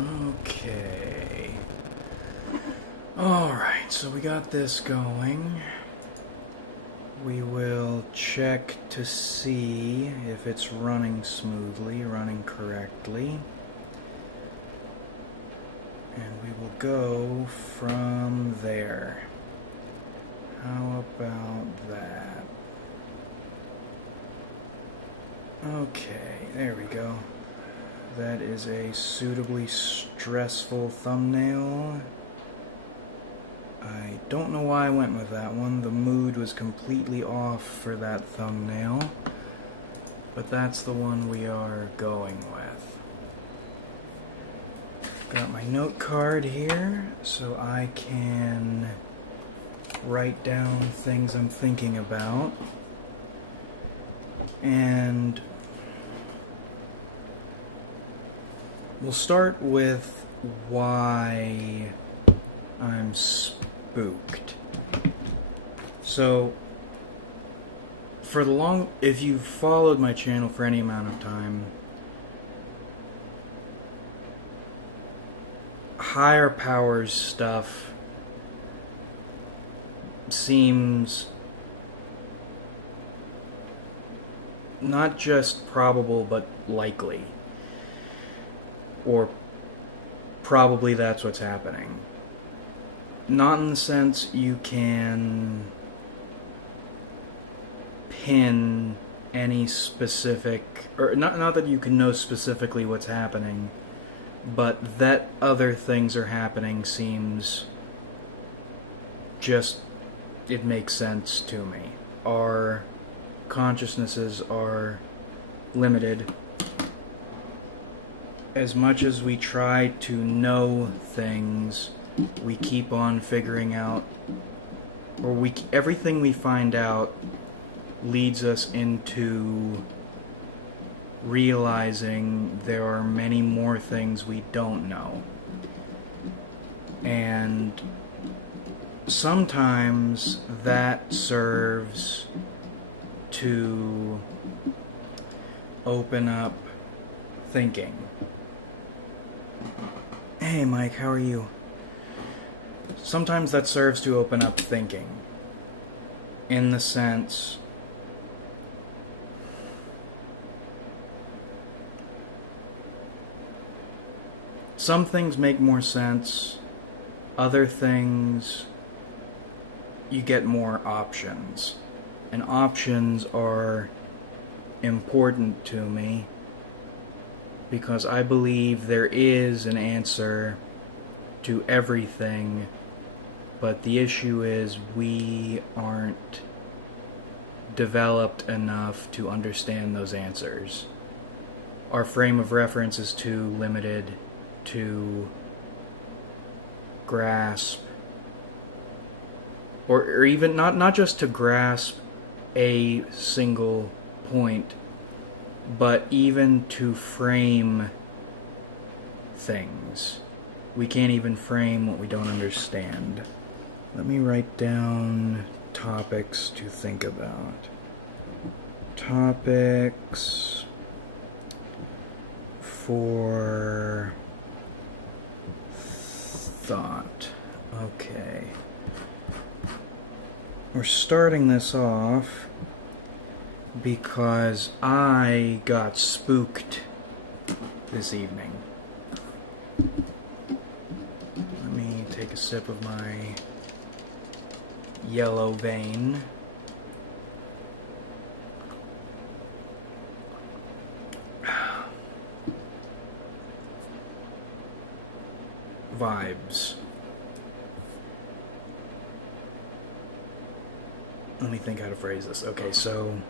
Okay. Alright, so we got this going. We will check to see if it's running smoothly, running correctly. And we will go from there. How about that? Okay, there we go. That is a suitably stressful thumbnail. I don't know why I went with that one. The mood was completely off for that thumbnail. But that's the one we are going with. Got my note card here so I can write down things I'm thinking about. And we'll start with why I'm spooked. So, if you've followed my channel for any amount of time, higher powers stuff seems not just probable, but likely. Or probably that's what's happening. Not in the sense you can pin any specific, or not that you can know specifically what's happening, but that other things are happening seems just, it makes sense to me. Our consciousnesses are limited. As much as we try to know things, we keep on figuring out, or everything we find out leads us into realizing there are many more things we don't know. And sometimes that serves to open up thinking. Hey Mike, how are you? Sometimes that serves to open up thinking. In the sense, some things make more sense, other things you get more options. And options are important to me because I believe there is an answer to everything, but the issue is we aren't developed enough to understand those answers. Our frame of reference is too limited to grasp, or even not just to grasp a single point, but even to frame things. We can't even frame what we don't understand. Let me write down topics to think about. Topics for thought. Okay. We're starting this off because I got spooked this evening. Let me take a sip of my yellow vein. Vibes. Let me think how to phrase this. Okay, so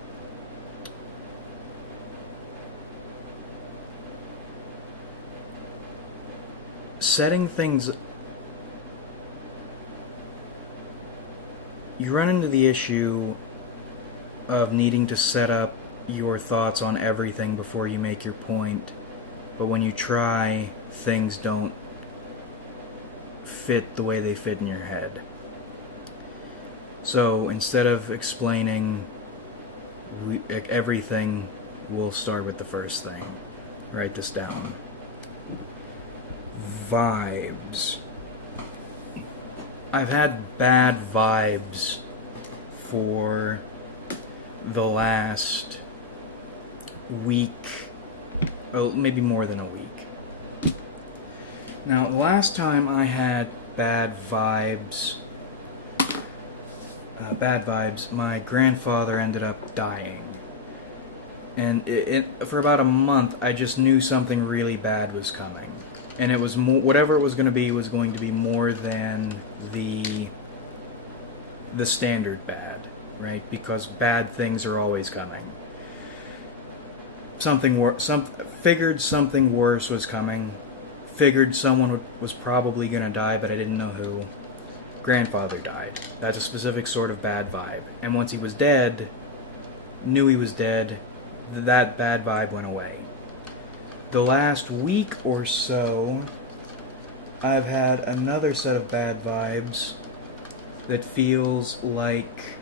setting things, you run into the issue of needing to set up your thoughts on everything before you make your point, but when you try, things don't fit the way they fit in your head. So instead of explaining everything, we'll start with the first thing. Write this down. vibes. I've had bad vibes for the last week, oh, maybe more than a week. Now, the last time I had bad vibes, my grandfather ended up dying. And for about a month, I just knew something really bad was coming. And it was whatever it was going to be more than the standard bad, right? Because bad things are always coming. Figured something worse was coming. Figured someone was probably going to die, but I didn't know who. Grandfather died. That's a specific sort of bad vibe. And once he was dead, knew he was dead, that bad vibe went away. The last week or so, I've had another set of bad vibes that feels like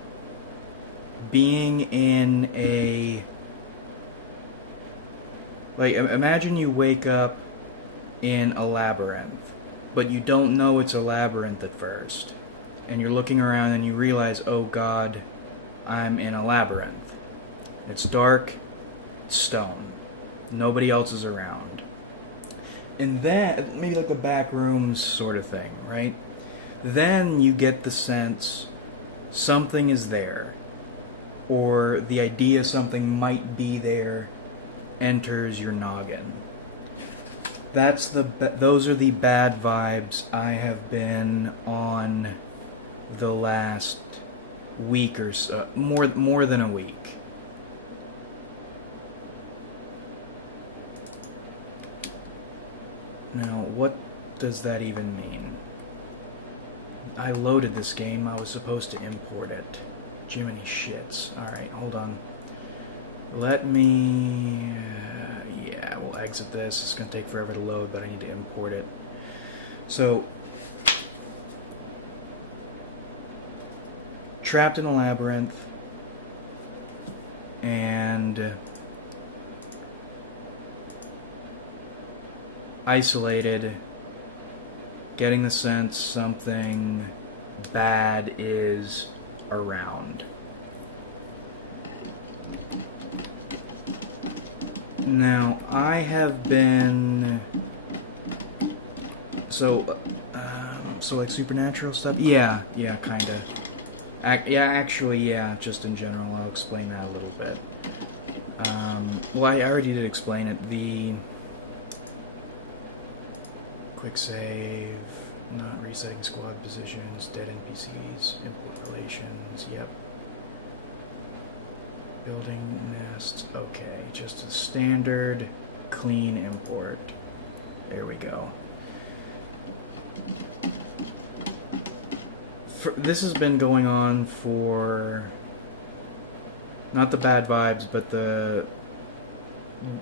being in a... Like, imagine you wake up in a labyrinth, but you don't know it's a labyrinth at first. And you're looking around and you realize, oh God, I'm in a labyrinth. It's dark, it's stone. Nobody else is around. And then, maybe like the back rooms sort of thing, right? Then you get the sense something is there. Or the idea something might be there enters your noggin. Those are the bad vibes I have been on the last week or so, more than a week. Now, what does that even mean? I loaded this game. I was supposed to import it. Jiminy shits. Alright, hold on. Let me... yeah, we'll exit this. It's going to take forever to load, but I need to import it. So, trapped in a labyrinth, and isolated, getting the sense something bad is around. Now, I have been... So like supernatural stuff? Yeah, kinda. Actually, just in general, I'll explain that a little bit. Well, I already did explain it. The... Quick save, not resetting squad positions, dead NPCs, import relations, yep. Building nests, okay, just a standard clean import. There we go. This has been going on for not the bad vibes, but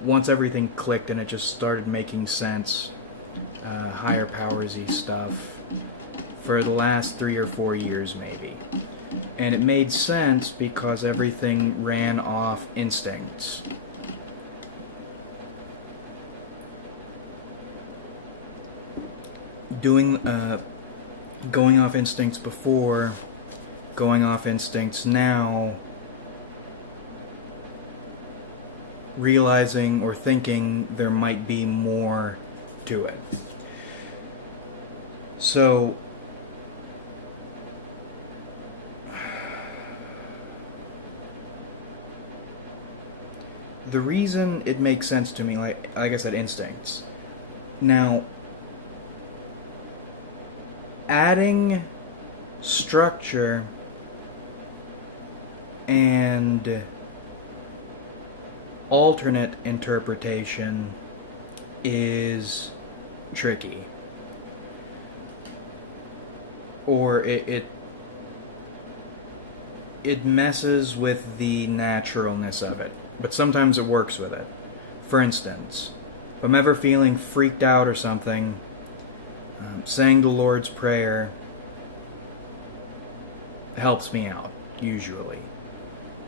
once everything clicked and it just started making sense, higher powers-y stuff for the last 3 or 4 years maybe. And it made sense because everything ran off instincts. Going off instincts before, going off instincts now, realizing or thinking there might be more to it. So, the reason it makes sense to me, like I said, instincts. Now, adding structure and alternate interpretation is tricky. Or it messes with the naturalness of it. But sometimes it works with it. For instance, if I'm ever feeling freaked out or something, saying the Lord's Prayer helps me out, usually.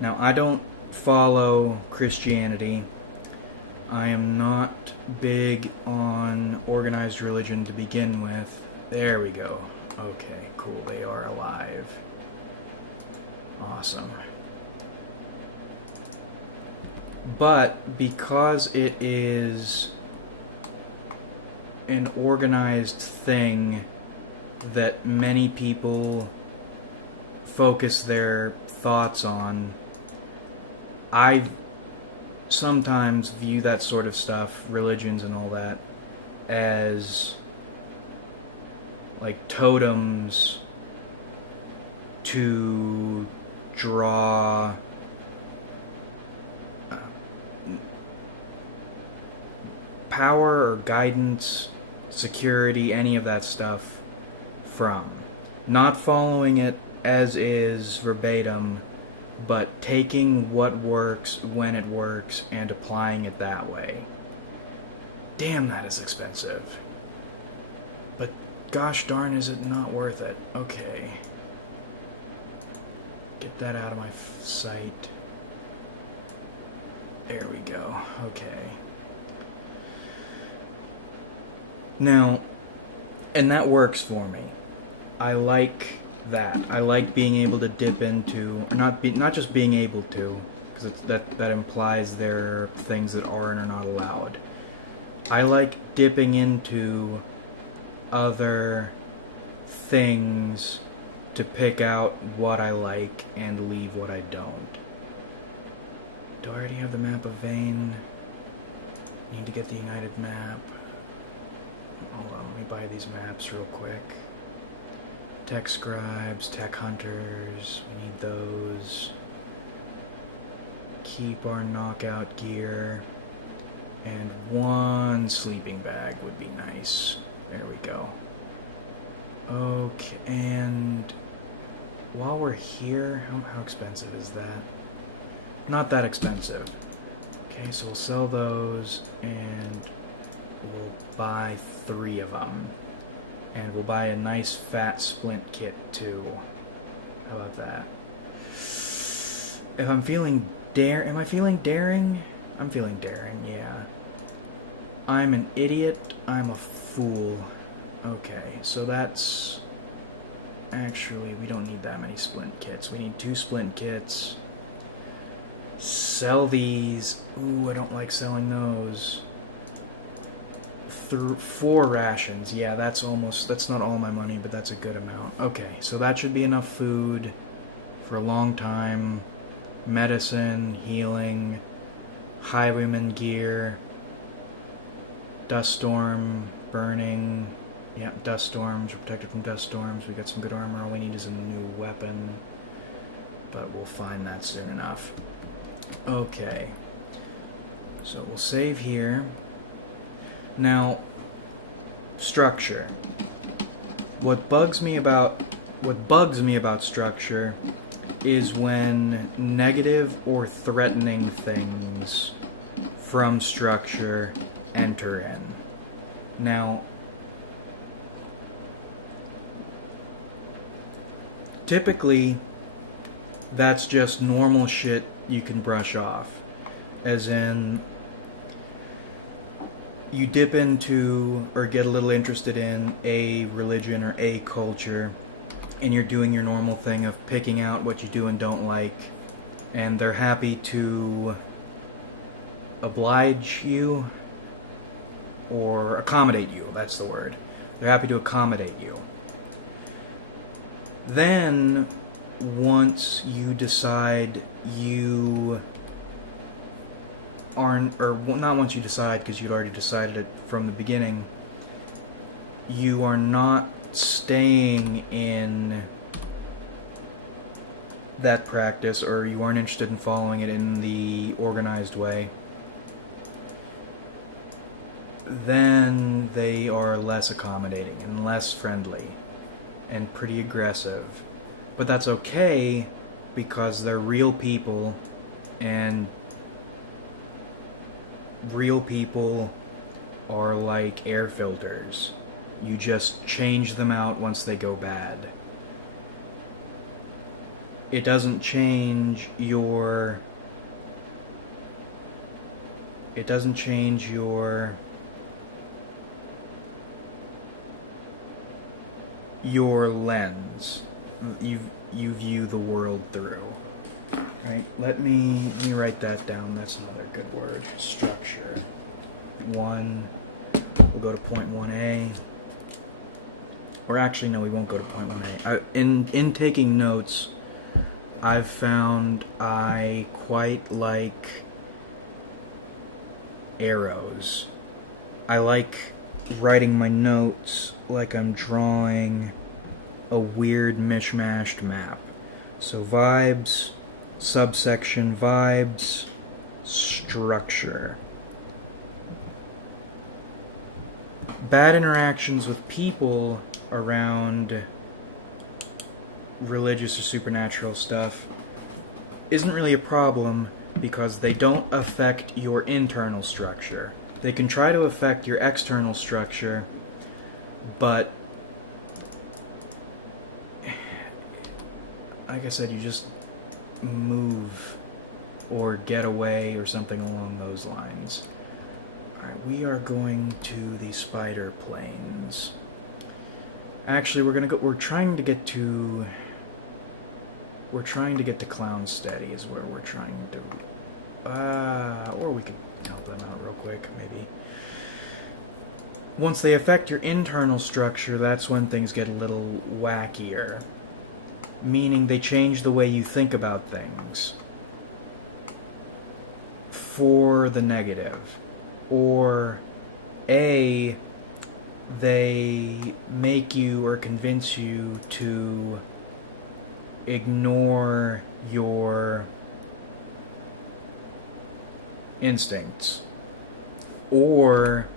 Now, I don't follow Christianity, I am not big on organized religion to begin with. There we go. Okay, cool. They are alive. Awesome. But because it is an organized thing that many people focus their thoughts on, I sometimes view that sort of stuff, religions and all that, as like totems to draw power or guidance, security, any of that stuff from. Not following it as is verbatim, but taking what works when it works and applying it that way. Damn, that is expensive. But gosh darn, is it not worth it? Okay. Get that out of my sight. There we go. Okay. Now, and that works for me. I like that. I like being able to dip into, or not just being able to, because that implies there are things that are and are not allowed. I like dipping into other things to pick out what I like and leave what I don't. Do I already have the map of Vane? Need to get the United map. Hold on, let me buy these maps real quick. Tech scribes, tech hunters, we need those. Keep our knockout gear. And one sleeping bag would be nice. There we go. Okay, and while we're here, how expensive is that? Not that expensive. Okay, so we'll sell those, and we'll buy 3 of them. And we'll buy a nice fat splint kit, too. How about that? If I'm feeling am I feeling daring? I'm feeling daring, yeah. I'm an idiot. I'm a fool. Okay, so that's... Actually, we don't need that many splint kits. We need 2 splint kits. Sell these. Ooh, I don't like selling those. 4 rations. Yeah, that's not all my money, but that's a good amount. Okay, so that should be enough food for a long time. Medicine, healing, highwayman gear, dust storm, burning. Yeah, dust storms. We're protected from dust storms. We got some good armor. All we need is a new weapon, but we'll find that soon enough. Okay, so we'll save here. Now, structure. What bugs me about structure is when negative or threatening things from structure enter in. Now, typically, that's just normal shit you can brush off. As in, you dip into or get a little interested in a religion or a culture, and you're doing your normal thing of picking out what you do and don't like, and they're happy to oblige you or accommodate you. That's the word. They're happy to accommodate you. Then, once you decide you aren't, or not once you decide, because you'd already decided it from the beginning, you are not staying in that practice, or you aren't interested in following it in the organized way, then they are less accommodating and less friendly and pretty aggressive. But that's okay, because they're real people, and real people are like air filters. You just change them out once they go bad. It doesn't change your It doesn't change your lens you view the world through. Right? Let me write that down. That's another good word. Structure. 1. We'll go to point 1A. Or actually, no, we won't go to point 1A. In taking notes, I've found I quite like arrows. I like writing my notes like I'm drawing a weird mishmashed map. So vibes, subsection vibes, structure. Bad interactions with people around religious or supernatural stuff isn't really a problem because they don't affect your internal structure. They can try to affect your external structure, but like I said, you just move or get away or something along those lines. Alright, we are going to the spider planes. Actually, we're trying to get to Clown Steady is where we're trying to, or we could help them out real quick, maybe. Once they affect your internal structure, that's when things get a little wackier. Meaning they change the way you think about things for the negative. Or they make you or convince you to ignore your instincts. Or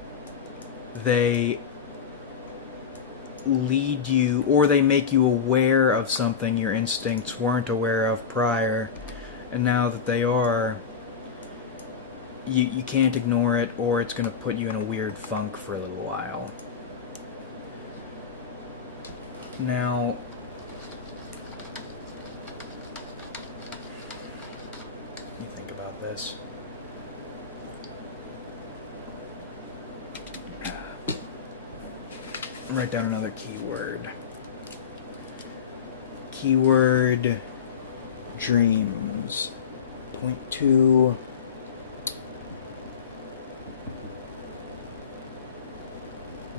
they lead you, or they make you aware of something your instincts weren't aware of prior, and now that they are, you can't ignore it, or it's going to put you in a weird funk for a little while. Now, let me think about this. Write down another keyword. Keyword dreams. Point 2.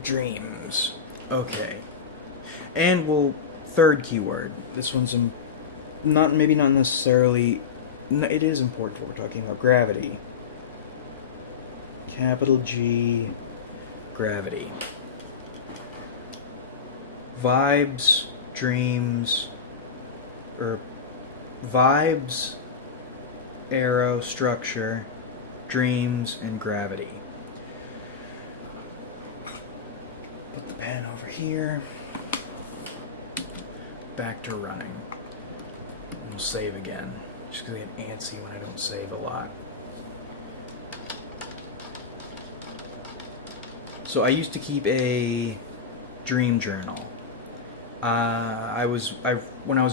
Dreams. Okay. And third keyword. This one's maybe not necessarily. No, it is important what we're talking about. Gravity. Capital G. Gravity. Vibes, dreams, or vibes, arrow, structure, dreams, and gravity. Put the pen over here. Back to running. We'll save again. Just because I get antsy when I don't save a lot. So I used to keep a dream journal. When I was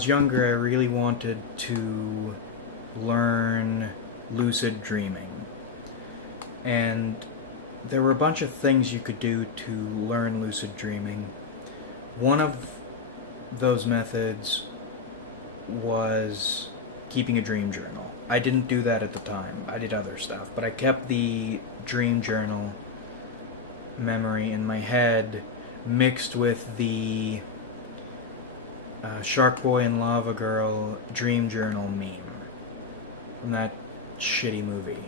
younger, I really wanted to learn lucid dreaming. And there were a bunch of things you could do to learn lucid dreaming. One of those methods was keeping a dream journal. I didn't do that at the time. I did other stuff. But I kept the dream journal memory in my head mixed with the Shark Boy and Lava Girl dream journal meme from that shitty movie.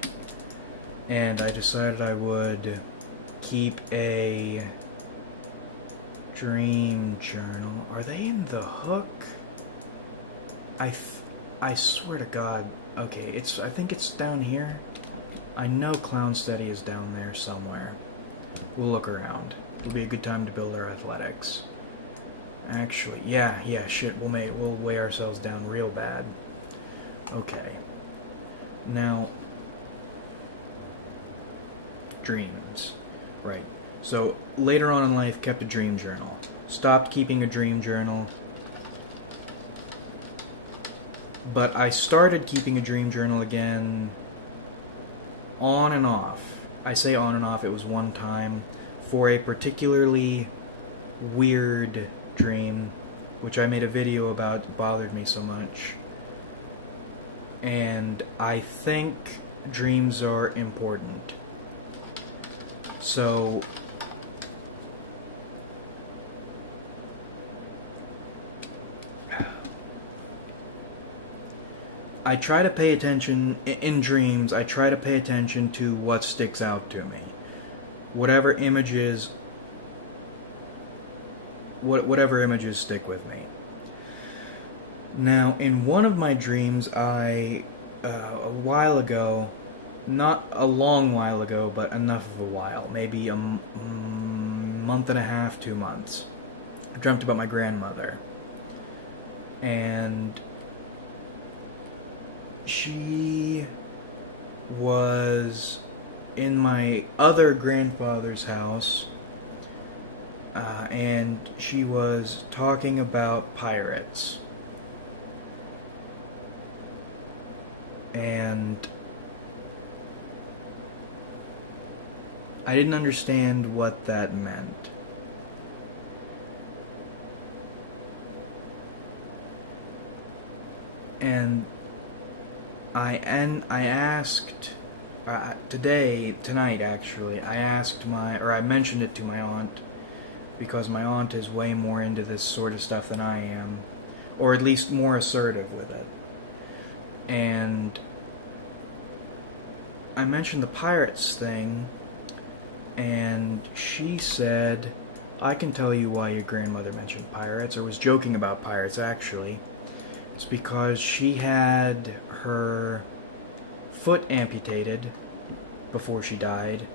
And I decided I would keep a dream journal. Are they in the hook? I swear to God. Okay, I think it's down here. I know Clown Steady is down there somewhere. We'll look around. It'll be a good time to build our athletics. Actually, yeah, shit, we'll weigh ourselves down real bad. Okay. Now, dreams. Right. So, later on in life, kept a dream journal. Stopped keeping a dream journal. But I started keeping a dream journal again on and off. I say on and off, it was one time for a particularly weird dream, which I made a video about. It bothered me so much. And I think dreams are important. So I try to pay attention in dreams. I try to pay attention to what sticks out to me. Whatever images stick with me. Now, in one of my dreams, a while ago, not a long while ago, but enough of a while, maybe a month and a half, 2 months, I dreamt about my grandmother. And she was in my other grandfather's house, and she was talking about pirates. And I didn't understand what that meant. And I asked tonight actually, I mentioned it to my aunt, because my aunt is way more into this sort of stuff than I am, or at least more assertive with it. And I mentioned the pirates thing, and she said, I can tell you why your grandmother mentioned pirates, or was joking about pirates actually. It's because she had her foot amputated before she died,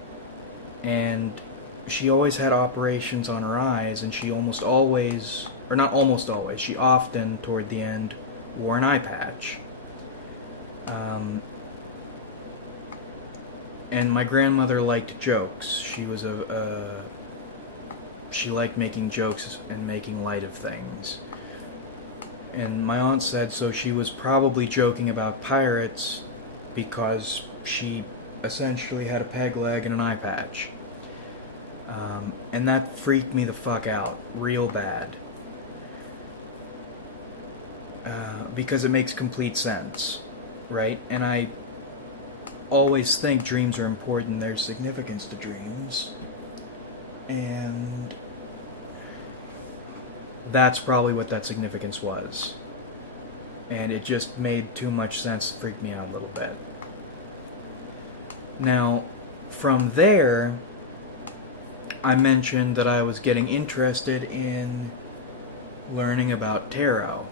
and she always had operations on her eyes, and she almost always, or not almost always, she often, toward the end, wore an eye patch. And my grandmother liked jokes. She was she liked making jokes and making light of things. And my aunt said so she was probably joking about pirates because she essentially had a peg leg and an eye patch. And that freaked me the fuck out real bad. Because it makes complete sense, right? And I always think dreams are important. There's significance to dreams. And that's probably what that significance was. And it just made too much sense to freak me out a little bit. Now, from there, I mentioned that I was getting interested in learning about tarot.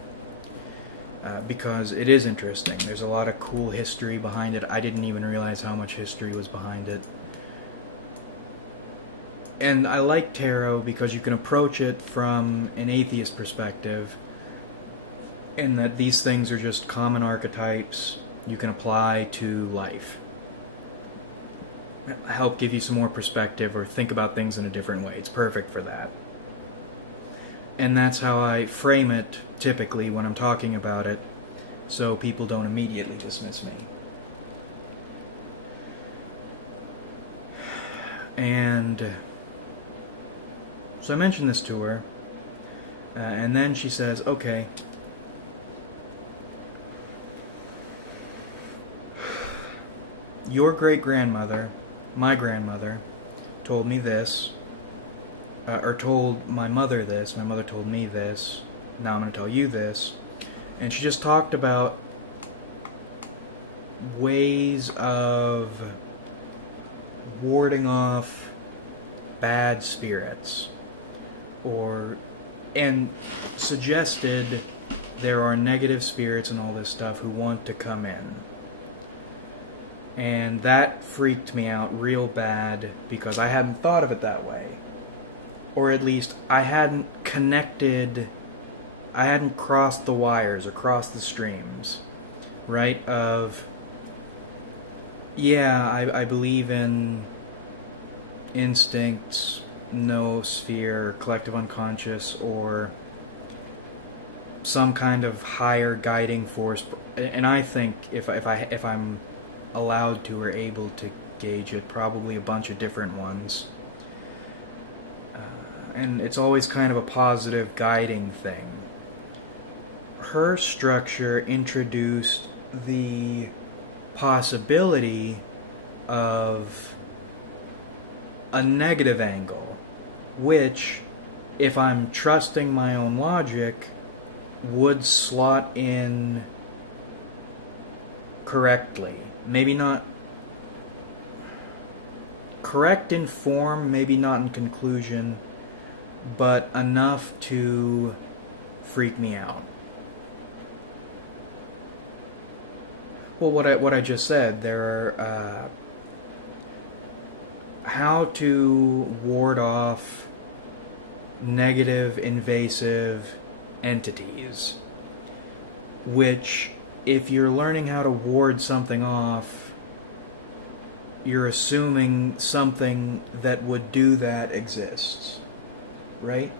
Because it is interesting. There's a lot of cool history behind it. I didn't even realize how much history was behind it. And I like tarot because you can approach it from an atheist perspective, in that these things are just common archetypes you can apply to life. Help give you some more perspective or think about things in a different way. It's perfect for that. And that's how I frame it typically when I'm talking about it, so people don't immediately dismiss me. And so I mentioned this to her, and then she says, okay, your great-grandmother, my grandmother, told me this, or told my mother this, my mother told me this, now I'm going to tell you this. And she just talked about ways of warding off bad spirits, and suggested there are negative spirits and all this stuff who want to come in. And that freaked me out real bad because I hadn't thought of it that way. Or at least I hadn't crossed the wires or crossed the streams, right? Of, yeah, I believe in instincts, noosphere, collective unconscious, or some kind of higher guiding force. And I think if I'm allowed to or able to gauge it, probably a bunch of different ones. And it's always kind of a positive guiding thing. Her structure introduced the possibility of a negative angle, which, if I'm trusting my own logic, would slot in correctly. Maybe not correct in form, maybe not in conclusion, but enough to freak me out. Well, what I just said, there are how to ward off negative, invasive entities, which, if you're learning how to ward something off, you're assuming something that would do that exists, right?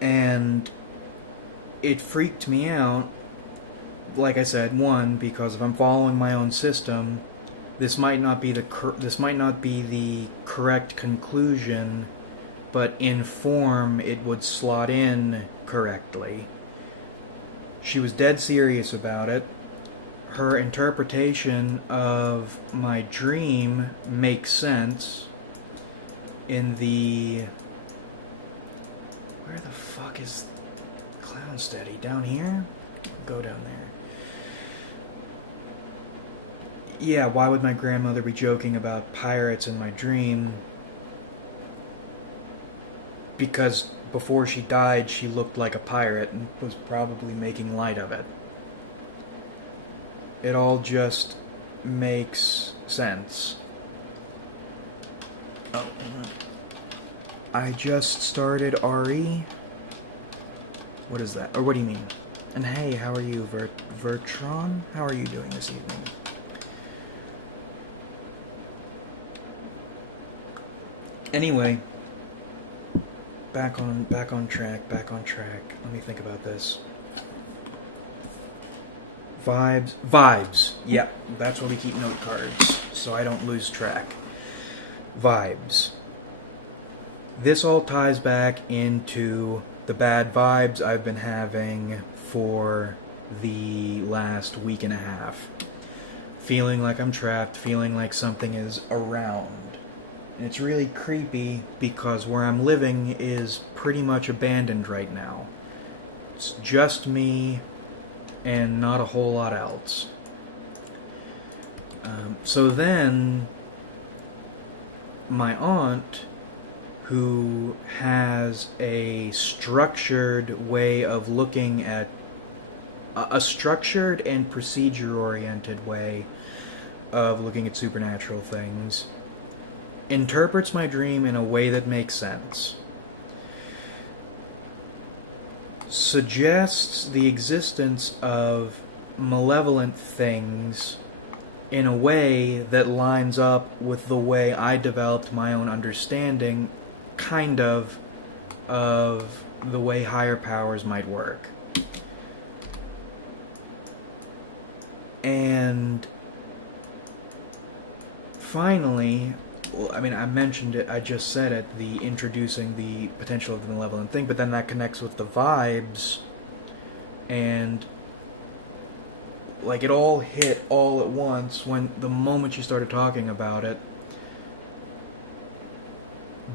And it freaked me out, like I said, one, because if I'm following my own system, this might not be the correct conclusion, but in form it would slot in correctly. She was dead serious about it. Her interpretation of my dream makes sense. In the... Where the fuck is Clown Steady? Down here? Go down there. Yeah, why would my grandmother be joking about pirates in my dream? Because before she died, she looked like a pirate and was probably making light of it. It all just makes sense. Oh, I just started RE. What is that? Or what do you mean? And hey, how are you, Vertron? How are you doing this evening? Anyway, back on track. Let me think about this. Vibes. Yep, that's why we keep note cards, so I don't lose track. Vibes. This all ties back into the bad vibes I've been having for the last week and a half. Feeling like I'm trapped, feeling like something is around. And it's really creepy because where I'm living is pretty much abandoned right now. It's just me and not a whole lot else. So then, my aunt, who has a structured way of looking at... a structured and procedure-oriented way of looking at supernatural things, interprets my dream in a way that makes sense. Suggests the existence of malevolent things in a way that lines up with the way I developed my own understanding, kind of the way higher powers might work. And finally, well, I mean, I mentioned it, I just said it, the introducing the potential of the malevolent thing, but then that connects with the vibes, and like it all hit all at once when the moment you started talking about it.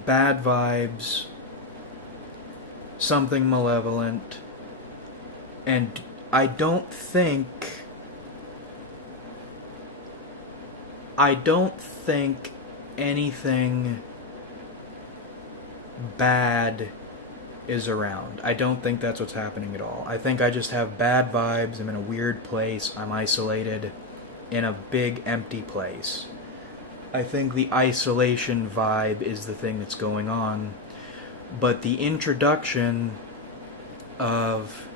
Bad vibes, something malevolent, and I don't think anything bad is around. I don't think that's what's happening at all. I think I just have bad vibes. I'm in a weird place. I'm isolated in a big empty place. I think the isolation vibe is the thing that's going on. But the introduction of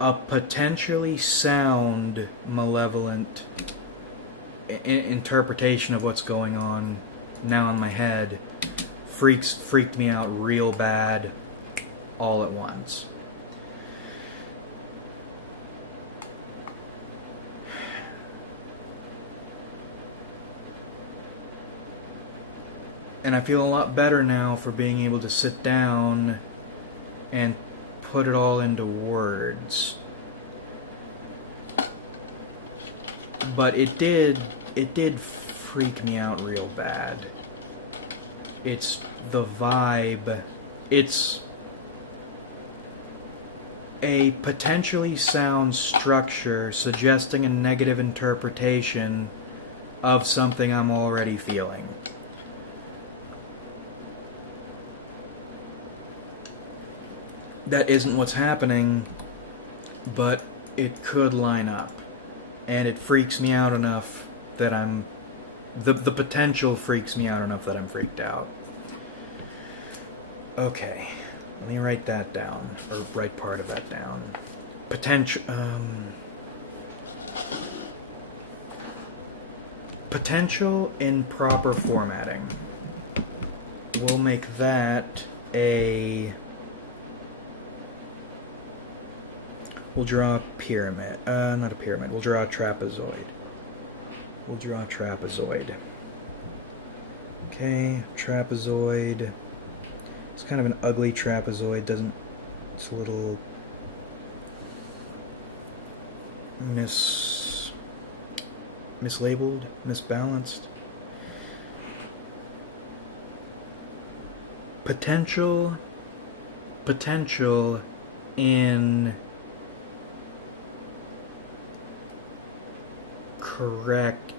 a potentially sound, malevolent interpretation of what's going on now in my head freaked me out real bad all at once. And I feel a lot better now for being able to sit down and put it all into words. But it did freak me out real bad. It's the vibe. It's a potentially sound structure suggesting a negative interpretation of something I'm already feeling. That isn't what's happening, but it could line up. And it freaks me out enough that I'm... The potential freaks me out enough that I'm freaked out. Okay, let me write that down, or write part of that down. Potential in proper formatting. We'll make that a... We'll draw a pyramid. Not a pyramid. We'll draw a trapezoid. Okay, trapezoid. It's kind of an ugly trapezoid. It's a little mislabeled, misbalanced. Potential in correct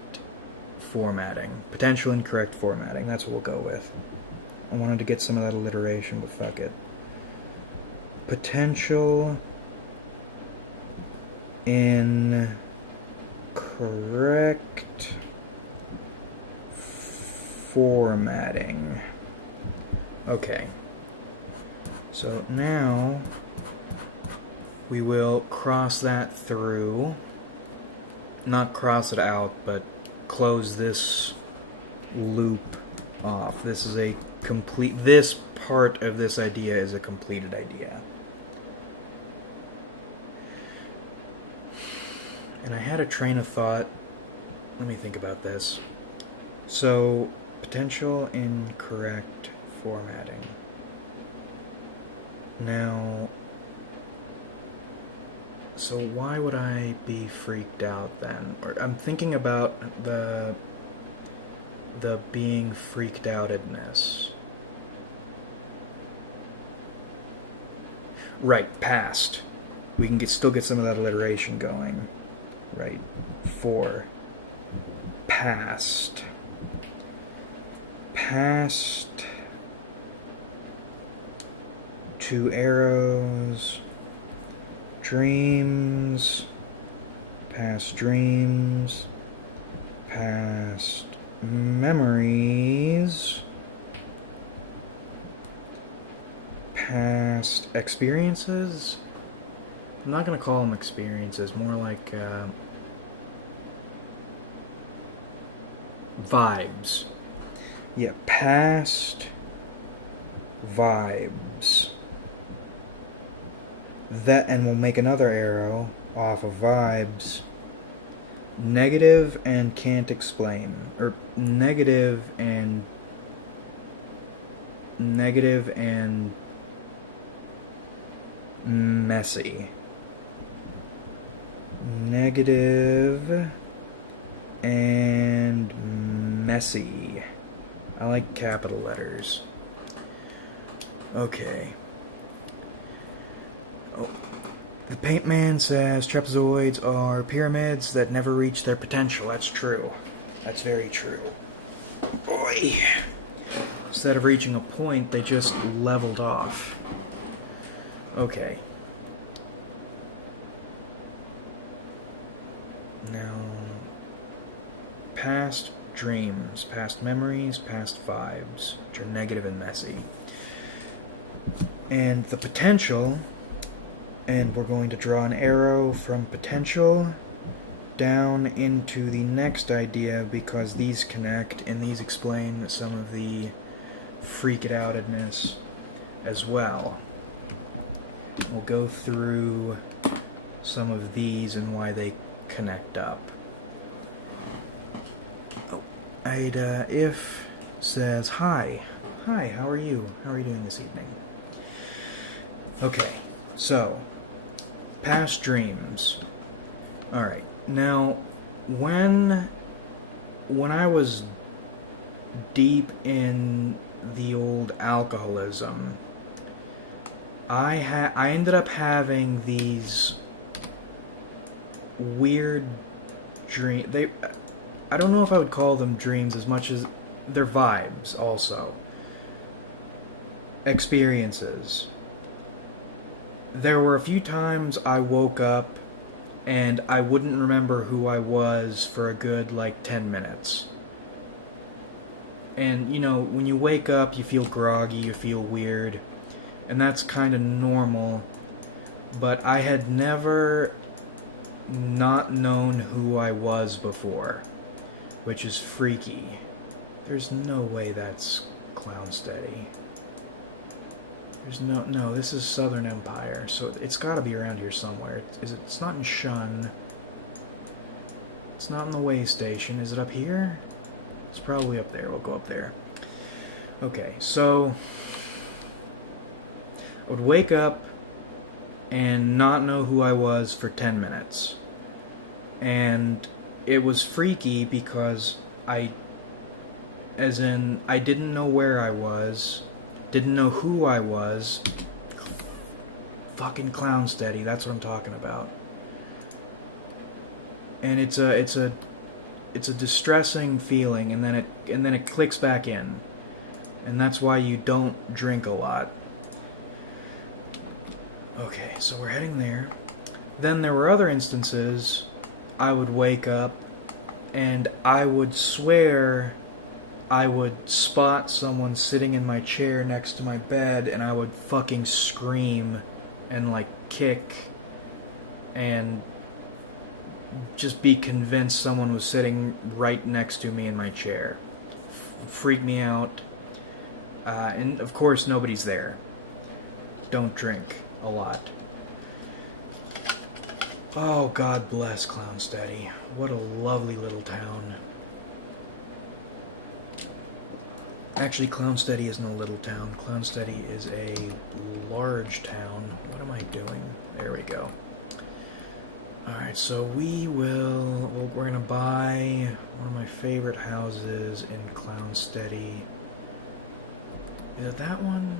formatting. Potential in correct formatting. That's what we'll go with. I wanted to get some of that alliteration, but fuck it. Potential in correct formatting. Okay. So now we will cross that through. Not cross it out, but close this loop off. This part of this idea is a completed idea. And I had a train of thought. Let me think about this. So, potential in correct formatting. Now, so why would I be freaked out then? Or I'm thinking about the being freaked outedness. Right, past. We can still get some of that alliteration going. Right, for past. Past 2 arrows. Dreams. Past dreams. Past memories. Past experiences. I'm not going to call them experiences, more like vibes. Yeah, past vibes. That, and we'll make another arrow off of vibes. Negative and can't explain. Or negative and messy. Negative and messy. I like capital letters. Okay. Oh. The paint man says trapezoids are pyramids that never reach their potential. That's true. That's very true. Oi! Instead of reaching a point, they just leveled off. Okay. Now, past dreams, past memories, past vibes, which are negative and messy. And the potential, and we're going to draw an arrow from potential down into the next idea because these connect and these explain some of the freak-it-outedness as well. We'll go through some of these and why they connect up. Oh, if says, Hi. Hi, how are you? How are you doing this evening? Okay, so, past dreams. Alright, now, when I was deep in the old alcoholism, I ended up having these weird I don't know if I would call them dreams as much as they're vibes also. Experiences. There were a few times I woke up and I wouldn't remember who I was for a good 10 minutes. And when you wake up, you feel groggy, you feel weird, and that's kind of normal. But I had never not known who I was before, which is freaky. There's no way that's Clown Steady. There's no, this is Southern Empire, so it's gotta be around here somewhere. It's not in Shun. It's not in the way station. Is it up here? It's probably up there. We'll go up there. Okay, so I would wake up and not know who I was for 10 minutes. And it was freaky because I didn't know where I was, didn't know who I was. Fucking Clown Steady, that's what I'm talking about. And it's a distressing feeling, and then it clicks back in. And that's why you don't drink a lot. Okay, so we're heading there. Then there were other instances I would wake up and I would swear I would spot someone sitting in my chair next to my bed, and I would fucking scream and kick and just be convinced someone was sitting right next to me in my chair. Freak me out. And of course nobody's there. Don't drink a lot. Oh, God bless Clown Steady. What a lovely little town. Actually, Clown Steady isn't a little town. Clown Steady is a large town. What am I doing? There we go. Alright, so we're gonna buy one of my favorite houses in Clown Steady. Is it that one?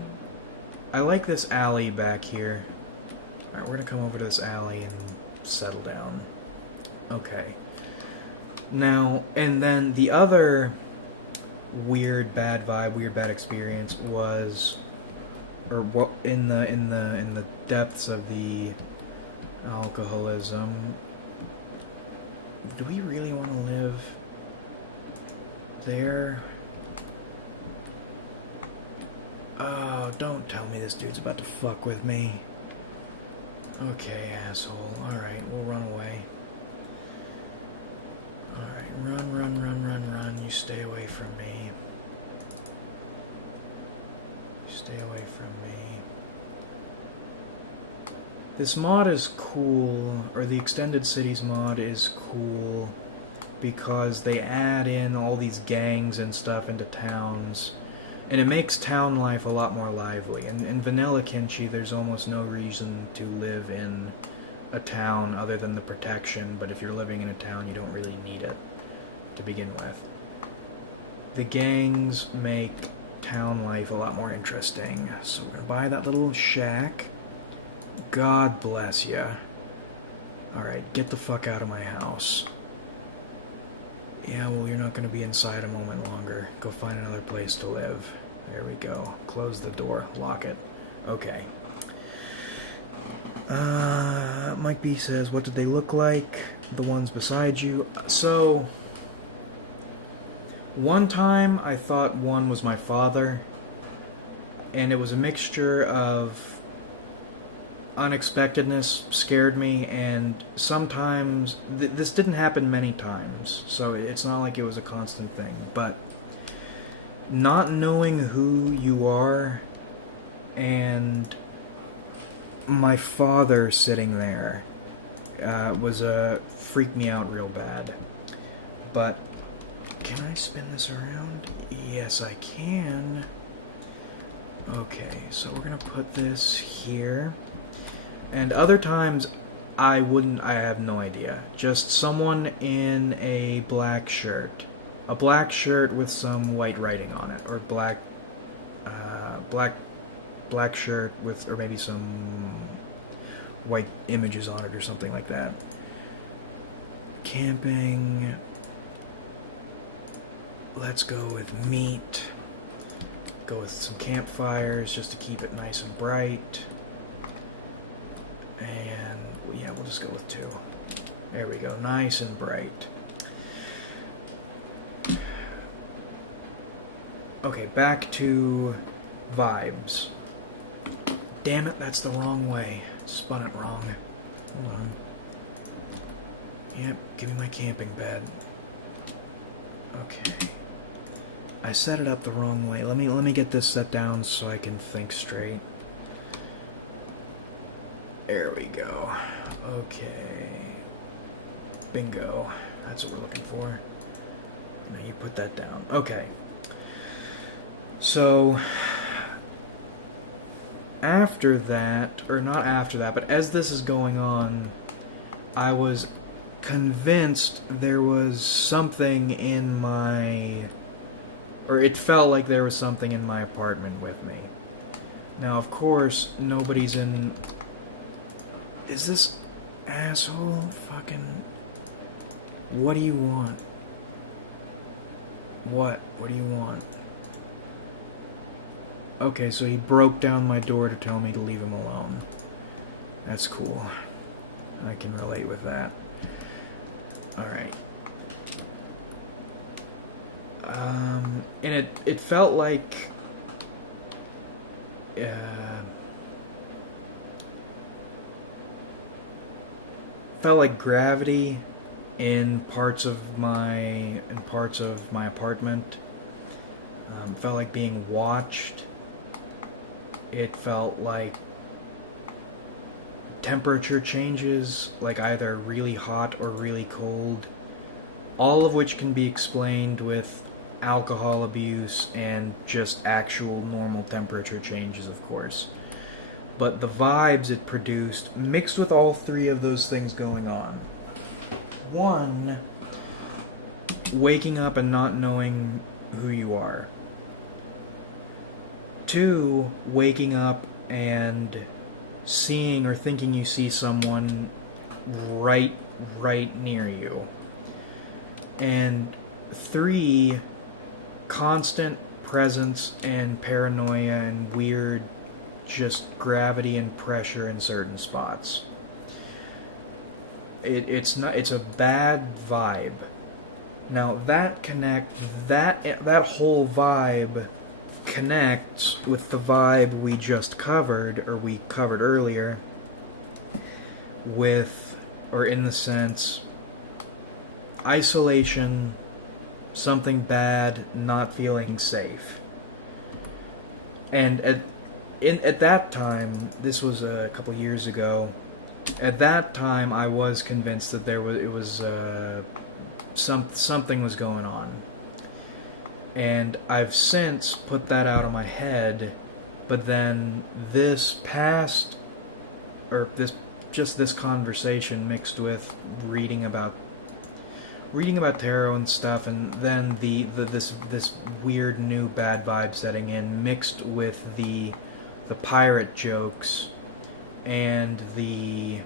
I like this alley back here. Alright, we're gonna come over to this alley and settle down. Okay. Now, and then the other weird bad vibe, weird bad experience was, or what in the depths of the alcoholism. Do we really want to live there? Oh, don't tell me this dude's about to fuck with me. Okay, asshole. Alright, we'll run away. Alright, run. You stay away from me. Stay away from me. This mod is cool, or the Extended Cities mod is cool, because they add in all these gangs and stuff into towns, and it makes town life a lot more lively. In vanilla KENSHI, there's almost no reason to live in a town other than the protection, but if you're living in a town, you don't really need it to begin with. The gangs make town life a lot more interesting. So we're gonna buy that little shack. God bless ya. Alright, get the fuck out of my house. Yeah, well, you're not gonna be inside a moment longer. Go find another place to live. There we go. Close the door. Lock it. Okay. Mike B says, what did they look like? The ones beside you. So, one time I thought one was my father, and it was a mixture of unexpectedness scared me, and sometimes, this didn't happen many times, so it's not like it was a constant thing, but not knowing who you are, and my father sitting there was freaked me out real bad. But Can I spin this around? Yes, I can. Okay, so we're gonna put this here. And other times, I have no idea. Just someone in a black shirt. A black shirt with some white writing on it. Or black shirt with, or maybe some white images on it or something like that. Camping. Let's go with meat. Go with some campfires just to keep it nice and bright. And yeah, we'll just go with 2. There we go, nice and bright. Okay, back to vibes. Damn it, that's the wrong way. Spun it wrong. Hold on. Yep, give me my camping bed. Okay. I set it up the wrong way. Let me get this set down so I can think straight. There we go. Okay. Bingo. That's what we're looking for. Now you put that down. Okay. So after that, or not after that, but as this is going on, I was convinced there was something in my... or it felt like there was something in my apartment with me. Now, of course, nobody's in... Is this asshole fucking... What do you want? What? What do you want? Okay, so he broke down my door to tell me to leave him alone. That's cool. I can relate with that. Alright. And it felt like... felt like gravity in parts of my apartment. Felt like being watched. It felt like temperature changes, like either really hot or really cold, all of which can be explained with alcohol abuse and just actual normal temperature changes, of course. But the vibes it produced, mixed with all 3 of those things going on. 1, waking up and not knowing who you are. 2, waking up and seeing or thinking you see someone right near you. And 3, constant presence and paranoia and weird just gravity and pressure in certain spots. It's a bad vibe. Now that whole vibe connects with the vibe we just covered, or we covered earlier, with, or in the sense, isolation, something bad, not feeling safe. And at that time, this was a couple years ago, at that time I was convinced that something was going on. And I've since put that out of my head, but then this conversation mixed with reading about tarot and stuff, and then this weird new bad vibe setting in, mixed with the pirate jokes and the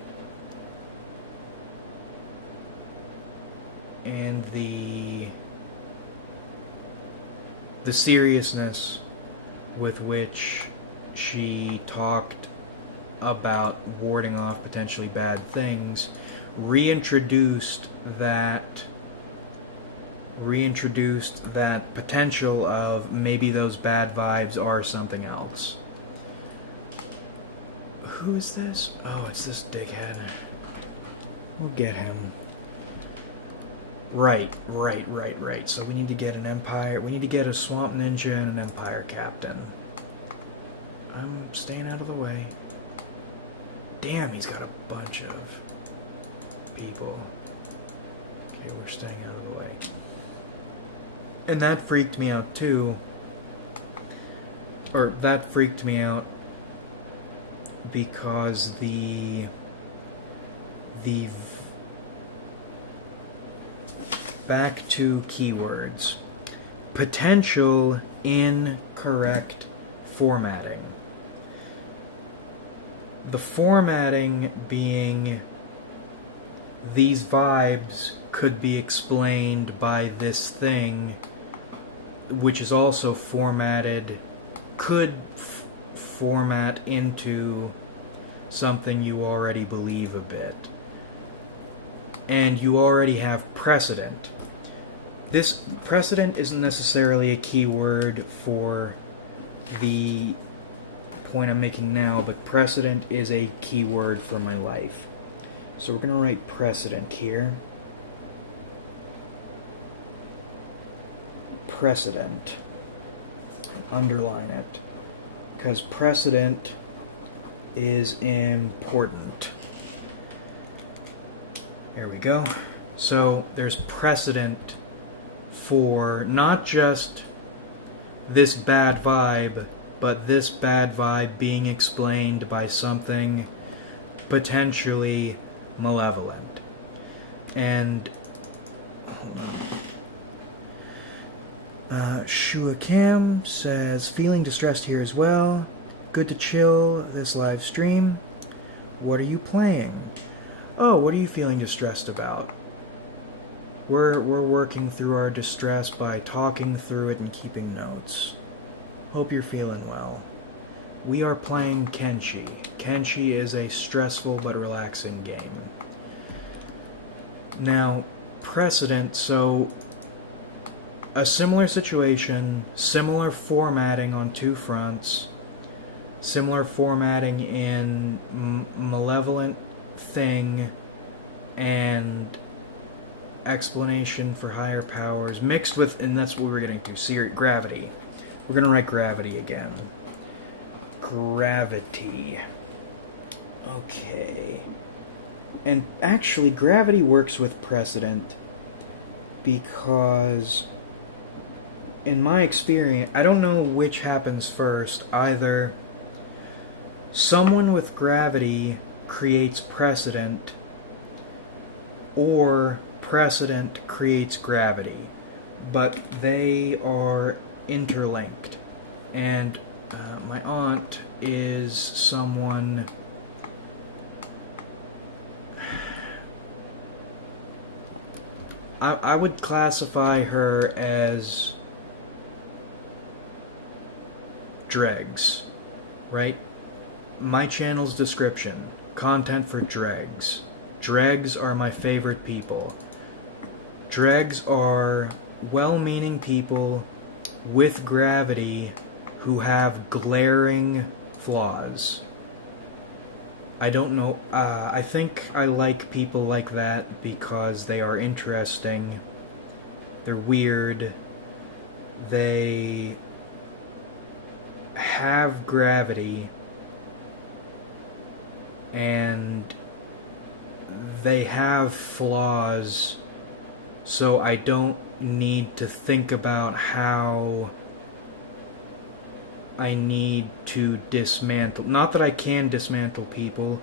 seriousness with which she talked about warding off potentially bad things, reintroduced that potential of maybe those bad vibes are something else. Who is this? Oh, it's this dickhead. We'll get him. Right. So we need to get an Empire. We need to get a Swamp Ninja and an Empire Captain. I'm staying out of the way. Damn, he's got a bunch of people. Okay, we're staying out of the way. And that freaked me out too. Or that freaked me out because the back to keywords. Potential incorrect formatting. The formatting being these vibes could be explained by this thing, which is also formatted, could format into something you already believe a bit. And you already have precedent. This precedent isn't necessarily a keyword for the point I'm making now, but precedent is a keyword for my life. So we're going to write precedent here. Precedent. Underline it. Because precedent is important. There we go. So there's precedent for not just this bad vibe, but this bad vibe being explained by something potentially malevolent. And hold on. Shua Cam says, feeling distressed here as well. Good to chill this live stream. What are you playing? Oh, what are you feeling distressed about? We're working through our distress by talking through it and keeping notes. Hope you're feeling well. We are playing KENSHI. KENSHI is a stressful but relaxing game. Now, precedent, so a similar situation, similar formatting on two fronts, similar formatting in malevolent thing and explanation for higher powers, mixed with, and that's what we're getting to, gravity. We're going to write gravity again. Gravity. Okay. And actually, gravity works with precedent because, in my experience, I don't know which happens first. Either someone with gravity creates precedent, or precedent creates gravity. But they are interlinked. And my aunt is someone... I would classify her as dregs, right? My channel's description, content for dregs. Dregs are my favorite people. Dregs are well-meaning people with gravity who have glaring flaws. I don't know, I think I like people like that because they are interesting, they're weird, they have gravity, and they have flaws, so I don't need to think about how I need to dismantle. Not that I can dismantle people,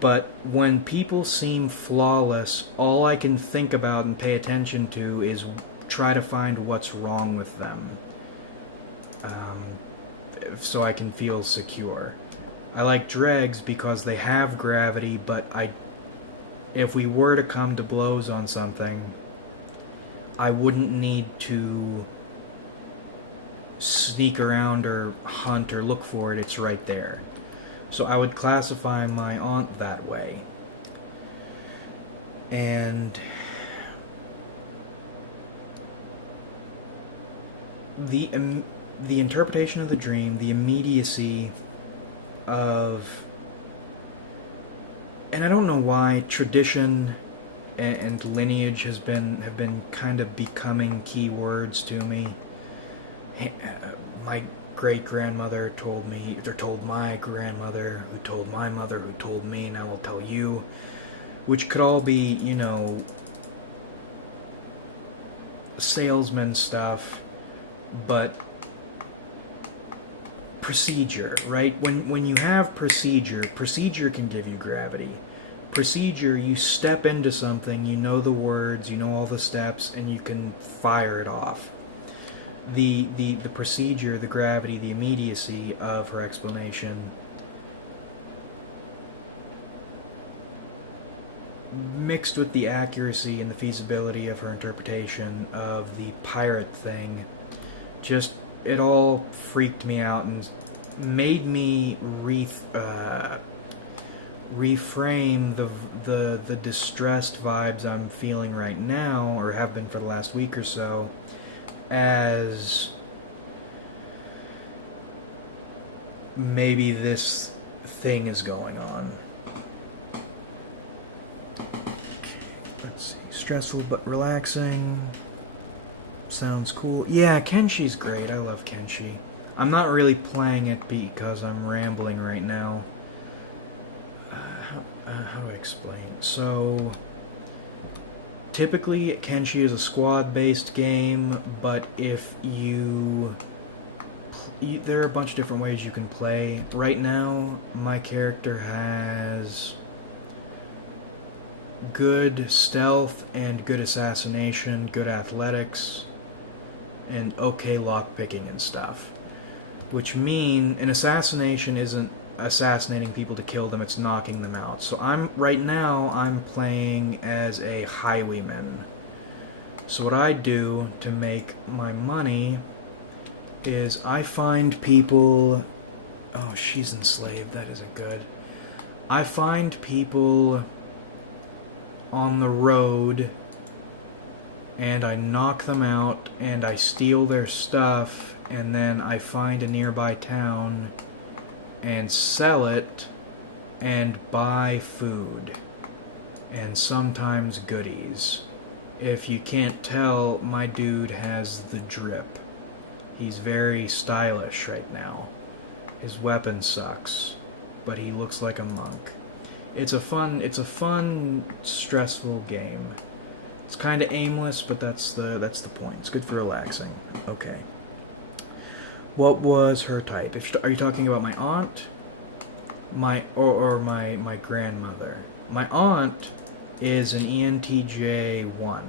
but when people seem flawless, all I can think about and pay attention to is try to find what's wrong with them, so I can feel secure. I like dregs because they have gravity, but if we were to come to blows on something, I wouldn't need to sneak around or hunt or look for it. It's right there. So I would classify my aunt that way. And the interpretation of the dream, the immediacy of, and I don't know why tradition and lineage have been kind of becoming key words to me. My great-grandmother told me, or told my grandmother, who told my mother, who told me, and I will tell you, which could all be, salesman stuff, but procedure, right? When you have procedure can give you gravity. Procedure, you step into something, you know the words, you know all the steps, and you can fire it off. The procedure, the gravity, the immediacy of her explanation mixed with the accuracy and the feasibility of her interpretation of the pirate thing, just it all freaked me out and made me reframe the distressed vibes I'm feeling right now, or have been for the last week or so, as maybe this thing is going on. Let's see. Stressful but relaxing. Sounds cool. Yeah, Kenshi's great. I love Kenshi. I'm not really playing it because I'm rambling right now. How do I explain? So, typically Kenshi is a squad-based game, but if there are a bunch of different ways you can play. Right now, my character has good stealth and good assassination, good athletics, and okay lockpicking and stuff. Which mean an assassination isn't assassinating people to kill them, it's knocking them out. So right now I'm playing as a highwayman. So what I do to make my money is I find people... Oh, she's enslaved, that isn't good. I find people on the road and I knock them out and I steal their stuff, and then I find a nearby town and sell it and buy food and sometimes goodies. If you can't tell, my dude has the drip. He's very stylish right now. His weapon sucks, but he looks like a monk. It's a fun, stressful game. It's kind of aimless, but that's the point. It's good for relaxing. Okay. What was her type? Are you talking about my aunt? Or my grandmother? My aunt is an ENTJ1,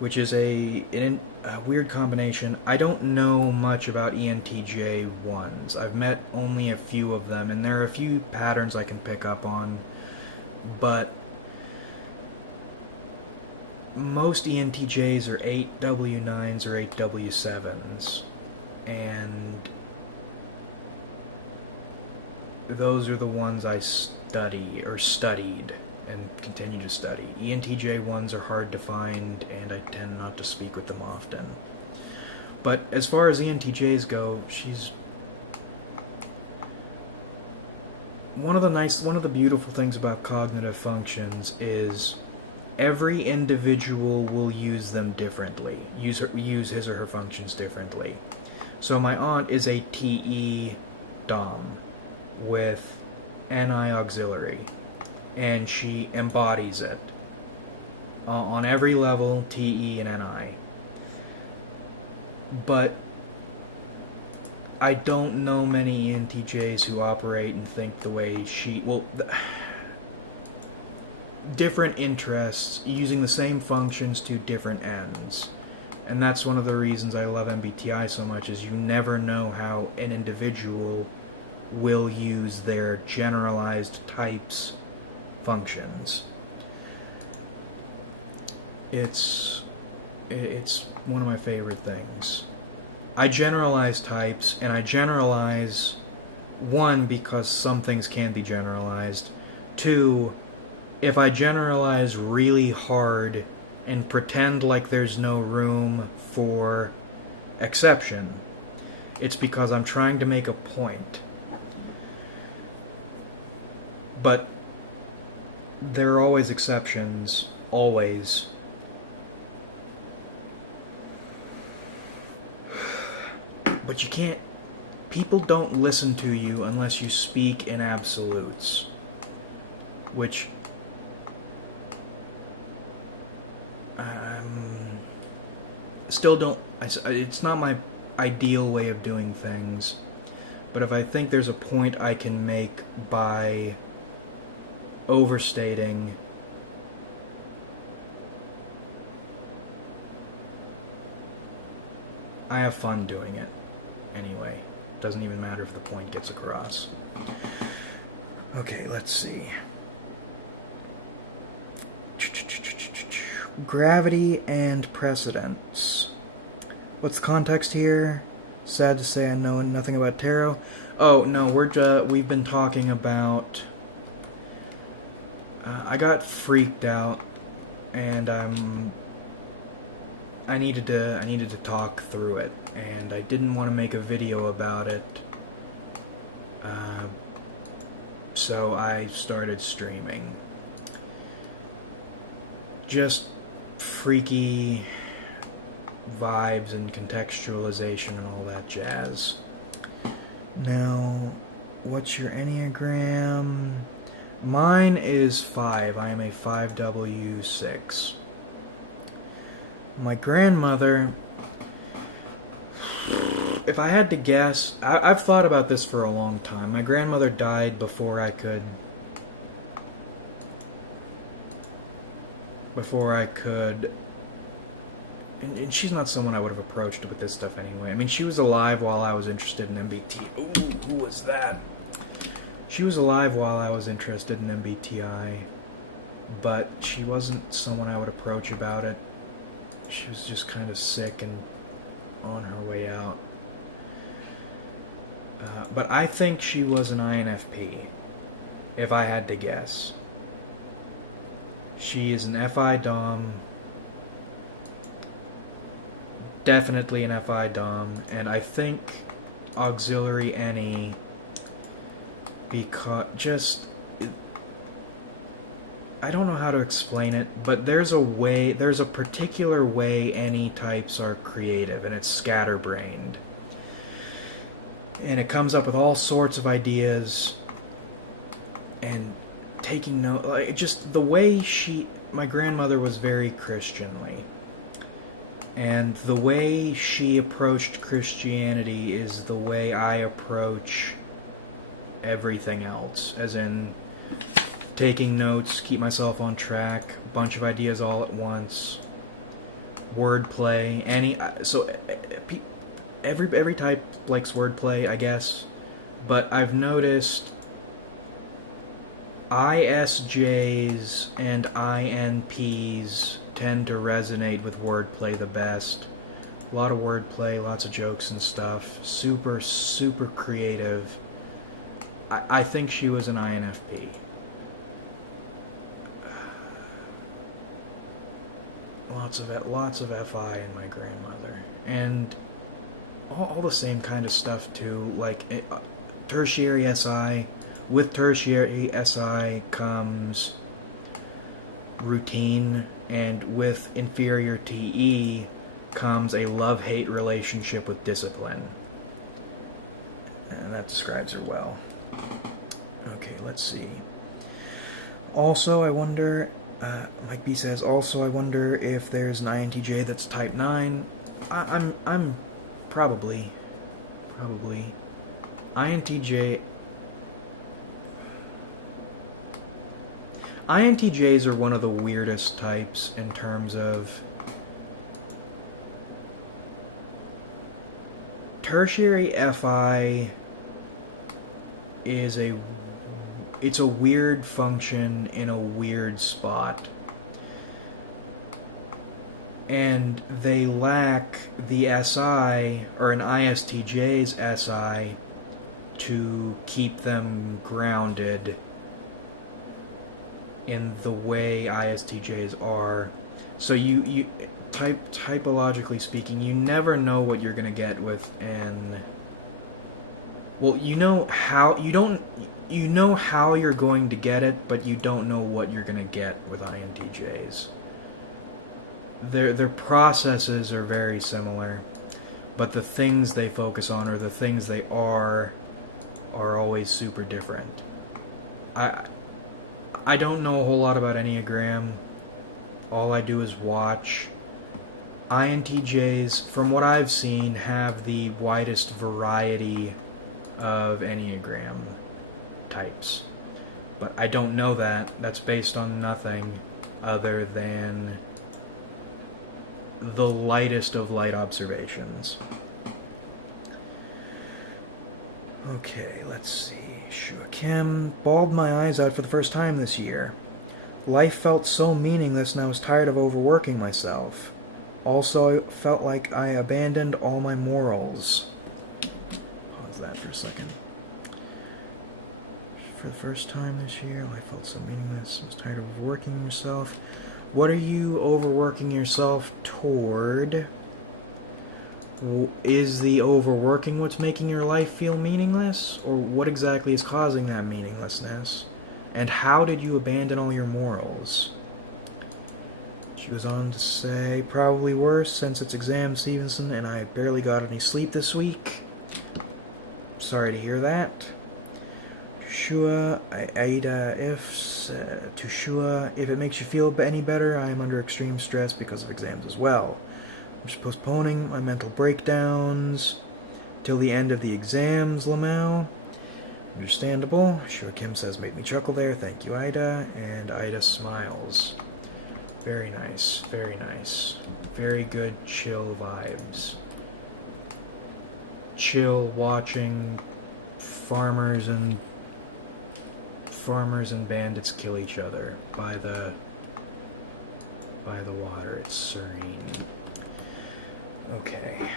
which is a weird combination. I don't know much about ENTJ1s. I've met only a few of them, and there are a few patterns I can pick up on, but most ENTJs are 8W9s or 8W7s, and those are the ones I studied and continue to study. ENTJ1s are hard to find, and I tend not to speak with them often. But as far as ENTJs go, she's one of the beautiful things about cognitive functions is every individual will use them differently, use his or her functions differently. So my aunt is a TE Dom with NI auxiliary, and she embodies it on every level, TE and NI. But I don't know many ENTJs who operate and think the way she... different interests, using the same functions to different ends. And that's one of the reasons I love MBTI so much, is you never know how an individual will use their generalized types functions. It's one of my favorite things. I generalize types, and I generalize, one, because some things can be generalized. Two, if I generalize really hard and pretend like there's no room for exception, it's because I'm trying to make a point. But there are always exceptions, always. But you can't... People don't listen to you unless you speak in absolutes. Which... still don't. It's not my ideal way of doing things, but if I think there's a point I can make by overstating, I have fun doing it. Anyway, doesn't even matter if the point gets across. Okay, let's see. Gravity and precedents. What's the context here? Sad to say I know nothing about tarot. Oh, no, we've been talking about... I got freaked out, and I needed to talk through it, and I didn't want to make a video about it. So I started streaming. Just freaky vibes and contextualization and all that jazz. Now, what's your Enneagram? Mine is 5. I am a 5W6. My grandmother, if I had to guess, I've thought about this for a long time. My grandmother died before I could and she's not someone I would have approached with this stuff anyway. I mean, she was alive while I was interested in MBTI. Ooh, who was that? She was alive while I was interested in MBTI, but she wasn't someone I would approach about it. She was just kind of sick and on her way out. But I think she was an INFP, if I had to guess. She is an FI Dom, definitely an FI Dom, and I think auxiliary any, because just... I don't know how to explain it, but there's a particular way any types are creative, and it's scatterbrained. And it comes up with all sorts of ideas, and taking note, like, just the way my grandmother was very Christianly, and the way she approached Christianity is the way I approach everything else, as in taking notes, keep myself on track, a bunch of ideas all at once, wordplay, every type likes wordplay, I guess, but I've noticed ISJs and INPs tend to resonate with wordplay the best. A lot of wordplay, lots of jokes and stuff, super, super creative. I think she was an INFP. Lots of FI in my grandmother, and all the same kind of stuff too. Like tertiary SI. With tertiary SI comes routine, and with inferior TE comes a love-hate relationship with discipline, and that describes her well. Okay, let's see. Also, I wonder. Mike B says, also I wonder if there's an INTJ that's type 9. I'm probably INTJs are one of the weirdest types in terms of tertiary FI is it's a weird function in a weird spot, and they lack the SI, or an ISTJ's SI, to keep them grounded in the way ISTJs are. So you typologically speaking, you never know what you're gonna get with an... Well, you know how you're going to get it, but you don't know what you're going to get with INTJs. Their processes are very similar, but the things they focus on, or the things they are always super different. I don't know a whole lot about Enneagram. All I do is watch. INTJs, from what I've seen, have the widest variety of Enneagram types. But I don't know that. That's based on nothing other than the lightest of light observations. Okay, let's see. Shua Kim. Bawled my eyes out for the first time this year. Life felt so meaningless and I was tired of overworking myself. Also, I felt like I abandoned all my morals. Pause that for a second. For the first time this year, life felt so meaningless. I was tired of overworking yourself. What are you overworking yourself toward? Is the overworking what's making your life feel meaningless? Or what exactly is causing that meaninglessness? And how did you abandon all your morals? She goes on to say, probably worse since it's exam season and I barely got any sleep this week. Sorry to hear that. Shua, Aida, to Shua, if it makes you feel any better, I am under extreme stress because of exams as well. I'm just postponing my mental breakdowns till the end of the exams, Lamau. Understandable. Shua Kim says, made me chuckle there. Thank you, Ida. And Ida smiles. Very nice, very nice. Very good chill vibes. Chill watching farmers and bandits kill each other by the water. It's serene. Okay.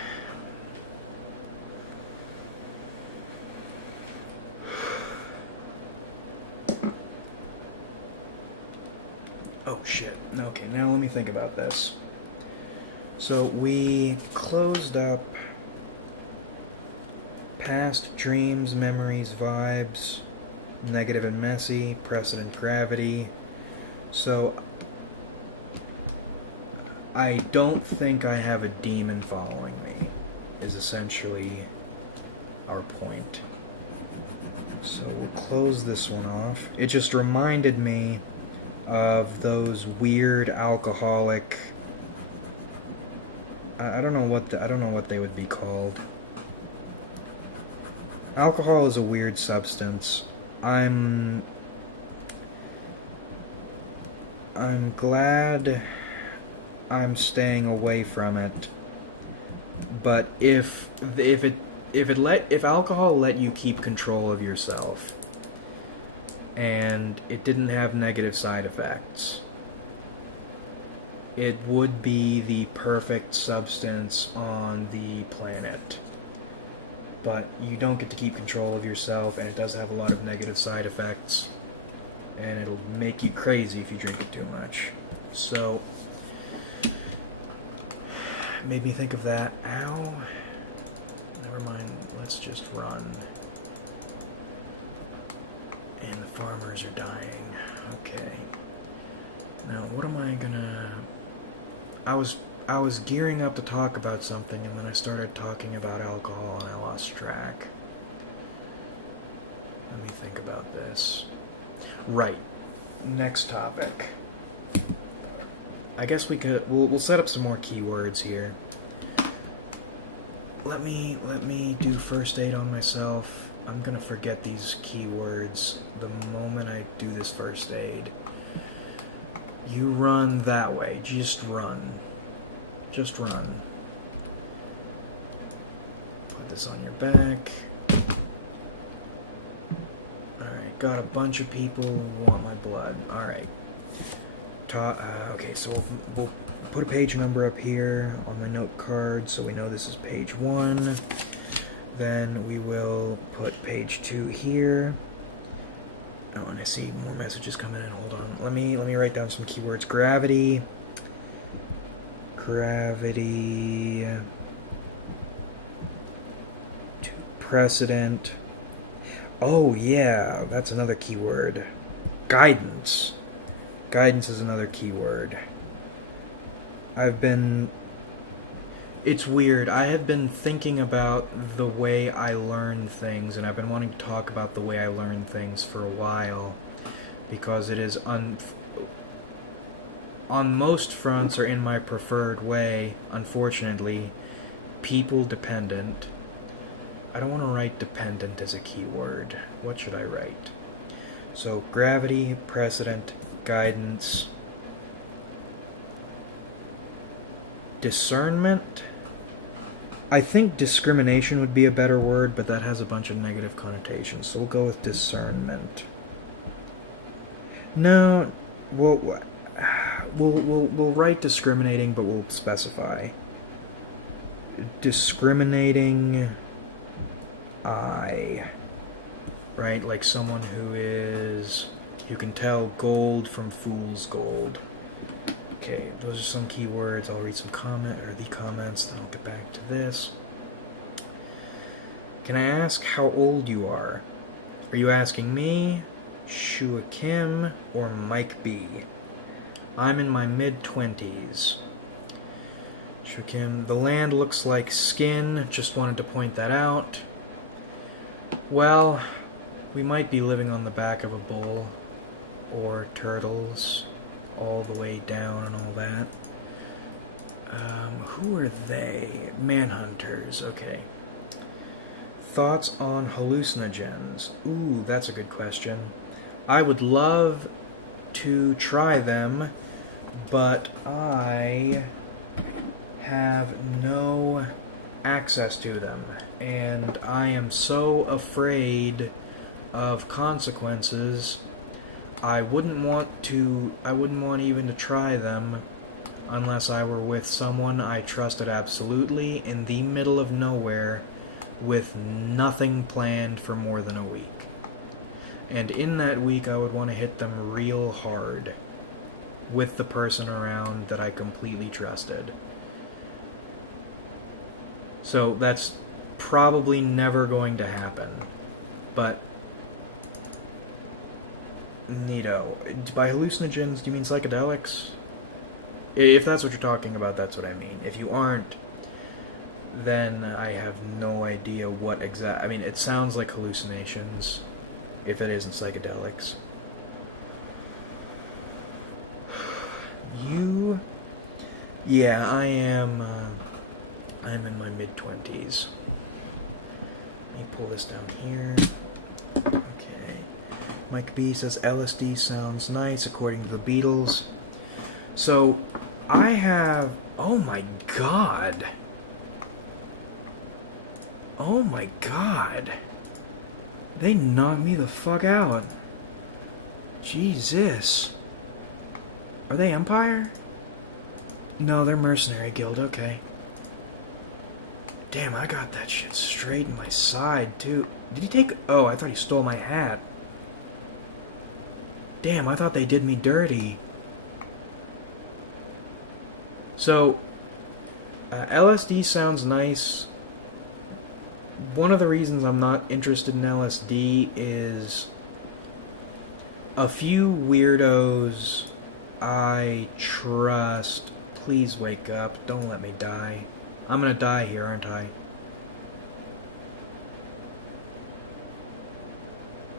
Oh shit. Okay, now let me think about this. So we closed up past dreams, memories, vibes, negative and messy, precedent, gravity. So I don't think I have a demon following me, is essentially our point. So we'll close this one off. It just reminded me of those weird alcoholic, I don't know what they would be called. Alcohol is a weird substance. I'm glad I'm staying away from it. But if alcohol let you keep control of yourself and it didn't have negative side effects, it would be the perfect substance on the planet. But you don't get to keep control of yourself, and it does have a lot of negative side effects, and it'll make you crazy if you drink it too much. So, made me think of that. Ow. Never mind, let's just run. And the farmers are dying. Okay. Now, what am I gonna... I was gearing up to talk about something, and then I started talking about alcohol, and I lost track. Let me think about this. Right. Next topic. I guess we'll set up some more keywords here. Let me do first aid on myself. I'm gonna forget these keywords the moment I do this first aid. You run that way. Just run. Just run. Put this on your back. Alright, got a bunch of people who want my blood. Alright. Okay, so we'll put a page number up here on my note card so we know this is page 1. Then we will put page 2 here. Oh, and I see more messages coming in. Hold on. Let me write down some keywords. Gravity, to precedent. Oh yeah, that's another keyword. Guidance. Guidance is another keyword. It's weird. I have been thinking about the way I learn things, and I've been wanting to talk about the way I learn things for a while, because it is on most fronts are in my preferred way, unfortunately, people dependent. I don't want to write dependent as a keyword. What should I write? So, gravity, precedent, guidance, discernment. I think discrimination would be a better word, but that has a bunch of negative connotations, so we'll go with discernment. No, we'll write discriminating, but we'll specify. Discriminating eye. Right? Like someone who can tell gold from fool's gold. Okay, those are some keywords. I'll read the comments, then I'll get back to this. Can I ask how old you are? Are you asking me, Shua Kim, or Mike B? I'm in my mid-20s. Shua Kim, the land looks like skin. Just wanted to point that out. Well, we might be living on the back of a bull, or turtles, all the way down and all that. Who are they? Manhunters, okay. Thoughts on hallucinogens? Ooh, that's a good question. I would love to try them, but I have no access to them, and I am so afraid of consequences. I wouldn't want even to try them unless I were with someone I trusted absolutely in the middle of nowhere with nothing planned for more than a week. And in that week I would want to hit them real hard with the person around that I completely trusted. So that's probably never going to happen. But neato. By hallucinogens, do you mean psychedelics? If that's what you're talking about, that's what I mean. If you aren't, then I have no idea what I mean, it sounds like hallucinations, if it isn't psychedelics. Yeah, I'm in my mid-20s. Let me pull this down here. Okay. Mike B says LSD sounds nice according to the Beatles. So, I have... Oh my god. Oh my god. They knocked me the fuck out. Jesus. Are they Empire? No, they're Mercenary Guild, okay. Damn, I got that shit straight in my side, too. Did he take... Oh, I thought he stole my hat. Damn, I thought they did me dirty. So, LSD sounds nice. One of the reasons I'm not interested in LSD is a few weirdos I trust. Please wake up. Don't let me die. I'm gonna die here, aren't I?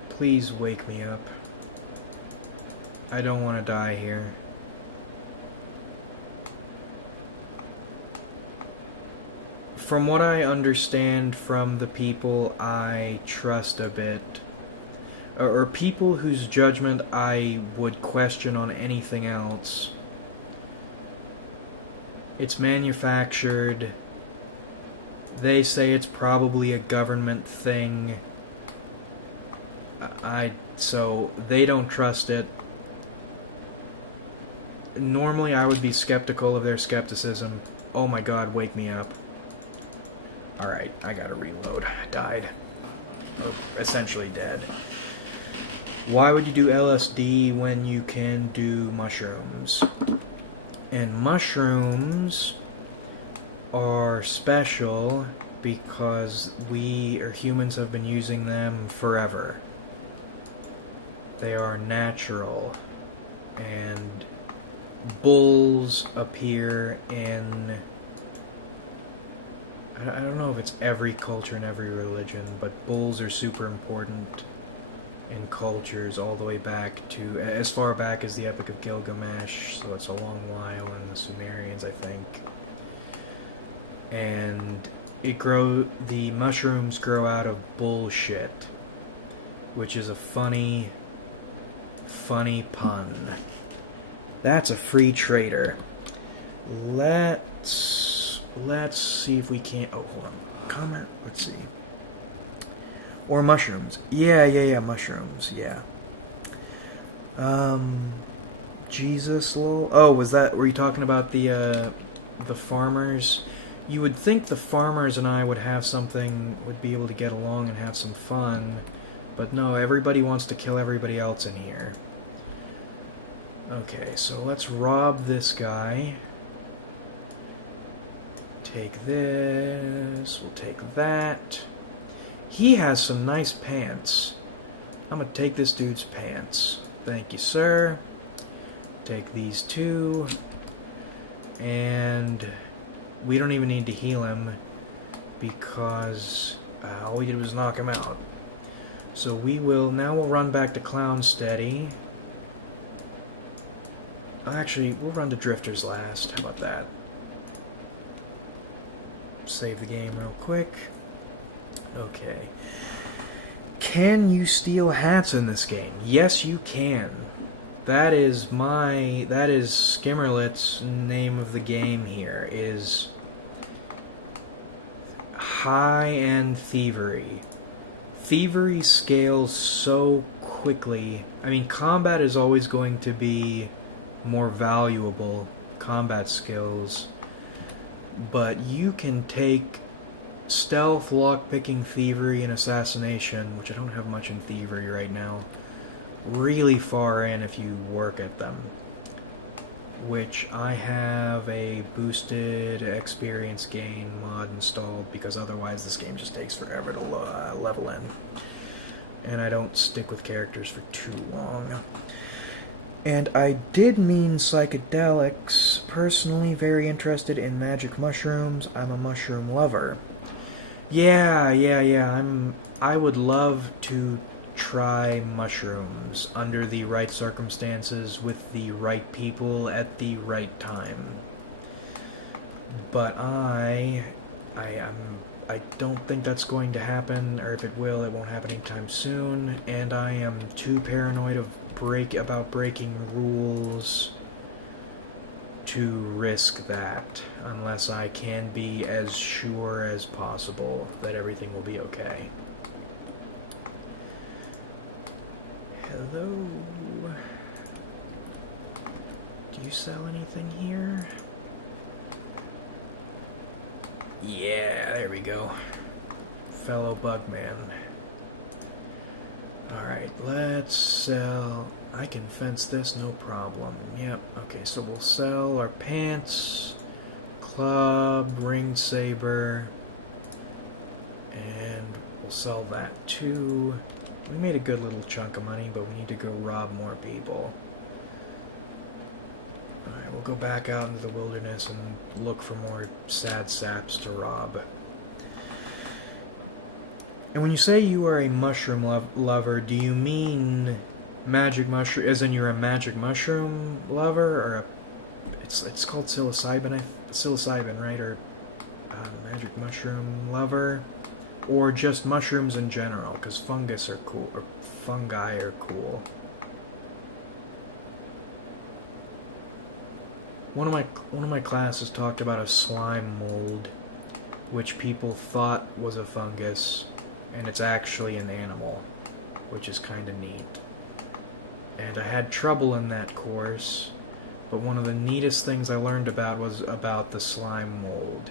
Please wake me up. I don't want to die here. From what I understand from the people I trust a bit, or people whose judgment I would question on anything else, it's manufactured. They say it's probably a government thing. So they don't trust it. Normally I would be skeptical of their skepticism. Oh my god, wake me up. Alright, I gotta reload. I died. Or essentially dead. Why would you do LSD when you can do mushrooms? And mushrooms are special because we, or humans, have been using them forever. They are natural. And bulls appear in... I don't know if it's every culture and every religion, but bulls are super important. in cultures all the way back to as far back as the Epic of Gilgamesh, so it's a long while, and the Sumerians, I think. And the mushrooms grow out of bullshit, which is a funny pun. That's a free trader. Let's see if we can't. Oh, hold on. Comment. Let's see. Or mushrooms. Yeah. Mushrooms. Yeah. Jesus, lol. Oh, were you talking about the farmers? You would think the farmers and I would be able to get along and have some fun, but no, everybody wants to kill everybody else in here. Okay, so let's rob this guy. Take this, we'll take that. He has some nice pants. I'm gonna take this dude's pants. Thank you, sir. Take these two. And we don't even need to heal him because all we did was knock him out. So we'll run back to Clownsteady. Actually, we'll run to Drifters last. How about that? Save the game real quick. Okay. Can you steal hats in this game? Yes, you can. That is Skimmerlet's name of the game here, is high-end thievery. Thievery scales so quickly. I mean, combat is always going to be more valuable, combat skills, but you can take stealth, lockpicking, thievery, and assassination, which I don't have much in thievery right now, really far in if you work at them. Which I have a boosted experience gain mod installed, because otherwise this game just takes forever to level in. And I don't stick with characters for too long. And I did mean psychedelics. Personally, very interested in magic mushrooms. I'm a mushroom lover. Yeah. I would love to try mushrooms under the right circumstances with the right people at the right time. But I don't think that's going to happen, or if it will, it won't happen anytime soon, and I am too paranoid about breaking rules to risk that, unless I can be as sure as possible that everything will be okay. Hello? Do you sell anything here? Yeah, there we go. Fellow Bugman. Alright, let's sell... I can fence this, no problem. Yep, okay, so we'll sell our pants, club, ring saber, and we'll sell that too. We made a good little chunk of money, but we need to go rob more people. Alright, we'll go back out into the wilderness and look for more sad saps to rob. And when you say you are a mushroom lover, do you mean magic mushroom, as in you're a magic mushroom lover, or it's called psilocybin, right? Or magic mushroom lover, or just mushrooms in general? Because fungus are cool, or fungi are cool. One of my classes talked about a slime mold, which people thought was a fungus, and it's actually an animal, which is kind of neat. And I had trouble in that course, but one of the neatest things I learned about was about the slime mold.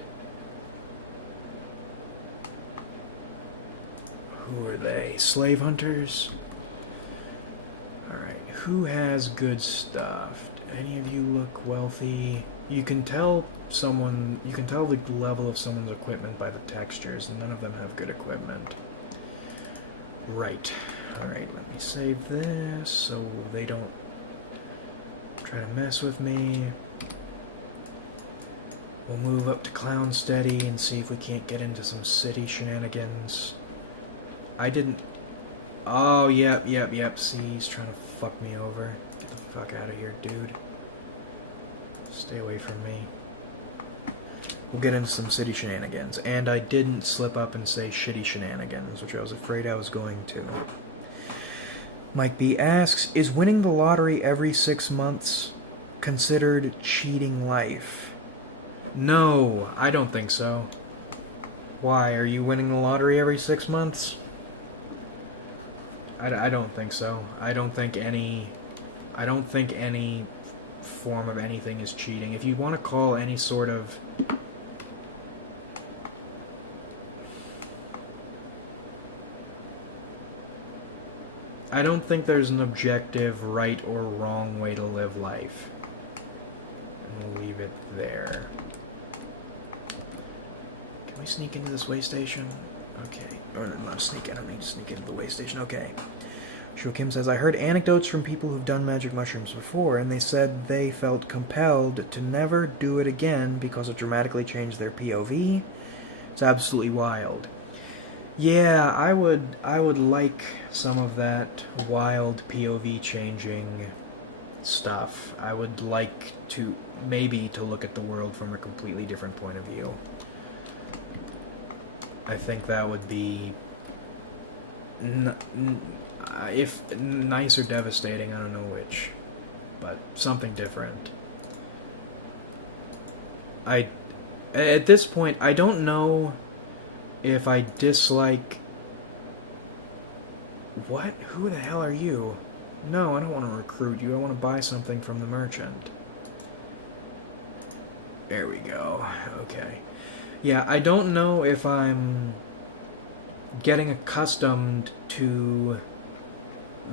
Who are they? Slave hunters? Alright, who has good stuff? Any of you look wealthy? You can tell the level of someone's equipment by the textures, and none of them have good equipment. Right. Alright, let me save this so they don't try to mess with me. We'll move up to Clownsteady and see if we can't get into some city shenanigans. I didn't Oh, yep. See, he's trying to fuck me over. Get the fuck out of here, dude. Stay away from me. We'll get into some city shenanigans. And I didn't slip up and say shitty shenanigans, which I was afraid I was going to. Mike B asks, is winning the lottery every 6 months considered cheating life? No, I don't think so. Why? Are you winning the lottery every 6 months? I don't think so. I don't think any form of anything is cheating. If you want to call any sort of I don't think there's an objective right or wrong way to live life. And we'll leave it there. Can we sneak into this way station? Okay. Or not sneak, I don't need to sneak into the way station. Okay. Sho Kim says, I heard anecdotes from people who've done magic mushrooms before, and they said they felt compelled to never do it again because it dramatically changed their POV. It's absolutely wild. Yeah, I would like some of that wild POV changing stuff. I would like to maybe to look at the world from a completely different point of view. I think that would be if nice or devastating, I don't know which, but something different. At this point, I don't know if I dislike... What? Who the hell are you? No, I don't want to recruit you. I want to buy something from the merchant. There we go. Okay. Yeah, I don't know if I'm getting accustomed to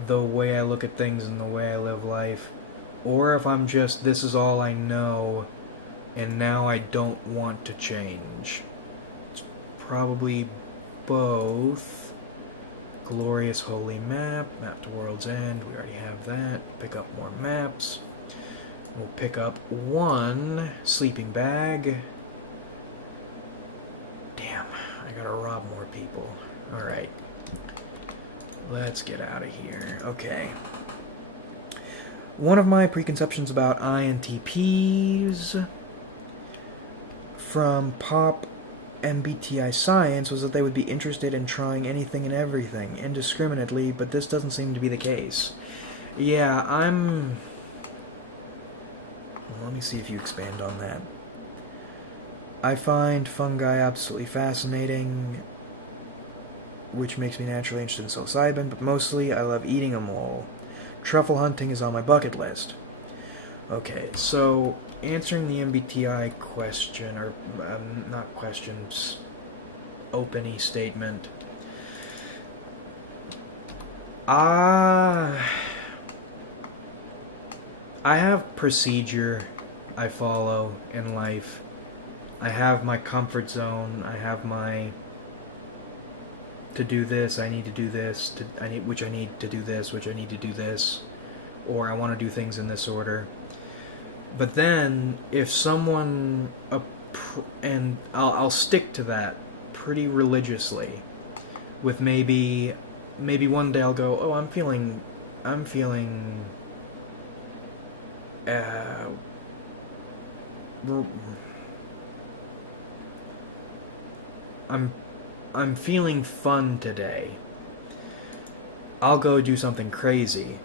the way I look at things and the way I live life, or if I'm just, this is all I know, and now I don't want to change. It's probably both. Glorious Holy Map, Map to World's End, we already have that. Pick up more maps. We'll pick up one sleeping bag. Damn, I gotta rob more people. Alright. Let's get out of here. Okay. One of my preconceptions about INTPs from pop MBTI science was that they would be interested in trying anything and everything indiscriminately, but this doesn't seem to be the case. Yeah, well, let me see if you expand on that. I find fungi absolutely fascinating, which makes me naturally interested in psilocybin, but mostly I love eating them all. Truffle hunting is on my bucket list. Okay, so answering the MBTI question, or not questions, open-y statement. I have procedure I follow in life. I have my comfort zone. I have my to do this, I need to do this, I need to do this, which I need to do this, or I want to do things in this order. But then, if someone, and I'll stick to that pretty religiously, with maybe one day I'll go, oh, I'm feeling I'm feeling fun today. I'll go do something crazy.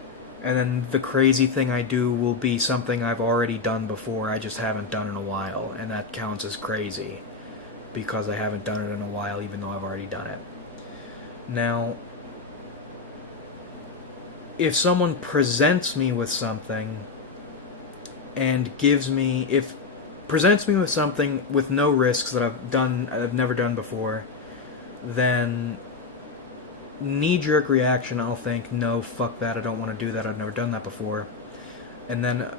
And then the crazy thing I do will be something I've already done before, I just haven't done in a while. And that counts as crazy. Because I haven't done it in a while, even though I've already done it. Now, if someone presents me with something and presents me with something with no risks that I've never done before, then knee-jerk reaction, I'll think, no, fuck that, I don't want to do that, I've never done that before. And then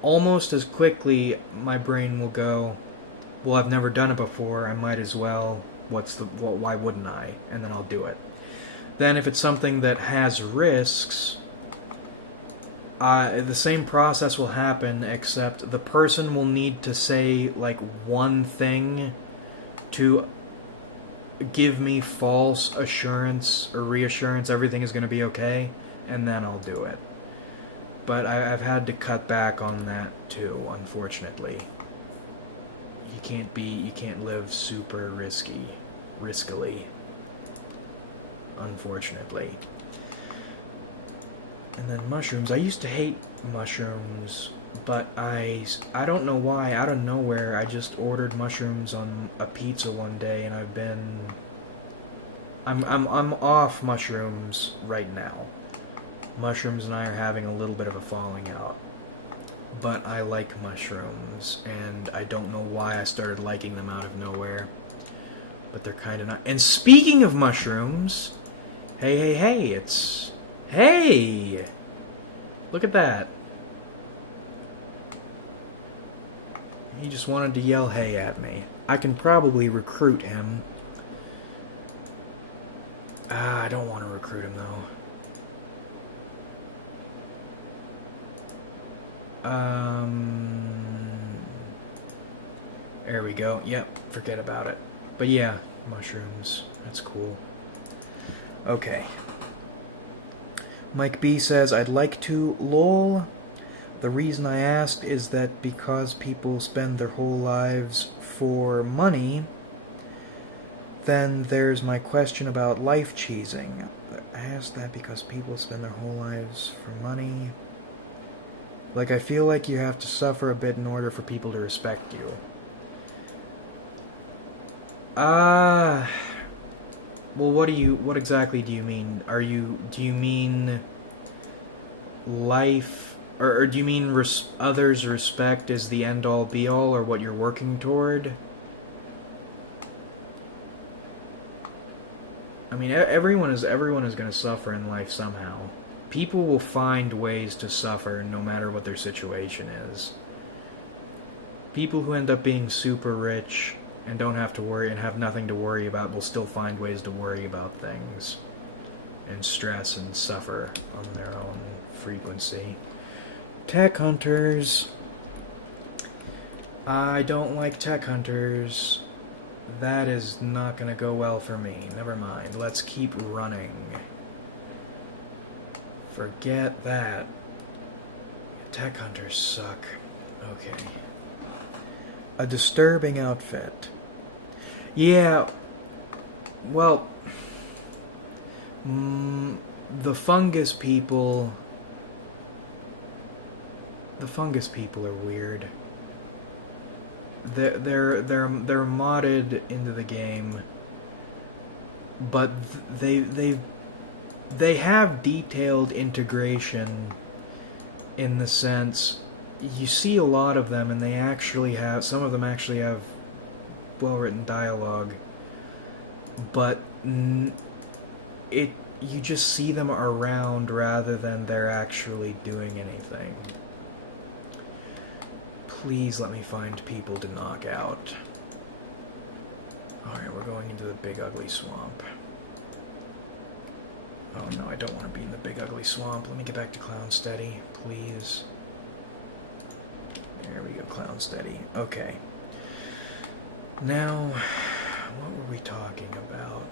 almost as quickly my brain will go, well, I've never done it before, I might as well, why wouldn't I? And then I'll do it. Then if it's something that has risks, the same process will happen, except the person will need to say, like, one thing to give me false assurance or reassurance everything is going to be okay, and then I'll do it. But I've had to cut back on that too, unfortunately. You can't live super riskily, unfortunately. And then mushrooms. I used to hate mushrooms, but I don't know why, out of nowhere, I just ordered mushrooms on a pizza one day, and I'm off mushrooms right now. Mushrooms and I are having a little bit of a falling out. But I like mushrooms, and I don't know why I started liking them out of nowhere. But they're kind of not. And speaking of mushrooms, hey, hey! Look at that. He just wanted to yell hey at me. I can probably recruit him. I don't want to recruit him, though. There we go. Yep, forget about it. But yeah, mushrooms. That's cool. Okay. Mike B says, I'd like to, lol. The reason I asked is that because people spend their whole lives for money, then there's my question about life cheesing. I asked that because people spend their whole lives for money. Like, I feel like you have to suffer a bit in order for people to respect you. Well, what exactly do you mean? Do you mean life, or do you mean others' respect is the end-all be-all, or what you're working toward? I mean, everyone is going to suffer in life somehow. People will find ways to suffer no matter what their situation is. People who end up being super rich and don't have to worry and have nothing to worry about will still find ways to worry about things and stress and suffer on their own frequency. Tech hunters. I don't like tech hunters. That is not going to go well for me. Never mind. Let's keep running. Forget that. Tech hunters suck. Okay. A disturbing outfit. Yeah. Well, the fungus people. The fungus people are weird. They're modded into the game, but they have detailed integration in the sense you see a lot of them, and some of them actually have well-written dialogue, but you just see them around rather than they're actually doing anything. Please let me find people to knock out. Alright, we're going into the big ugly swamp. Oh no, I don't want to be in the big ugly swamp. Let me get back to Clown Steady, please. There we go, Clown Steady. Okay. Now, what were we talking about?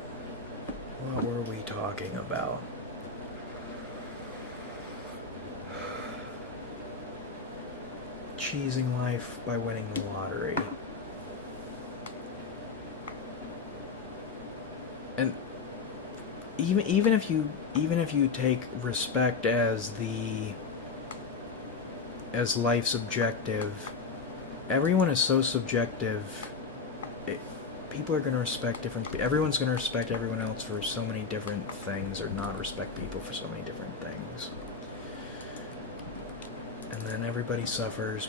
Cheesing life by winning the lottery. And even if you take respect as life's objective, everyone is so subjective. People are going to respect everyone's going to respect everyone else for so many different things, or not respect people for so many different things. And then everybody suffers,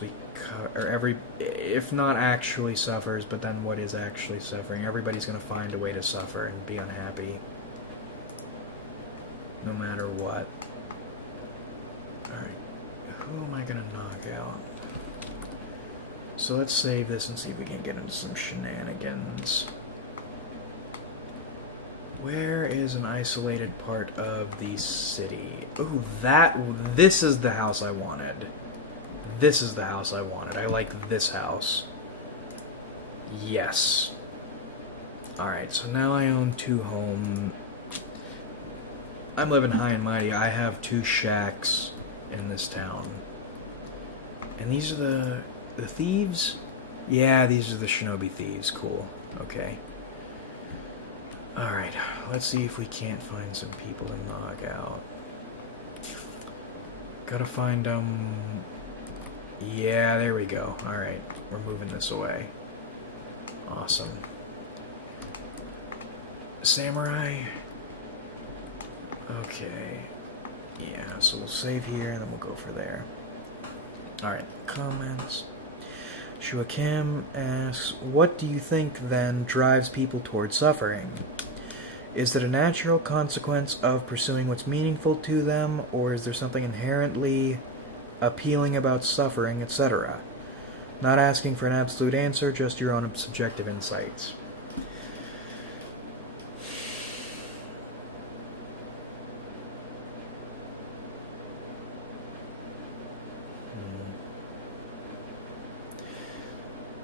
if not actually suffers, but then what is actually suffering? Everybody's going to find a way to suffer and be unhappy, no matter what. Alright, who am I going to knock out? So let's save this and see if we can get into some shenanigans. Where is an isolated part of the city? Ooh, this is the house I wanted. This is the house I wanted. I like this house. Yes. Alright, so now I own 2 homes. I'm living high and mighty. I have 2 shacks in this town. And these are the thieves? Yeah, these are the shinobi thieves. Cool. Okay. Alright, let's see if we can't find some people to knock out. Gotta find, yeah, there we go. Alright, we're moving this away. Awesome. Samurai. Okay. Yeah, so we'll save here and then we'll go for there. Alright, comments. Shuakam asks, what do you think then drives people towards suffering? Is it a natural consequence of pursuing what's meaningful to them, or is there something inherently appealing about suffering, etc.? Not asking for an absolute answer, just your own subjective insights.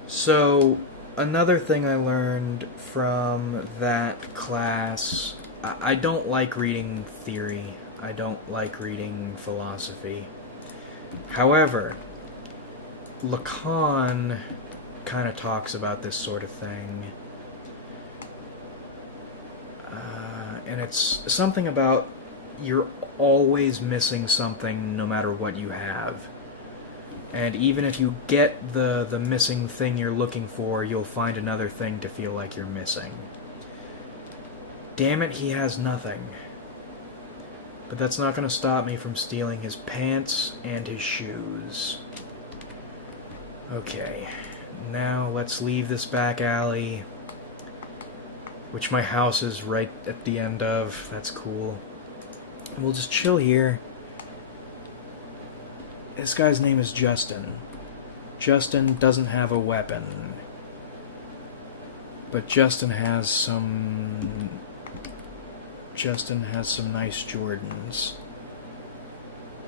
So, another thing I learned from that class, I don't like reading theory. I don't like reading philosophy. However, Lacan kind of talks about this sort of thing. And it's something about you're always missing something no matter what you have. And even if you get the missing thing you're looking for, you'll find another thing to feel like you're missing. Damn it, he has nothing. But that's not going to stop me from stealing his pants and his shoes. Okay, now let's leave this back alley, which my house is right at the end of. That's cool. We'll just chill here. This guy's name is Justin. Justin doesn't have a weapon. But Justin has some nice Jordans.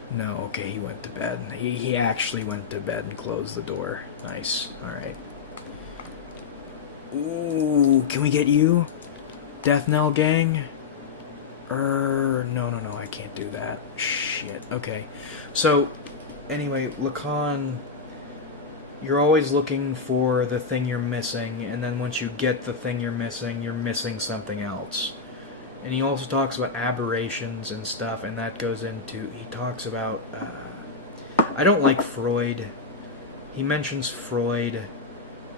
No, okay, he went to bed. He actually went to bed and closed the door. Nice. Alright. Ooh, can we get you? Death Knell Gang? No, I can't do that. Shit. Okay. So, anyway, Lacan, you're always looking for the thing you're missing, and then once you get the thing you're missing something else. And he also talks about aberrations and stuff, and that goes into, he talks about, I don't like Freud. He mentions Freud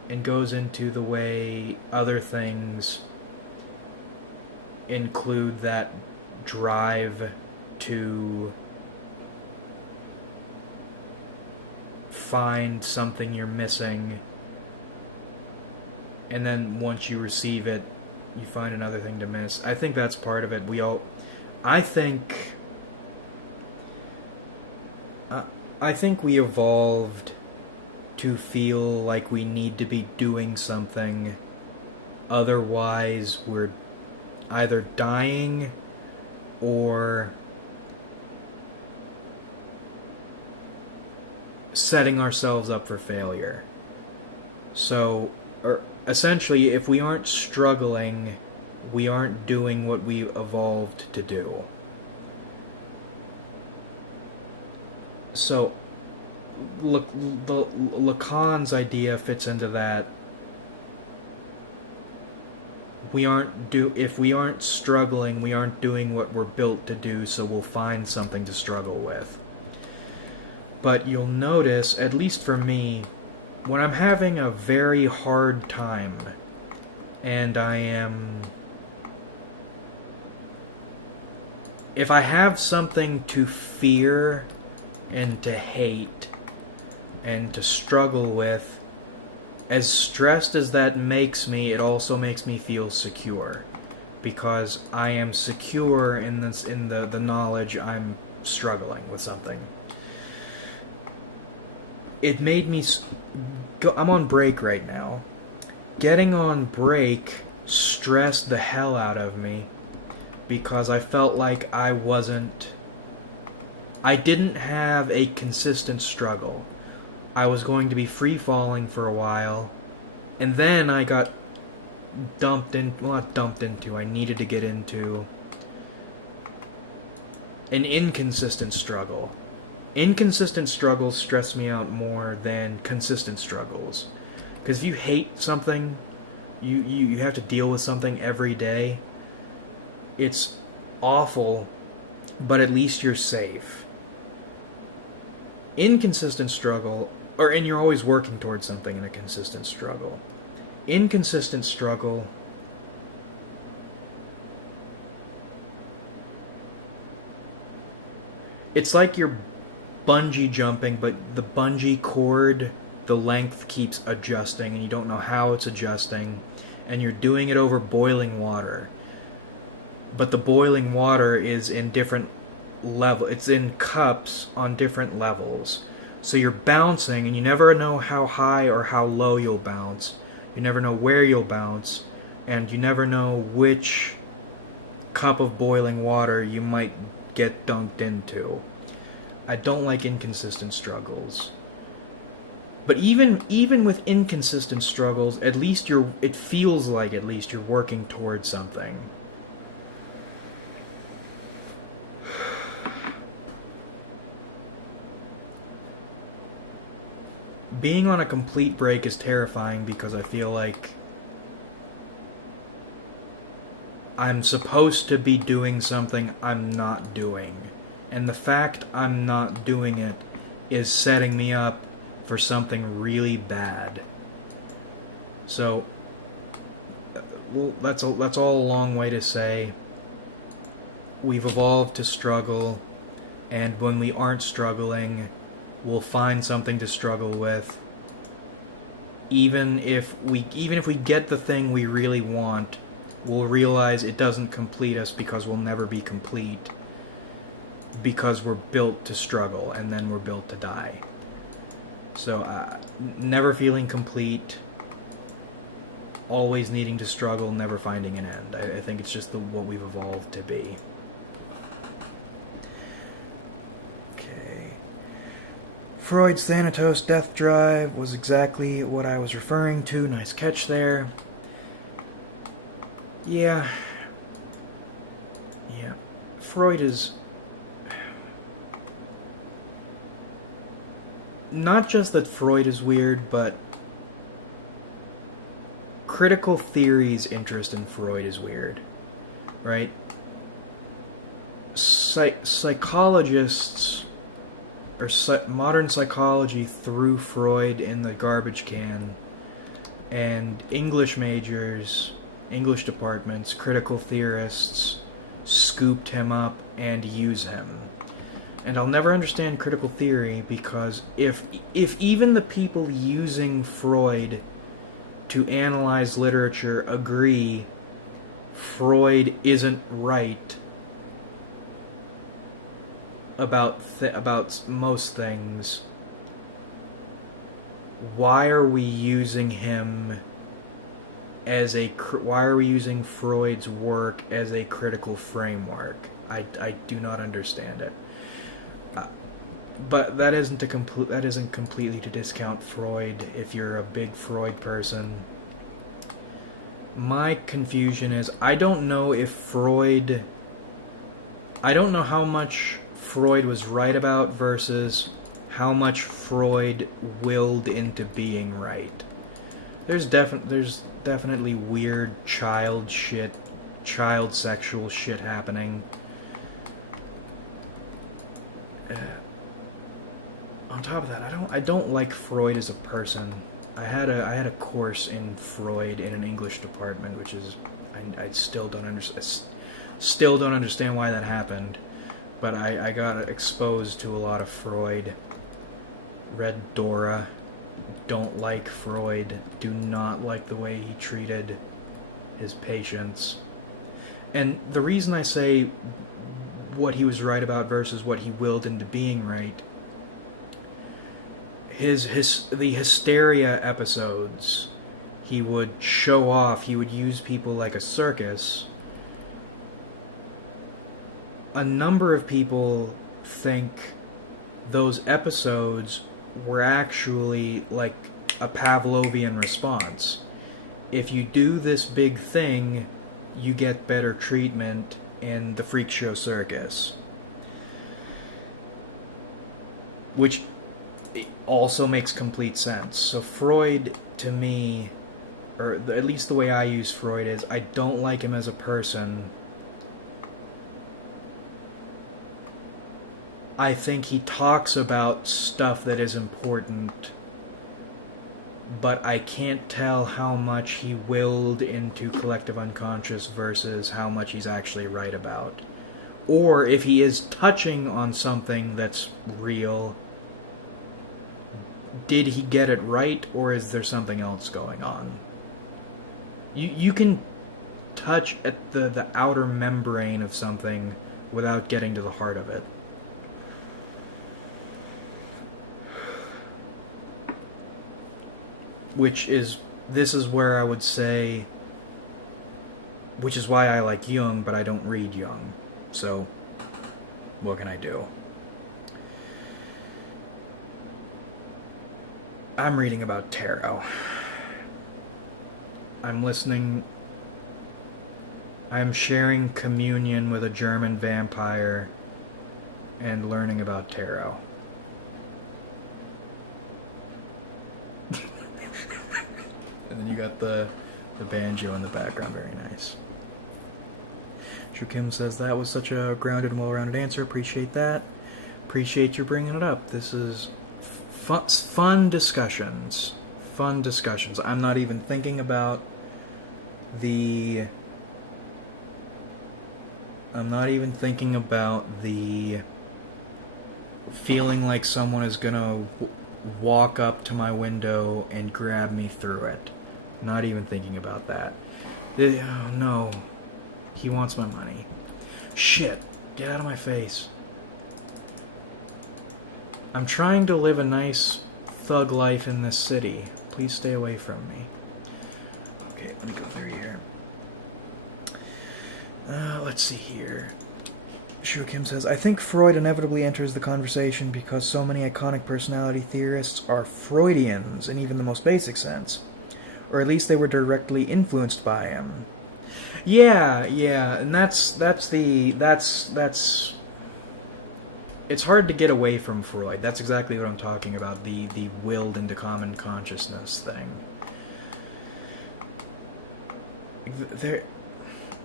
and goes into the way other things include that drive to find something you're missing, and then once you receive it, you find another thing to miss. I think that's part of it. I think we evolved to feel like we need to be doing something, otherwise we're either dying or setting ourselves up for failure. So, essentially, if we aren't struggling, we aren't doing what we evolved to do. So, Lacan's idea fits into that. If we aren't struggling, we aren't doing what we're built to do, so we'll find something to struggle with. But you'll notice, at least for me, when I'm having a very hard time, and if I have something to fear and to hate and to struggle with, as stressed as that makes me, it also makes me feel secure, because I am secure in the knowledge I'm struggling with something. It made me I'm on break right now. Getting on break stressed the hell out of me, because I felt like I didn't have a consistent struggle. I was going to be free-falling for a while, and then I got I needed to get into an inconsistent struggle. Inconsistent struggles stress me out more than consistent struggles. Because if you hate something, you have to deal with something every day, it's awful, but at least you're safe. Inconsistent struggle, and you're always working towards something in a consistent struggle. Inconsistent struggle, it's like you're bungee jumping, but the bungee cord, the length keeps adjusting, and you don't know how it's adjusting, and you're doing it over boiling water. But the boiling water is in different level. It's in cups on different levels. So you're bouncing, and you never know how high or how low you'll bounce. You never know where you'll bounce, and you never know which cup of boiling water you might get dunked into. I don't like inconsistent struggles. But even with inconsistent struggles, at least it feels like at least you're working towards something. Being on a complete break is terrifying because I feel like I'm supposed to be doing something I'm not doing. And the fact I'm not doing it is setting me up for something really bad. So, that's all a long way to say we've evolved to struggle, and when we aren't struggling, we'll find something to struggle with. Even if we get the thing we really want, we'll realize it doesn't complete us because we'll never be complete. Because we're built to struggle, and then we're built to die. So, never feeling complete, always needing to struggle, never finding an end. I think it's just what we've evolved to be. Okay. Freud's Thanatos death drive was exactly what I was referring to. Nice catch there. Yeah. Freud is... Not just that Freud is weird, but critical theory's interest in Freud is weird, right? Psychologists, or modern psychology threw Freud in the garbage can, and English majors, English departments, critical theorists scooped him up and use him. And I'll never understand critical theory because if even the people using Freud to analyze literature agree Freud isn't right about most things, why are we using him why are we using Freud's work as a critical framework? I do not understand it. But that isn't completely to discount Freud if you're a big Freud person. My confusion is I don't know how much Freud was right about versus how much Freud willed into being right. There's definitely weird child sexual shit happening. On top of that, I don't like Freud as a person. I had a course in Freud in an English department, which is I still don't understand why that happened, but I got exposed to a lot of Freud. Read Dora. Don't like Freud. Do not like the way he treated his patients. And the reason I say what he was right about versus what he willed into being right, the hysteria episodes, he would show off, he would use people like a circus. A number of people think those episodes were actually like a Pavlovian response. if you do this big thing, you get better treatment in the freak show circus. Which also makes complete sense. So Freud, to me, or at least the way I use Freud is, I don't like him as a person. I think he talks about stuff that is important, but I can't tell how much he willed into collective unconscious versus how much he's actually right about. Or if he is touching on something that's real, did he get it right, or is there something else going on? You can touch at the outer membrane of something without getting to the heart of it. This is where I would say, which is why I like Jung, but I don't read Jung. So, what can I do? I'm reading about tarot. I'm sharing communion with a German vampire and learning about tarot. And then you got the banjo in the background, very nice. Shu Kim says, that was such a grounded and well-rounded answer, appreciate that. Appreciate you bringing it up. This is fun discussions. Fun discussions. I'm not even thinking about the feeling like someone is gonna walk up to my window and grab me through it. Not even thinking about that. Oh no. He wants my money. Shit. Get out of my face. I'm trying to live a nice thug life in this city. Please stay away from me. Okay, let me go through here. Let's see here. Shu Kim says, I think Freud inevitably enters the conversation because so many iconic personality theorists are Freudians in even the most basic sense. Or at least they were directly influenced by him. Yeah, and that's it's hard to get away from Freud. That's exactly what I'm talking about, the willed into common consciousness thing.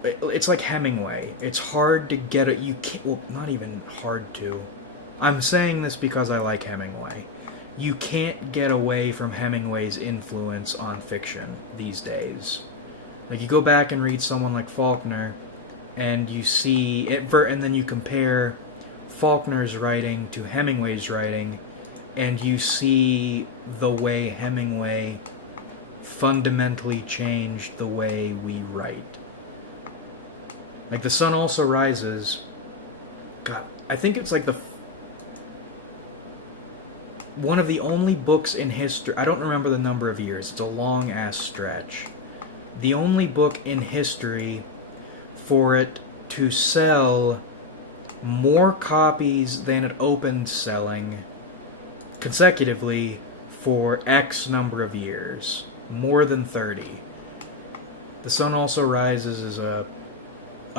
It's like Hemingway. It's hard to get it. You can't. Well, not even hard to. I'm saying this because I like Hemingway. You can't get away from Hemingway's influence on fiction these days. Like, you go back and read someone like Faulkner, and you see it, and then you compare Faulkner's writing to Hemingway's writing, and you see the way Hemingway fundamentally changed the way we write. Like, The Sun Also Rises, God, I think it's like one of the only books in history, I don't remember the number of years, it's a long-ass stretch. The only book in history for it to sell more copies than it opened selling consecutively for X number of years. More than 30. The Sun Also Rises is a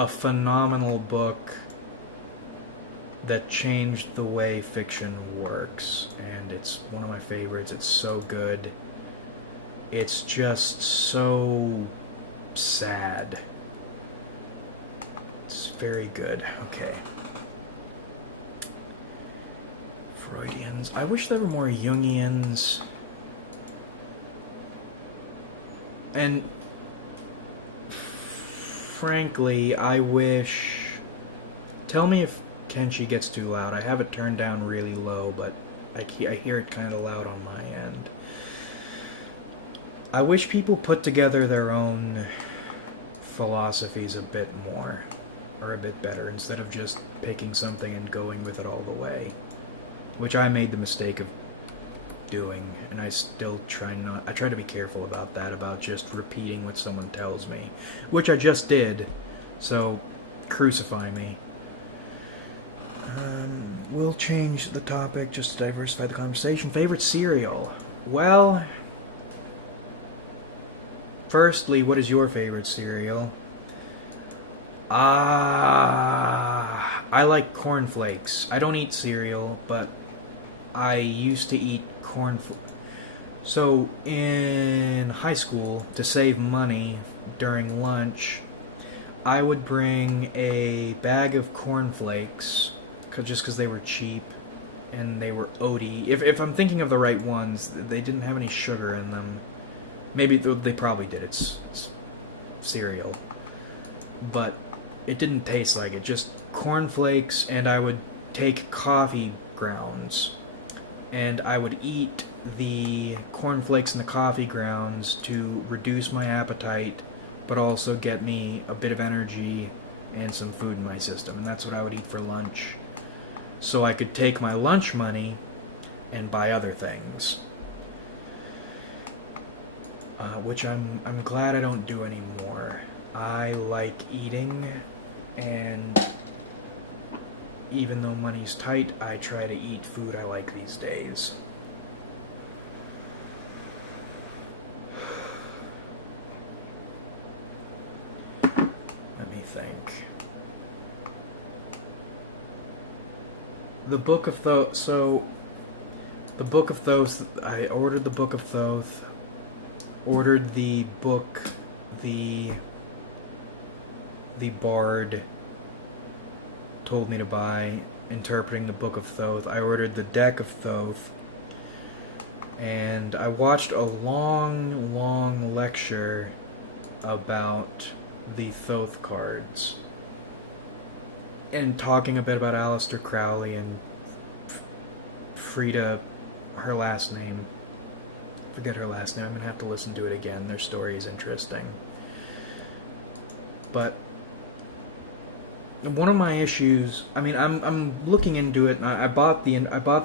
phenomenal book that changed the way fiction works, and it's one of my favorites. It's so good. It's just so sad. It's very good. Okay. Freudians. I wish there were more Jungians. And frankly, I wish... Tell me if KENSHI gets too loud. I have it turned down really low, but I hear it kind of loud on my end. I wish people put together their own philosophies a bit more, or a bit better, instead of just picking something and going with it all the way. Which I made the mistake of doing, and I still try to be careful about that, about just repeating what someone tells me. Which I just did, so crucify me. We'll change the topic just to diversify the conversation. Favorite cereal? Well, firstly, what is your favorite cereal? I like cornflakes. I don't eat cereal, but I used to eat cornflakes. So in high school, to save money during lunch, I would bring a bag of cornflakes, just because they were cheap and they were oaty. If I'm thinking of the right ones, they didn't have any sugar in them. Maybe they probably did. It's cereal, but it didn't taste like it. Just cornflakes, and I would take coffee grounds, and I would eat the cornflakes and the coffee grounds to reduce my appetite, but also get me a bit of energy and some food in my system. And that's what I would eat for lunch, so I could take my lunch money and buy other things. Which I'm glad I don't do anymore. I like eating, and even though money's tight, I try to eat food I like these days. Let me think. The Book of Thoth. So, the Book of Thoth. I ordered the Book of Thoth. Ordered the book, the Bard told me to buy, interpreting the Book of Thoth. I ordered the deck of Thoth, and I watched a long lecture about the Thoth cards, and talking a bit about Aleister Crowley and Frida, her last name. Forget her last name. I'm gonna have to listen to it again. Their story is interesting. But one of my issues, I mean, I'm looking into it. And I bought the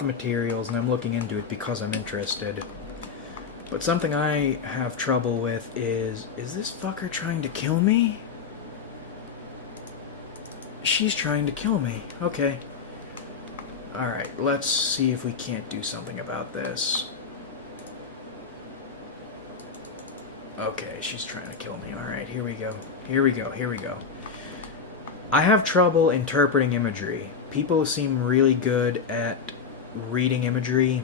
materials, and I'm looking into it because I'm interested. But something I have trouble with is this fucker trying to kill me? She's trying to kill me. Okay. Alright, let's see if we can't do something about this. Okay, she's trying to kill me. Alright, here we go. I have trouble interpreting imagery. People seem really good at reading imagery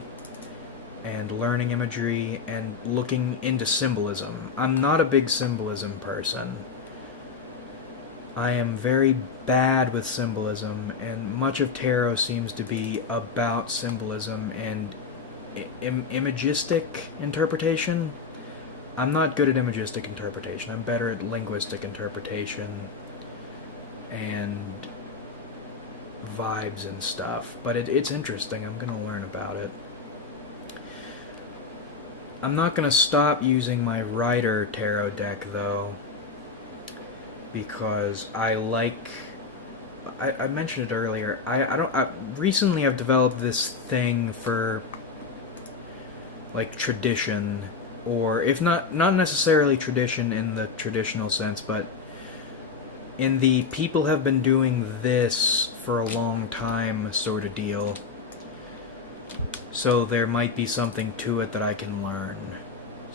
and learning imagery and looking into symbolism. I'm not a big symbolism person. I am very bad with symbolism, and much of tarot seems to be about symbolism and imagistic interpretation. I'm not good at imagistic interpretation. I'm better at linguistic interpretation and vibes and stuff. But it's interesting. I'm going to learn about it. I'm not going to stop using my Rider tarot deck, though, because I like... I mentioned it earlier. Recently I've developed this thing for, like, tradition, or if not necessarily tradition in the traditional sense, but in the people have been doing this for a long time sort of deal. So there might be something to it that I can learn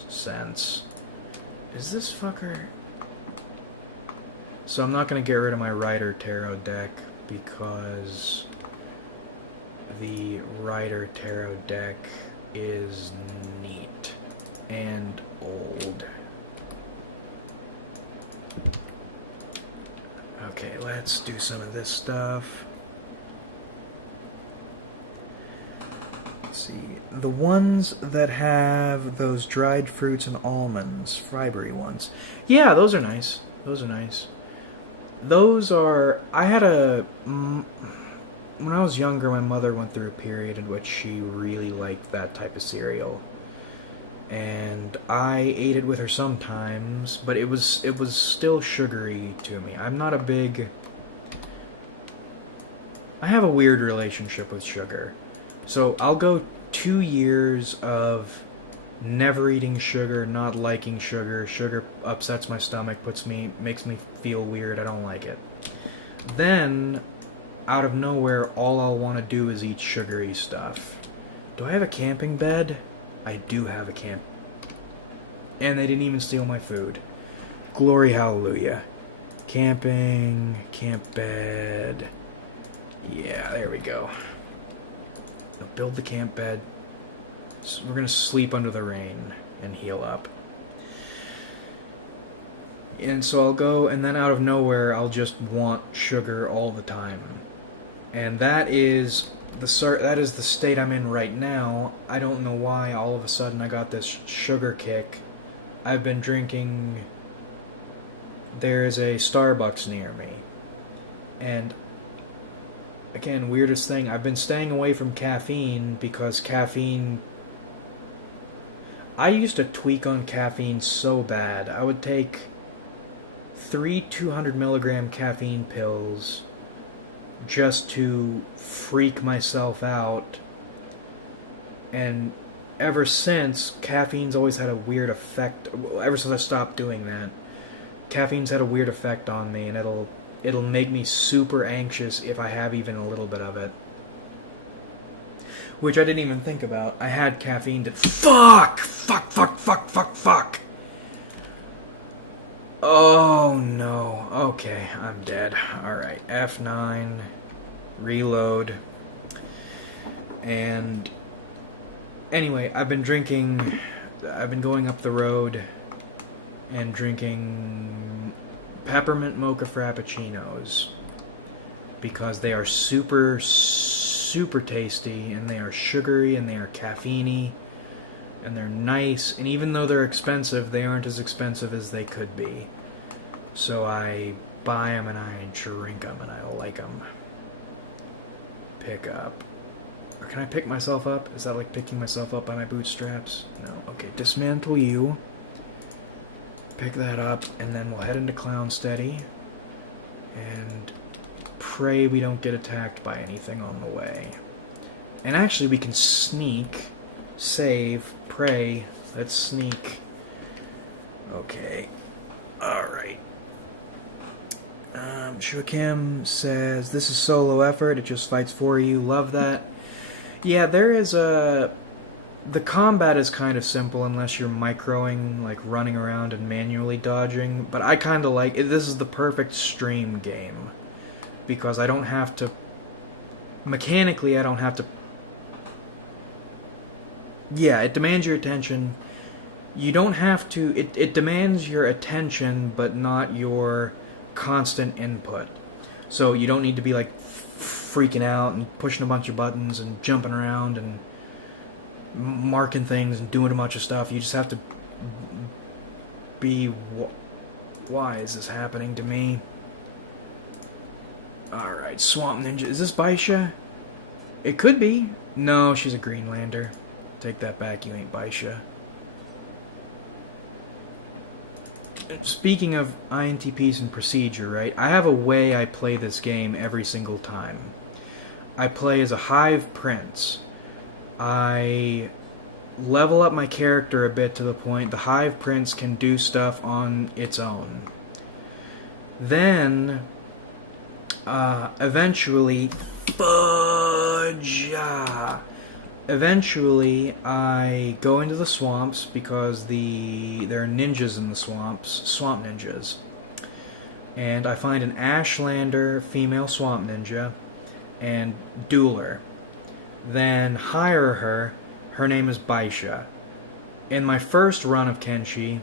sense. Is this fucker... So I'm not going to get rid of my Rider tarot deck, because the Rider tarot deck is neat and old. Okay, let's do some of this stuff. Let's see. The ones that have those dried fruits and almonds, fibery ones. Yeah, those are nice. Those are nice. Those are... I had a... When I was younger, my mother went through a period in which she really liked that type of cereal. And I ate it with her sometimes, but it was still sugary to me. I'm not a big... I have a weird relationship with sugar. So I'll go 2 years of never eating sugar, not liking sugar. Sugar upsets my stomach, makes me feel weird. I don't like it. Then, out of nowhere, all I'll want to do is eat sugary stuff. Do I have a camping bed? I do have a camp... And they didn't even steal my food. Glory hallelujah. Camping, camp bed. Yeah, there we go. Now build the camp bed. So we're gonna sleep under the rain and heal up. And so I'll go, and then out of nowhere, I'll just want sugar all the time. And that is the state I'm in right now. I don't know why all of a sudden I got this sugar kick. I've been drinking... There's a Starbucks near me. And, again, weirdest thing, I've been staying away from caffeine because caffeine... I used to tweak on caffeine so bad. I would take 3 200 milligram caffeine pills just to freak myself out. And ever since, caffeine's always had a weird effect. Ever since I stopped doing that, caffeine's had a weird effect on me, and it'll make me super anxious if I have even a little bit of it. Which I didn't even think about. I had caffeine to... Fuck! Oh, no. Okay, I'm dead. Alright, F9. Reload. And... Anyway, I've been going up the road and drinking peppermint mocha frappuccinos because they are super, super tasty, and they are sugary, and they are caffeine-y, and they're nice, and even though they're expensive, they aren't as expensive as they could be. So I buy them and I drink them, and I like them. Pick up. Or can I pick myself up? Is that like picking myself up by my bootstraps? No. Okay, dismantle you. Pick that up, and then we'll head into Clown Steady. And pray we don't get attacked by anything on the way. And actually, we can sneak, save, pray. Let's sneak. Okay. Alright. Shuakim says, this is solo effort, it just fights for you. Love that. Yeah, there is a... The combat is kind of simple unless you're microing, like running around and manually dodging. But I kind of like... This is the perfect stream game. Because I don't have to... Mechanically, I don't have to... Yeah, it demands your attention. You don't have to... It demands your attention, but not your constant input. So you don't need to be, like, freaking out and pushing a bunch of buttons and jumping around and marking things and doing a bunch of stuff. You just have to be... Why is this happening to me? Alright, Swamp Ninja. Is this Baisha? It could be. No, she's a Greenlander. Take that back, you ain't Baisha. Speaking of INTPs and procedure, right? I have a way I play this game every single time. I play as a hive prince. I level up my character a bit to the point the hive prince can do stuff on its own. Then, eventually, eventually, I go into the swamps because there are ninjas in the swamps, swamp ninjas. And I find an Ashlander female swamp ninja and duel her. Then hire her. Her name is Baisha. In my first run of Kenshi,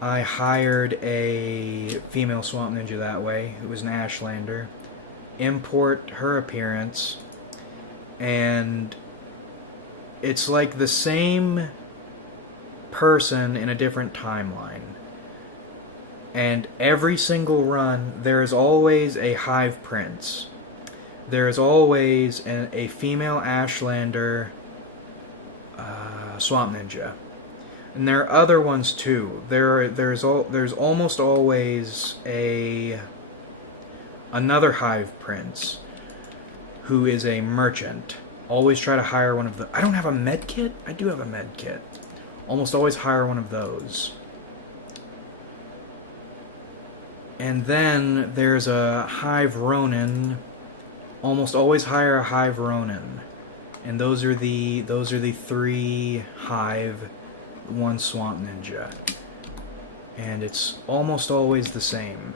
I hired a female swamp ninja that way, who was an Ashlander. Import her appearance, and it's like the same person in a different timeline. And every single run, there is always a hive prince. There is always a female Ashlander swamp ninja. And there are other ones too. There's almost always another hive prince who is a merchant. Always try to hire one of the... I don't have a med kit? I do have a med kit. Almost always hire one of those. And then there's a hive ronin. Almost always hire a hive ronin. And those are the three hive one swamp ninja. And it's almost always the same.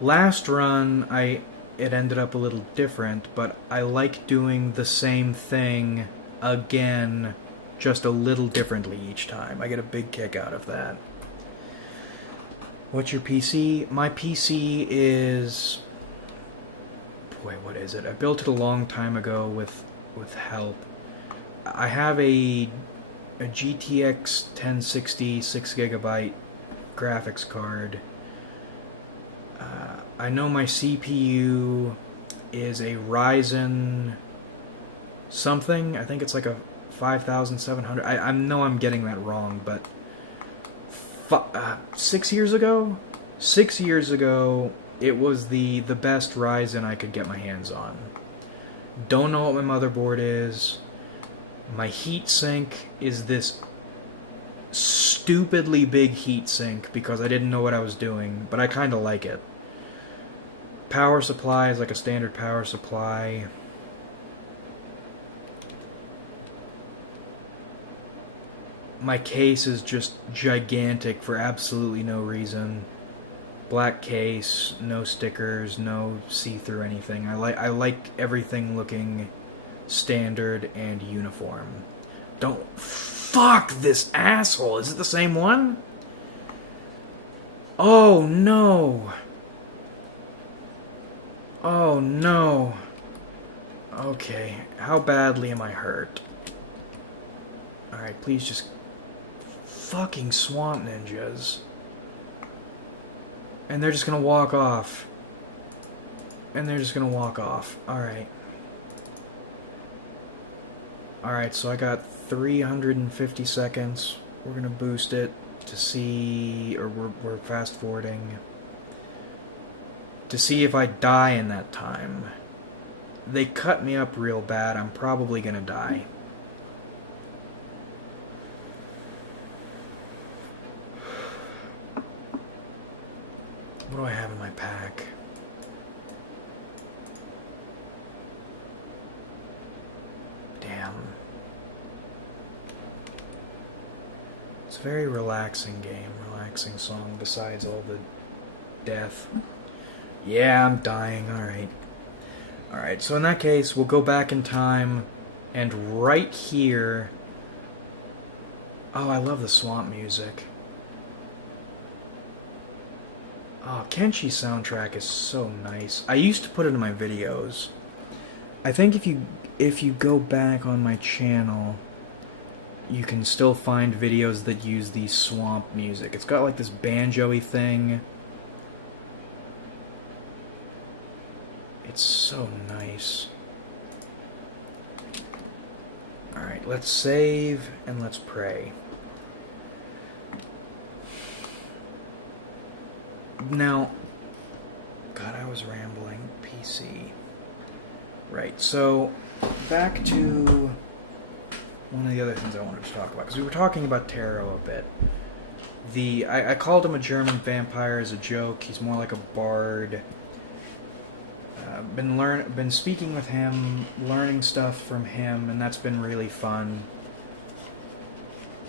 Last run, it ended up a little different, but I like doing the same thing again, just a little differently each time. I get a big kick out of that. What's your PC? My PC is... Boy, what is it? I built it a long time ago with help. I have a GTX 1060 6GB graphics card. I know my CPU is a Ryzen something. I think it's like a 5700. I know I'm getting that wrong, but 6 years ago? 6 years ago, it was the best Ryzen I could get my hands on. Don't know what my motherboard is. My heatsink is this stupidly big heatsink because I didn't know what I was doing, but I kind of like it. Power supply is like a standard power supply. My case is just gigantic for absolutely no reason. Black case, no stickers, no see-through anything. I like everything looking standard and uniform. Don't... Fuck this asshole! Is it the same one? Oh no! Oh no. Okay, how badly am I hurt? Alright, please just... Fucking swamp ninjas. And they're just gonna walk off. And they're just gonna walk off. Alright. Alright, so I got 350 seconds. We're gonna boost it to see... Or we're fast forwarding. To see if I die in that time. They cut me up real bad. I'm probably gonna die. What do I have in my pack? Damn. It's a very relaxing game, relaxing song, besides all the death. Yeah, I'm dying, alright. Alright, so in that case, we'll go back in time, and right here... Oh, I love the swamp music. Oh, KENSHI soundtrack is so nice. I used to put it in my videos. I think if you go back on my channel, you can still find videos that use the swamp music. It's got like this banjo-y thing. It's so nice. Alright, let's save and let's pray. Now, God, I was rambling. PC. Right, so back to one of the other things I wanted to talk about, because we were talking about tarot a bit. I called him a German vampire as a joke. He's more like a bard. Been speaking with him, learning stuff from him, and that's been really fun.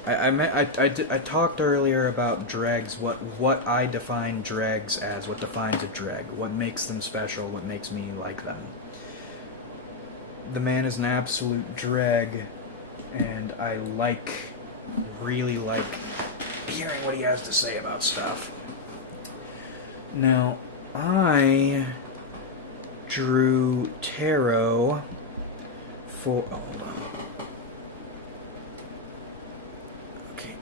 I talked earlier about dregs, what I define dregs as, what defines a dreg, what makes them special, what makes me like them. The man is an absolute dreg, and I really like hearing what he has to say about stuff. Now, I drew tarot for... Oh, hold on. Okay,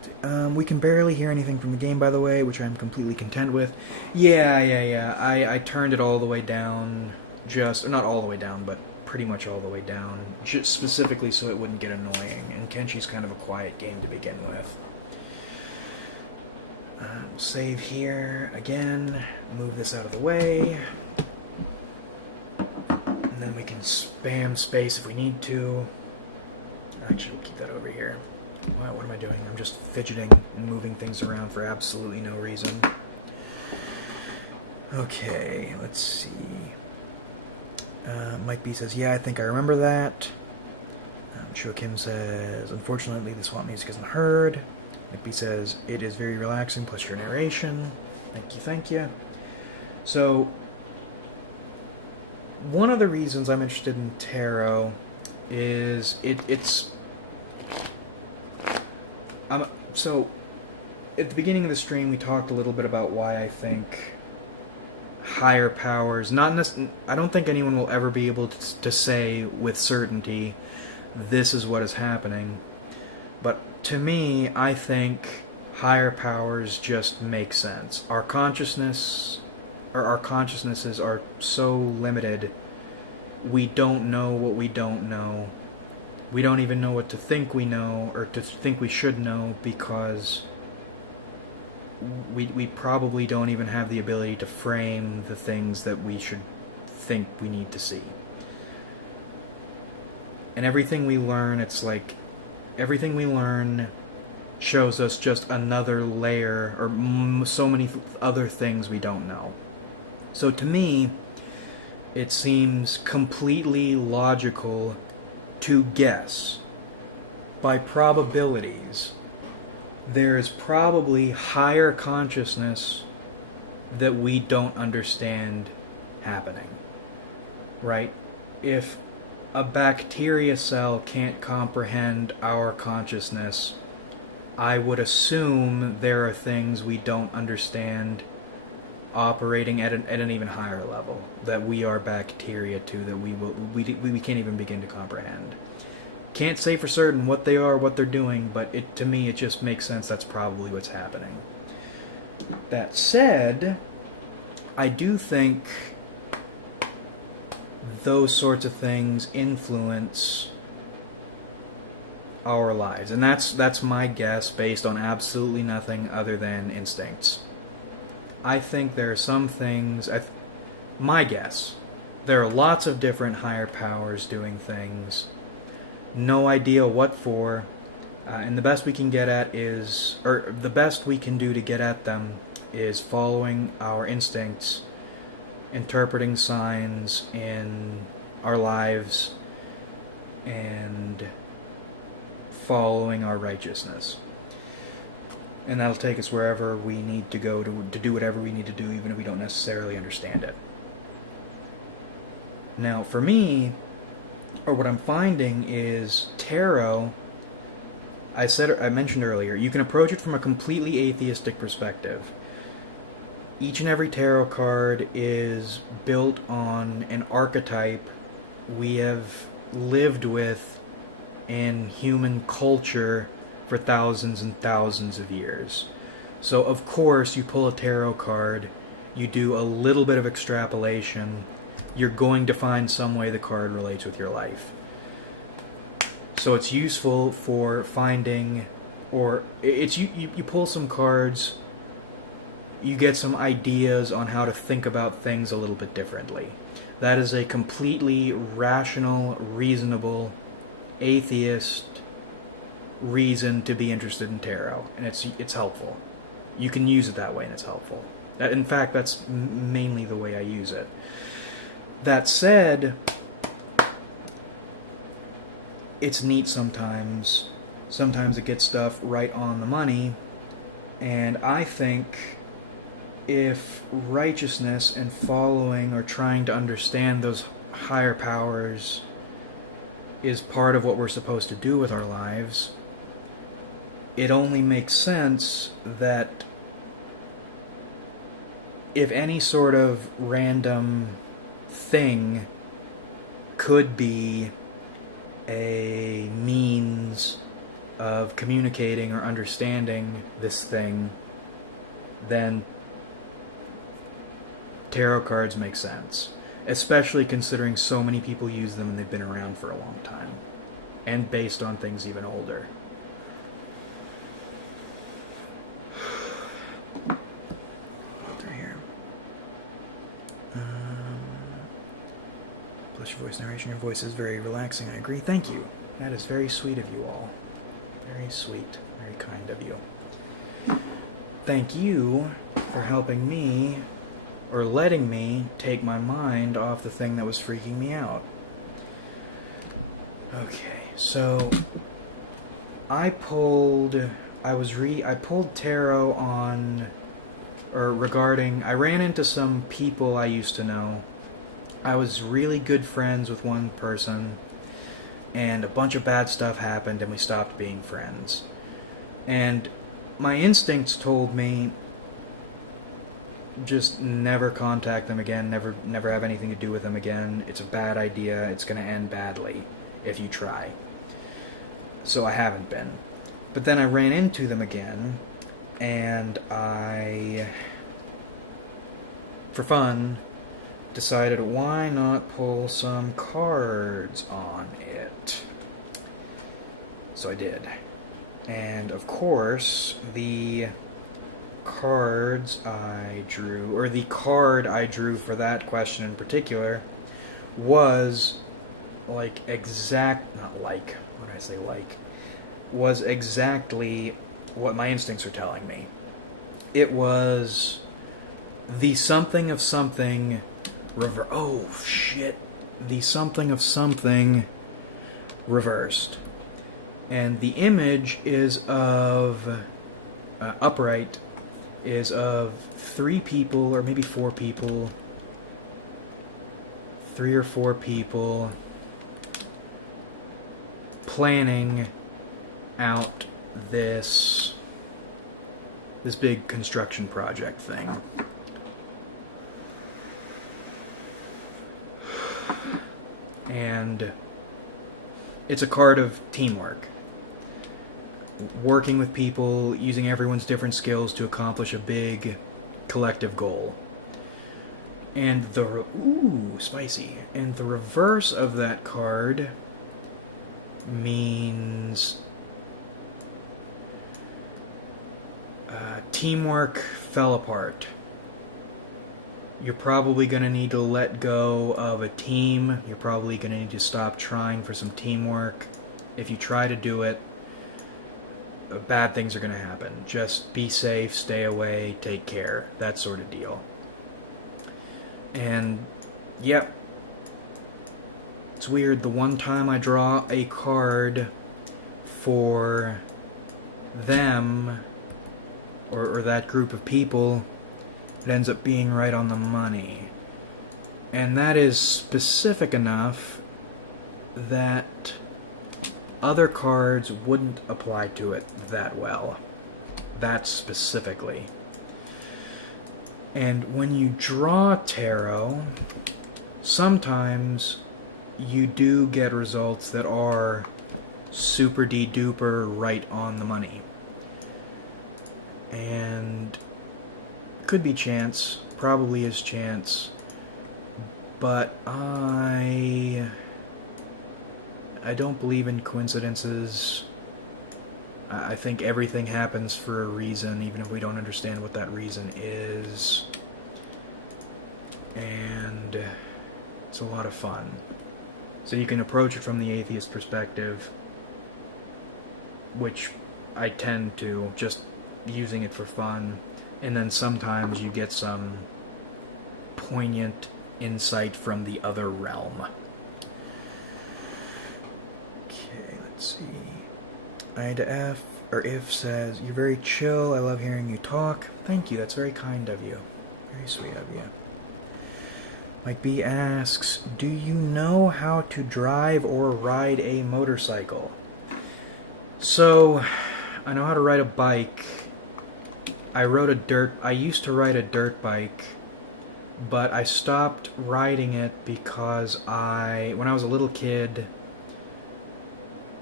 we can barely hear anything from the game, by the way, which I'm completely content with. Yeah. I turned it all the way down, not all the way down, but pretty much all the way down, just specifically so it wouldn't get annoying, and Kenshi's kind of a quiet game to begin with. We'll save here again, move this out of the way, and then we can spam space if we need to. Actually, we'll keep that over here. What am I doing? I'm just fidgeting and moving things around for absolutely no reason. Okay, let's see. Mike B says, yeah, I think I remember that. Shua Kim says, unfortunately, the swamp music isn't heard. McBee says, it is very relaxing, plus your narration. Thank you, thank you. So, one of the reasons I'm interested in tarot is so, at the beginning of the stream, we talked a little bit about why I think higher powers, I don't think anyone will ever be able to say with certainty, this is what is happening. But to me, I think higher powers just make sense. Our consciousnesses are so limited. We don't know what we don't know. We don't even know what to think we know or to think we should know, because we probably don't even have the ability to frame the things that we should think we need to see. And everything we learn, it's like everything we learn shows us just another layer or so many other things we don't know. So to me, it seems completely logical to guess by probabilities there is probably higher consciousness that we don't understand happening, right? If a bacteria cell can't comprehend our consciousness, I would assume there are things we don't understand operating at an even higher level, that we are bacteria too, that we can't even begin to comprehend. Can't say for certain what they are, what they're doing, but to me it just makes sense that's probably what's happening. That said, I do think those sorts of things influence our lives, and that's my guess based on absolutely nothing other than instincts. I think there are some things, my guess, there are lots of different higher powers doing things, no idea what for, and the best we can get at is, or the best we can do to get at them is following our instincts, interpreting signs in our lives, and following our righteousness. And that'll take us wherever we need to go to do whatever we need to do, even if we don't necessarily understand it. Now, for me, or what I'm finding is tarot, I mentioned earlier, you can approach it from a completely atheistic perspective. Each and every tarot card is built on an archetype we have lived with in human culture for thousands and thousands of years. So of course you pull a tarot card, you do a little bit of extrapolation, you're going to find some way the card relates with your life. So it's useful for finding, or it's you pull some cards, you get some ideas on how to think about things a little bit differently. That is a completely rational, reasonable, atheist reason to be interested in tarot, and it's helpful. You can use it that way, and it's helpful. In fact, that's mainly the way I use it. That said, it's neat sometimes. Sometimes it gets stuff right on the money, and I think if righteousness and following or trying to understand those higher powers is part of what we're supposed to do with our lives, it only makes sense that if any sort of random thing could be a means of communicating or understanding this thing, then tarot cards make sense. Especially considering so many people use them and they've been around for a long time. And based on things even older. Filter here. Plus your voice narration. Your voice is very relaxing. I agree. Thank you. That is very sweet of you all. Very sweet. Very kind of you. Thank you for helping me, or letting me take my mind off the thing that was freaking me out. Okay. So I pulled tarot on, or regarding, I ran into some people I used to know. I was really good friends with one person, and a bunch of bad stuff happened, and we stopped being friends. And my instincts told me just never contact them again, never have anything to do with them again. It's a bad idea. It's going to end badly if you try. So I haven't been. But then I ran into them again, and I, for fun, decided why not pull some cards on it. So I did. And of course, the cards I drew, or the card I drew for that question in particular, was was exactly what my instincts are telling me. It was the something of something the something of something reversed. And the image is of, upright, is of 3 people, or maybe 4 people, 3 or 4 people, planning out this big construction project thing. And it's a card of teamwork. Working with people, using everyone's different skills to accomplish a big collective goal. And spicy. And the reverse of that card means teamwork fell apart. You're probably going to need to let go of a team. You're probably going to need to stop trying for some teamwork. If you try to do it, bad things are going to happen. Just be safe, stay away, take care, that sort of deal. And, yep. It's weird, the one time I draw a card for them, or that group of people, it ends up being right on the money. And that is specific enough that other cards wouldn't apply to it that well. That specifically. And when you draw tarot, sometimes you do get results that are super de-duper right on the money. And could be chance, probably is chance, but I don't believe in coincidences. I think everything happens for a reason, even if we don't understand what that reason is. And it's a lot of fun. So you can approach it from the atheist perspective, which I tend to, just using it for fun. And then sometimes you get some poignant insight from the other realm. Okay, let's see. If says, "You're very chill. I love hearing you talk." Thank you. That's very kind of you. Very sweet of you. Mike B asks, "Do you know how to drive or ride a motorcycle?" So, I know how to ride a bike. I used to ride a dirt bike, but I stopped riding it because when I was a little kid,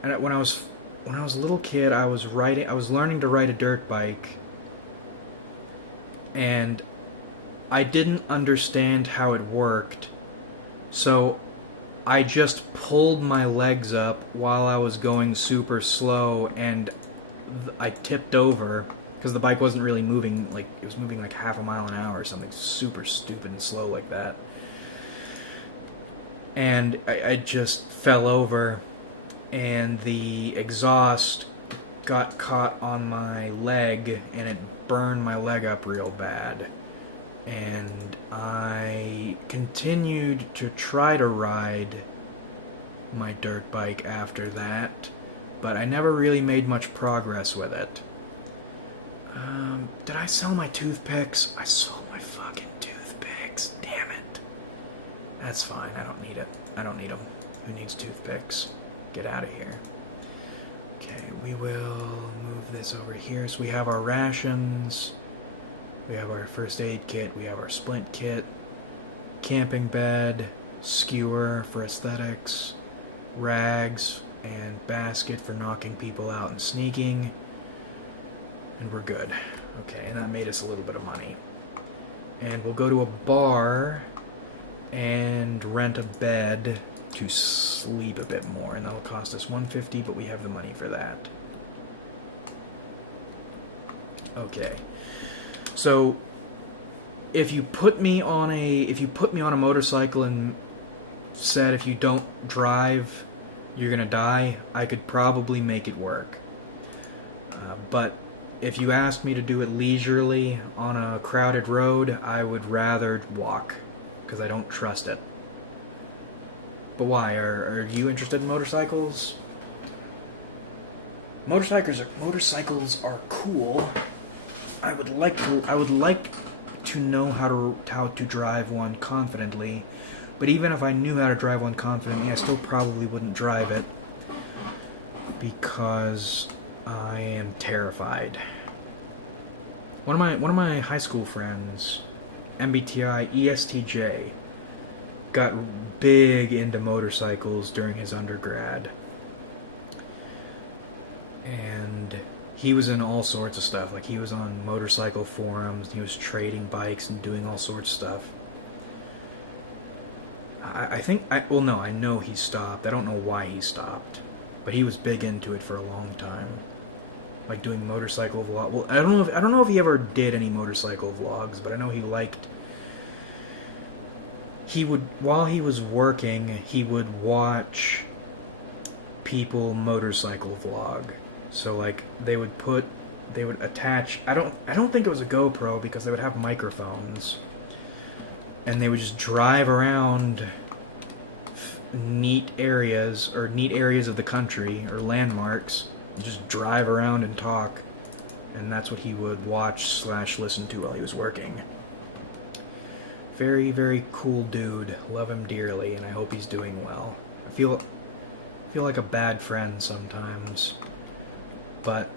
I was learning to ride a dirt bike, and I didn't understand how it worked, so I just pulled my legs up while I was going super slow, and I tipped over, because the bike wasn't really moving, it was moving half a mile an hour or something super stupid and slow like that. And I just fell over, and the exhaust got caught on my leg, and it burned my leg up real bad. And I continued to try to ride my dirt bike after that, but I never really made much progress with it. Did I sell my toothpicks? I sold my fucking toothpicks. Damn it. That's fine. I don't need it. I don't need them. Who needs toothpicks? Get out of here. Okay, we will move this over here. So we have our rations. We have our first aid kit. We have our splint kit. Camping bed. Skewer for aesthetics. Rags and basket for knocking people out and sneaking. And we're good. Okay, and that made us a little bit of money. And we'll go to a bar and rent a bed to sleep a bit more, and that'll cost us $150, but we have the money for that. Okay. So if you put me on a motorcycle and said if you don't drive you're gonna die, I could probably make it work. But if you asked me to do it leisurely on a crowded road, I would rather walk, because I don't trust it. But why? Are you interested in motorcycles? Motorcycles are cool. I would like to know how to drive one confidently, but even if I knew how to drive one confidently, I still probably wouldn't drive it because I am terrified. One of my high school friends, MBTI ESTJ, got big into motorcycles during his undergrad. And he was in all sorts of stuff. Like, he was on motorcycle forums, he was trading bikes and doing all sorts of stuff. I know he stopped. I don't know why he stopped. But he was big into it for a long time. Like doing motorcycle vlog. Well, I don't know if he ever did any motorcycle vlogs, but I know while he was working, he would watch people motorcycle vlog. So like they would attach, I don't think it was a GoPro, because they would have microphones, and they would just drive around neat areas of the country or landmarks, and just drive around and talk, and that's what he would watch / listen to while he was working. Very, very cool dude. Love him dearly, and I hope he's doing well. I feel like a bad friend sometimes, but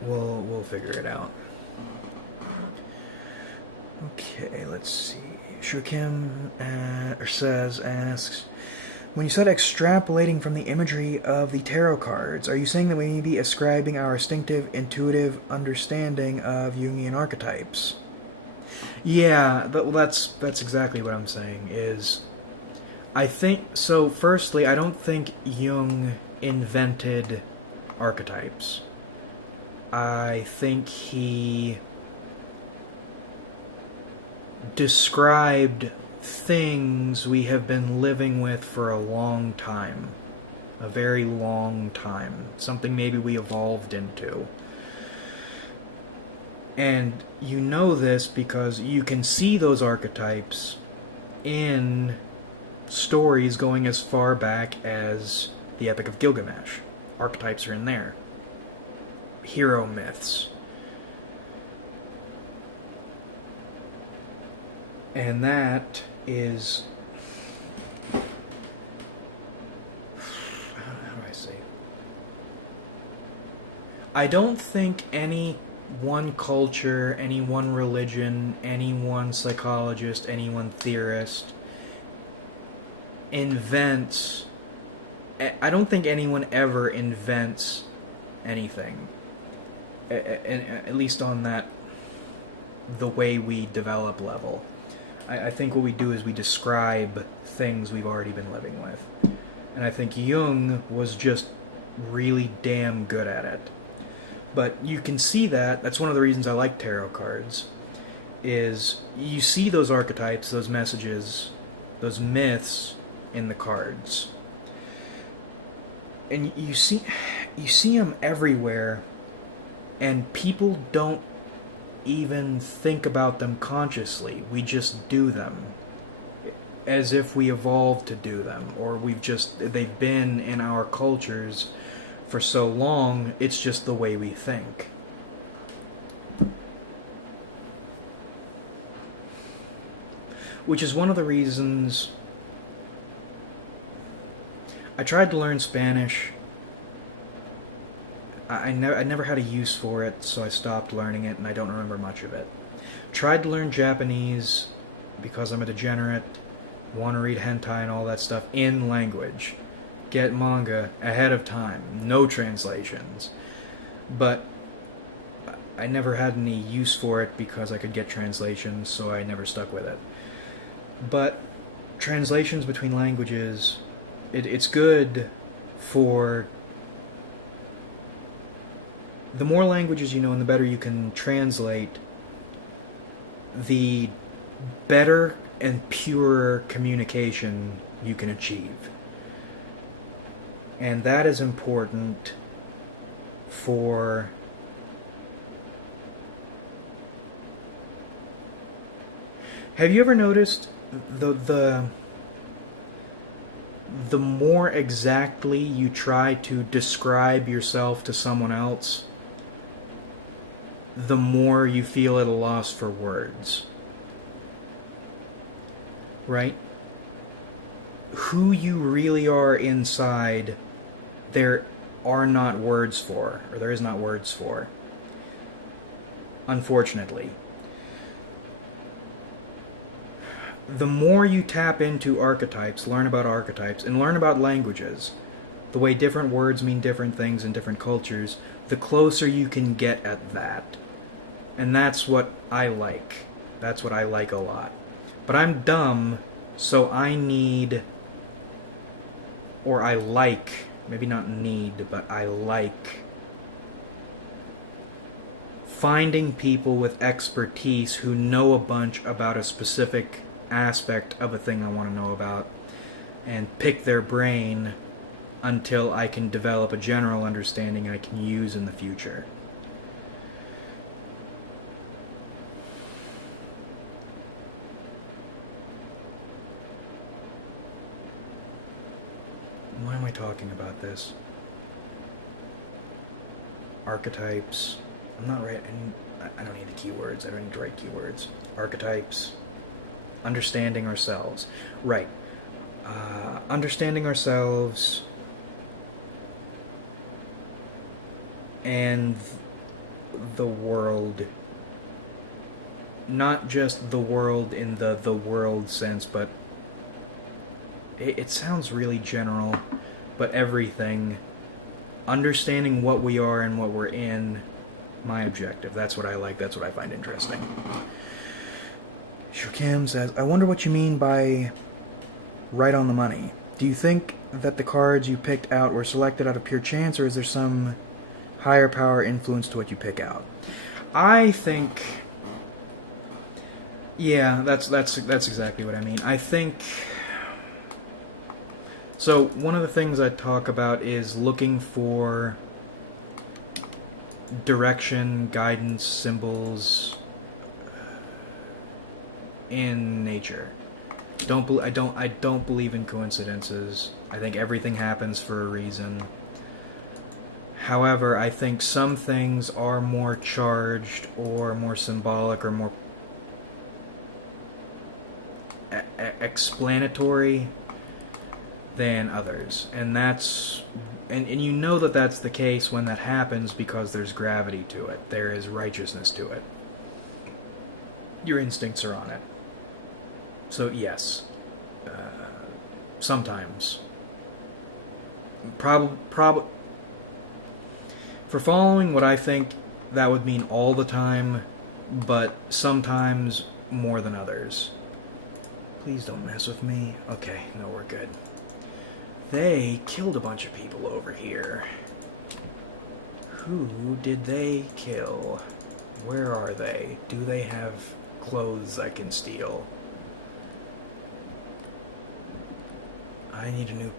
we'll figure it out. Okay, let's see. Shukim asks, when you said extrapolating from the imagery of the tarot cards, are you saying that we may be ascribing our instinctive, intuitive understanding of Jungian archetypes? Yeah, that's exactly what I'm saying. Firstly, I don't think Jung invented archetypes. I think he described things we have been living with for a long time. A very long time. Something maybe we evolved into. And you know this because you can see those archetypes in stories going as far back as the Epic of Gilgamesh. Archetypes are in there. Hero myths. And that is... How do I say? I don't think any one culture, any one religion, any one psychologist, any one theorist invents... I don't think anyone ever invents anything. At least on the way we develop level. I think what we do is we describe things we've already been living with. And I think Jung was just really damn good at it. But you can see that's one of the reasons I like tarot cards, is you see those archetypes, those messages, those myths in the cards. And you see them everywhere, and people don't even think about them consciously. We just do them. as if we evolved to do them, or they've been in our cultures for so long, it's just the way we think. Which is one of the reasons I tried to learn Spanish. I never had a use for it, so I stopped learning it, and I don't remember much of it. Tried to learn Japanese because I'm a degenerate, want to read hentai and all that stuff in language. Get manga ahead of time, no translations. But I never had any use for it because I could get translations, so I never stuck with it. But translations between languages, it's good for... The more languages you know and the better you can translate, the better and purer communication you can achieve. And that is important for... Have you ever noticed the more exactly you try to describe yourself to someone else, the more you feel at a loss for words? Right? Who you really are inside, there are not words for, or there is not words for. Unfortunately. The more you tap into archetypes, learn about archetypes, and learn about languages, the way different words mean different things in different cultures, the closer you can get at that. And that's what I like. That's what I like a lot. But I'm dumb, so I need, or I like, maybe not need, but I like finding people with expertise who know a bunch about a specific aspect of a thing I want to know about, and pick their brain until I can develop a general understanding I can use in the future. Why am I talking about this? Archetypes. I'm not right. I don't need the keywords. I don't need to write keywords. Archetypes. Understanding ourselves. Right. Understanding ourselves and the world. Not just the world in the world sense, but it sounds really general, but everything. Understanding what we are and what we're in, my objective. That's what I like, that's what I find interesting. Shurkam says, I wonder what you mean by right on the money. Do you think that the cards you picked out were selected out of pure chance, or is there some higher power influence to what you pick out? I think... Yeah, that's exactly what I mean. I think... So, one of the things I talk about is looking for direction, guidance, symbols in nature. I don't believe in coincidences. I think everything happens for a reason. However, I think some things are more charged or more symbolic or more explanatory than others, and that's and you know that that's the case when that happens because there's gravity to it, there is righteousness to it, your instincts are on it. So yes, sometimes, for following what I think, that would mean all the time, but sometimes more than others. Please don't mess with me. Okay, no, we're good. They killed a bunch of people over here. Who did they kill? Where are they? Do they have clothes I can steal? I need a new...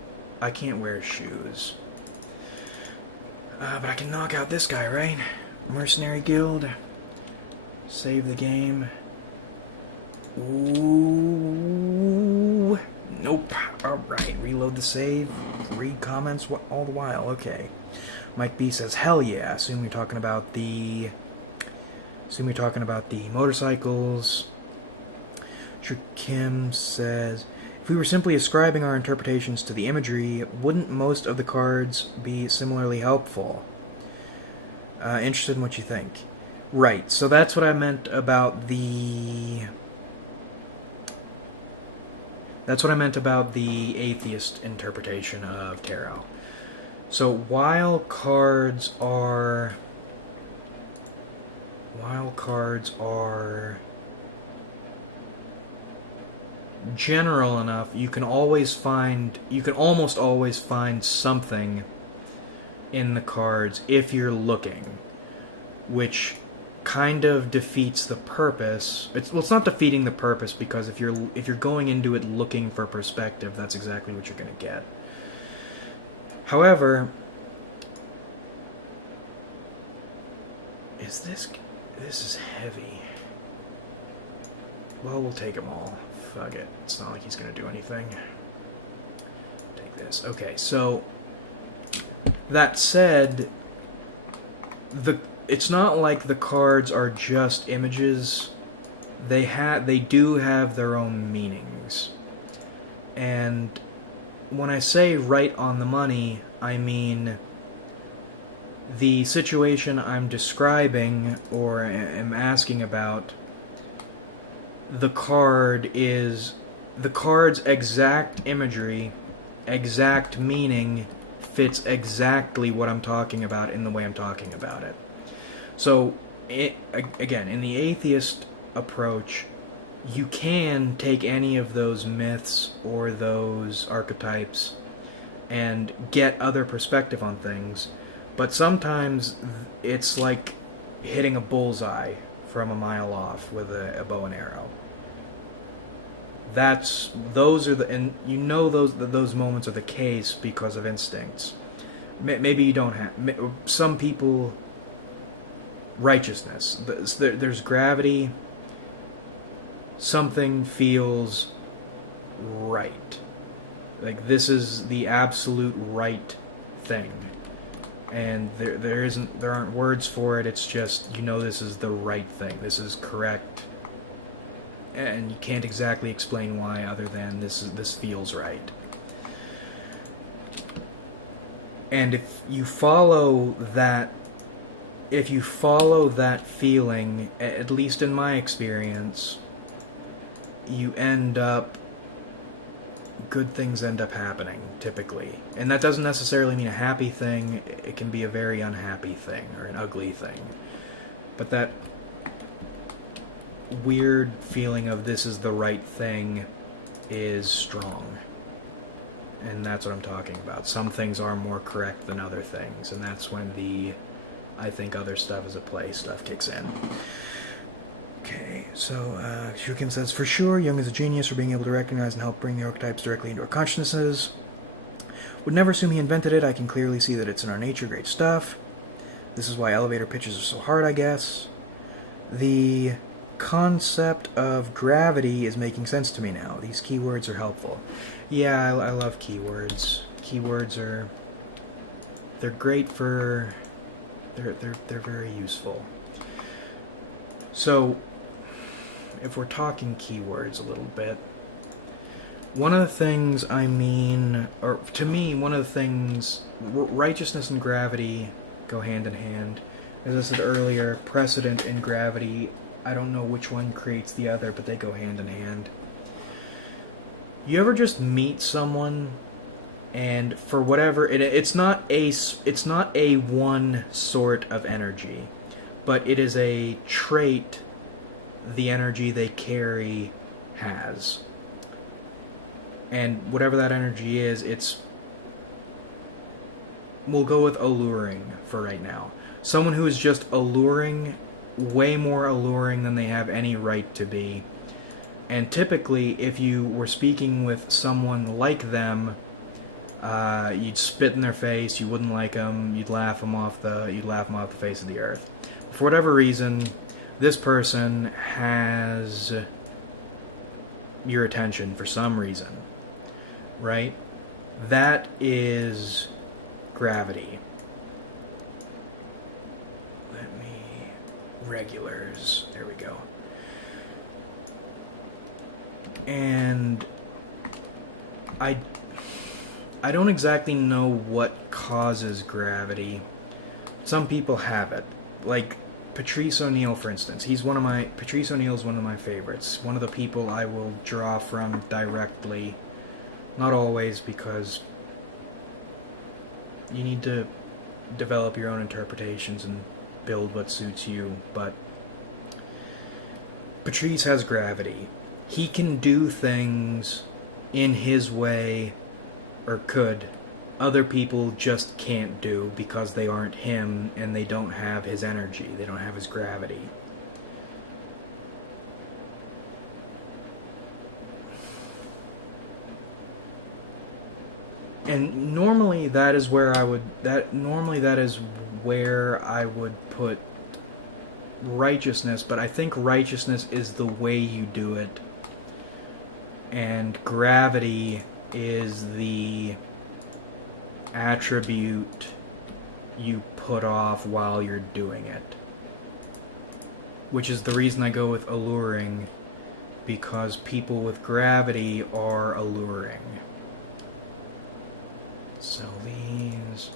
I can't wear shoes. But I can knock out this guy, right? Mercenary Guild. Save the game. Ooh. Nope. Alright, reload the save, read comments all the while. Okay. Mike B says, hell yeah. Assume you're talking about the motorcycles. Sure. Kim says, if we were simply ascribing our interpretations to the imagery, wouldn't most of the cards be similarly helpful? Interested in what you think. Right, so that's what I meant about the... That's what I meant about the atheist interpretation of tarot. So while cards are general enough, you can almost always find something in the cards if you're looking, which kind of defeats the purpose. It's not defeating the purpose, because if you're going into it looking for perspective, that's exactly what you're going to get. However, this is heavy. Well, we'll take them all. Fuck it. It's not like he's going to do anything. Take this. Okay, so that said, it's not like the cards are just images. They do have their own meanings. And when I say right on the money, I mean the situation I'm describing or am asking about, the card's exact imagery, exact meaning fits exactly what I'm talking about in the way I'm talking about it. So, again, in the atheist approach, you can take any of those myths or those archetypes and get other perspective on things, but sometimes it's like hitting a bullseye from a mile off with a bow and arrow. Those moments are the case because of instincts. Maybe you don't have... Some people... Righteousness. There's gravity. Something feels right. Like, this is the absolute right thing. And there aren't words for it. It's just, this is the right thing. This is correct. And you can't exactly explain why, other than this feels right. And if you follow that feeling, at least in my experience, good things end up happening, typically. And that doesn't necessarily mean a happy thing. It can be a very unhappy thing, or an ugly thing. But that weird feeling of this is the right thing is strong. And that's what I'm talking about. Some things are more correct than other things, and that's when I think other stuff is at play stuff kicks in. Okay, so Shukin says, for sure, Jung is a genius for being able to recognize and help bring the archetypes directly into our consciousnesses. Would never assume he invented it. I can clearly see that it's in our nature. Great stuff. This is why elevator pitches are so hard, I guess. The concept of gravity is making sense to me now. These keywords are helpful. Yeah, I love keywords. Keywords they're great for... They're very useful. So, if we're talking keywords a little bit, one of the things righteousness and gravity go hand in hand. As I said earlier, precedent and gravity, I don't know which one creates the other, but they go hand in hand. You ever just meet someone, and for whatever it's not a one sort of energy, but it is a trait the energy they carry has. And whatever that energy is, we'll go with alluring for right now. Someone who is just alluring, way more alluring than they have any right to be. And typically, if you were speaking with someone like them, you'd spit in their face, you wouldn't like them, you'd laugh them off the face of the earth. For whatever reason, this person has your attention for some reason. right? That is gravity. Regulars. There we go. And I don't exactly know what causes gravity. Some people have it. Like Patrice O'Neill, for instance. Patrice O'Neill is one of my favorites. One of the people I will draw from directly. Not always, because you need to develop your own interpretations and build what suits you, but Patrice has gravity. He can do things in his way, or could. Other people just can't do because they aren't him and they don't have his energy. They don't have his gravity. And normally that is where I would put righteousness, but I think righteousness is the way you do it, and gravity is the attribute you put off while you're doing it. Which is the reason I go with alluring, because people with gravity are alluring. Sell these.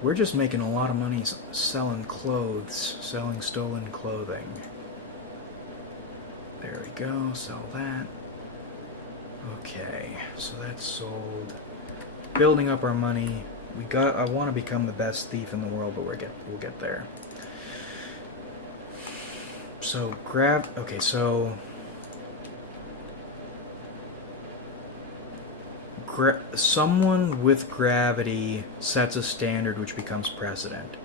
We're just making a lot of money selling clothes, selling stolen clothing. There we go, sell that. Okay, so that's sold. Building up our money. I want to become the best thief in the world, but we'll get there. So someone with gravity sets a standard which becomes precedent.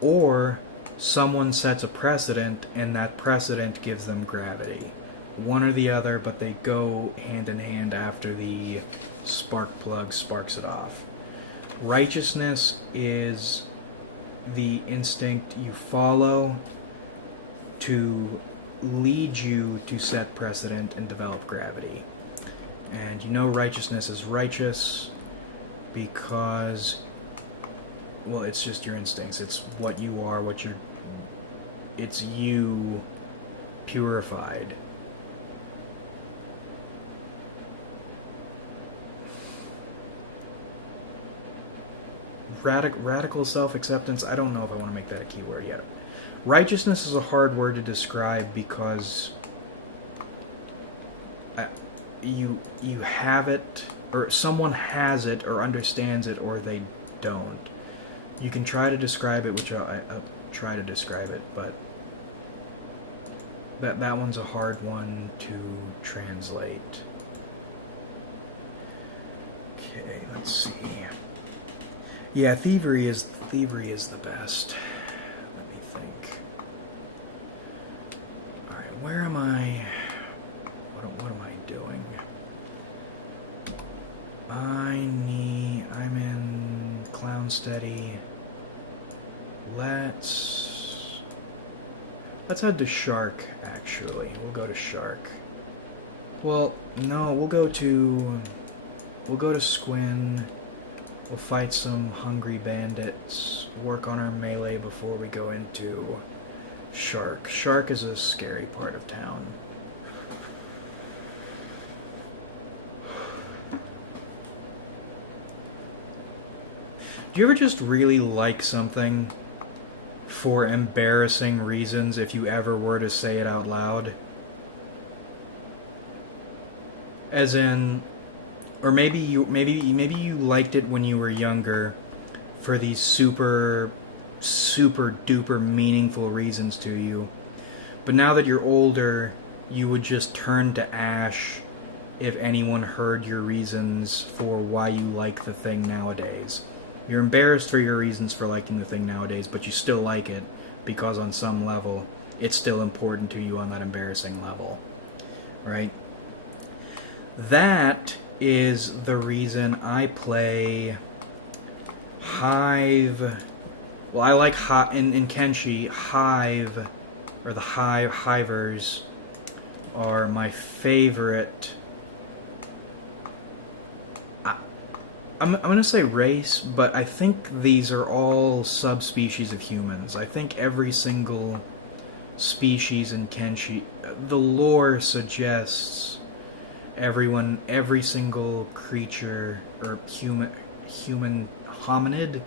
Or someone sets a precedent and that precedent gives them gravity. One or the other, but they go hand in hand after the spark plug sparks it off. Righteousness is the instinct you follow to lead you to set precedent and develop gravity. And you know righteousness is righteous because, well, it's just your instincts. It's what you are, it's you purified. Radical self-acceptance, I don't know if I want to make that a keyword yet. Righteousness is a hard word to describe because you have it, or someone has it, or understands it, or they don't. You can try to describe it, which I'll try to describe it, but that one's a hard one to translate. Okay, let's see. Yeah, thievery is the best. Let me think. Alright, where am I? What am I doing? I'm in Clown Steady. Let's head to Shark, actually. We'll go to Shark. Well, no, we'll go to Squin. We'll fight some hungry bandits, work on our melee before we go into Shark. Shark is a scary part of town. Do you ever just really like something for embarrassing reasons if you ever were to say it out loud? As in, or maybe you liked it when you were younger for these super duper meaningful reasons to you. But now that you're older, you would just turn to ash if anyone heard your reasons for why you like the thing nowadays. You're embarrassed for your reasons for liking the thing nowadays, but you still like it because on some level it's still important to you on that embarrassing level. Right? That is the reason I play Hive. Well, I like in Kenshi, Hive, or the Hivers are my favorite I'm going to say race, but I think these are all subspecies of humans. I think every single species in Kenshi, the lore suggests every single creature or human hominid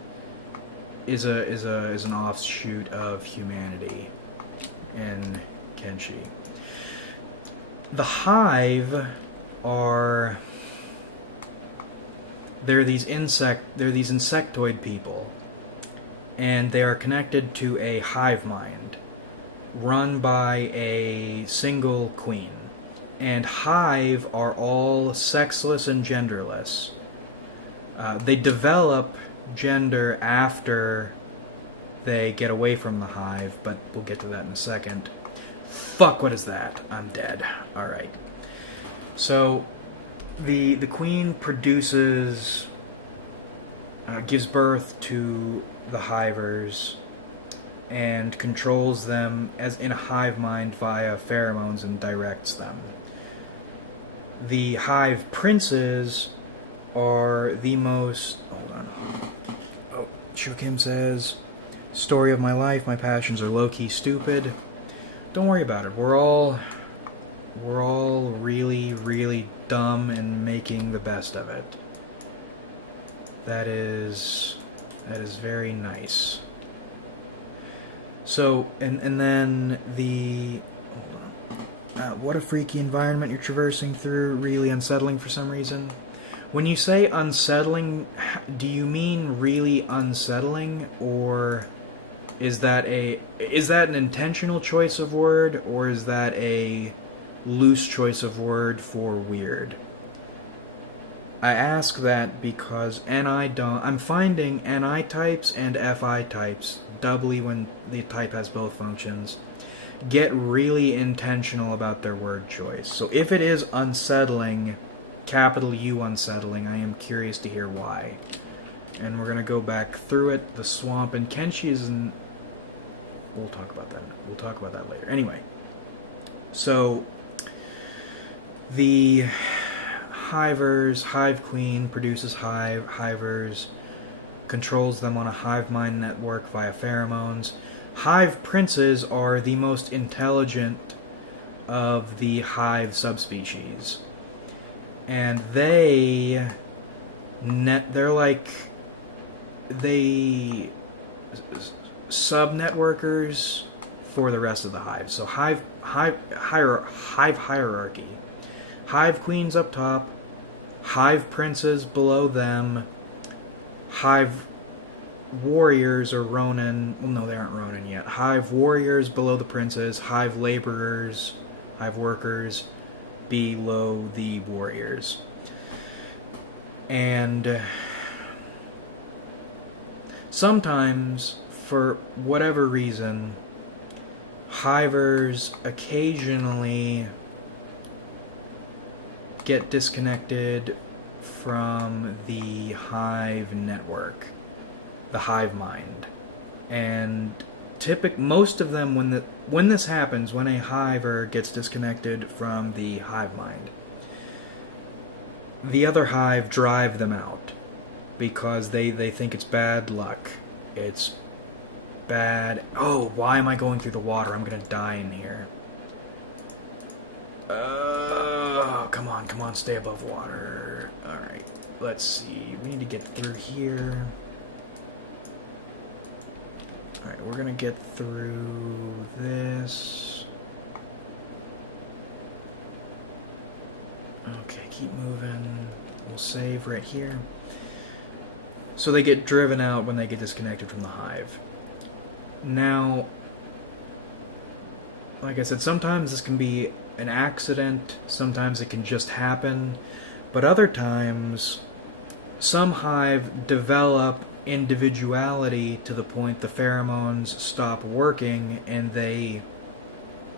is an offshoot of humanity in Kenshi. The hive are they're these insectoid people, and they are connected to a hive mind run by a single queen. And hive are all sexless and genderless. They develop gender after they get away from the hive, but we'll get to that in a second. Fuck, what is that? I'm dead. Alright. So, the queen produces, gives birth to the hivers, and controls them as in a hive mind via pheromones and directs them. The hive princes are the most... Hold on. Oh, Shukim says, story of my life, my passions are low-key stupid. Don't worry about it. We're all really, really dumb and making the best of it. That is very nice. So, and then the... Hold on. What a freaky environment you're traversing through. Really unsettling for some reason. When you say unsettling, do you mean really unsettling, or is that an intentional choice of word, or is that a loose choice of word for weird? I ask that because I'm finding NI types and FI types, doubly when the type has both functions, get really intentional about their word choice. So if it is unsettling, capital U unsettling, I am curious to hear why. And we're going to go back through it. The swamp and Kenshi is in... We'll talk about that. We'll talk about that later. Anyway. So, the hive queen produces hivers, controls them on a hive mind network via pheromones. Hive princes are the most intelligent of the hive subspecies. And they're like... They... sub-networkers for the rest of the hive. So hive hierarchy. Hive queens up top, hive princes below them, hive warriors or ronin, well no, they aren't ronin yet, hive warriors below the princes, hive laborers, hive workers below the warriors. And sometimes, for whatever reason, hivers occasionally get disconnected from the hive network, the hive mind. And most of them, when this happens, when a hiver gets disconnected from the hive mind, the other hive drive them out because they think it's bad luck. It's bad... Oh, why am I going through the water? I'm gonna die in here. Come on, stay above water. Alright, let's see. We need to get through here. Alright, we're gonna get through this. Okay, keep moving. We'll save right here. So they get driven out when they get disconnected from the hive. Now, like I said, sometimes this can be an accident, sometimes it can just happen, but other times, some hive develop individuality to the point the pheromones stop working and they,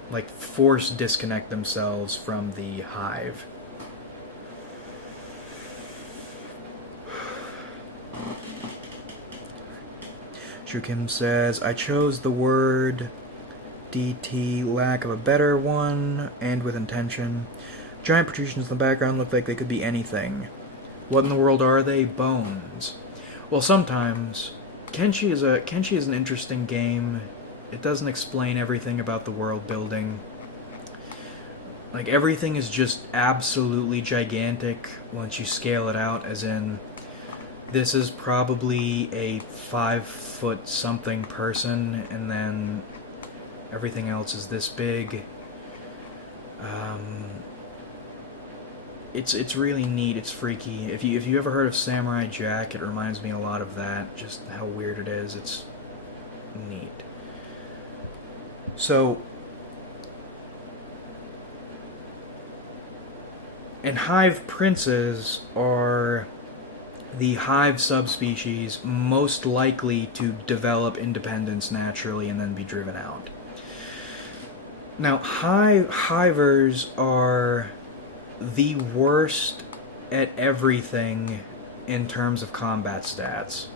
like, force disconnect themselves from the hive. Shukim says, I chose the word DT, lack of a better one, and with intention. Giant protrusions in the background look like they could be anything. What in the world are they? Bones. Well, sometimes Kenshi is an interesting game. It doesn't explain everything about the world building. Like, everything is just absolutely gigantic once you scale it out, as in, this is probably a 5 foot something person, and then everything else is this big. It's really neat. It's freaky. If you ever heard of Samurai Jack, it reminds me a lot of that. Just how weird it is. It's neat. So, and hive princes are the hive subspecies most likely to develop independence naturally and then be driven out. Now, hivers are the worst at everything in terms of combat stats.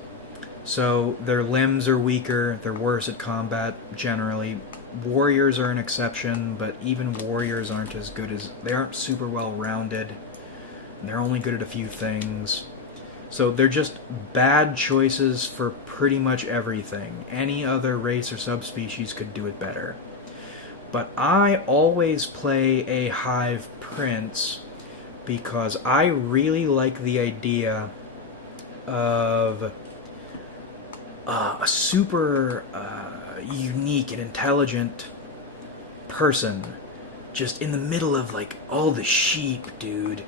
So their limbs are weaker, they're worse at combat generally. Warriors are an exception, but even warriors aren't as good as... They aren't super well rounded, and they're only good at a few things. So they're just bad choices for pretty much everything. Any other race or subspecies could do it better. But I always play a hive prince because I really like the idea of a super unique and intelligent person just in the middle of, like, all the sheep, dude.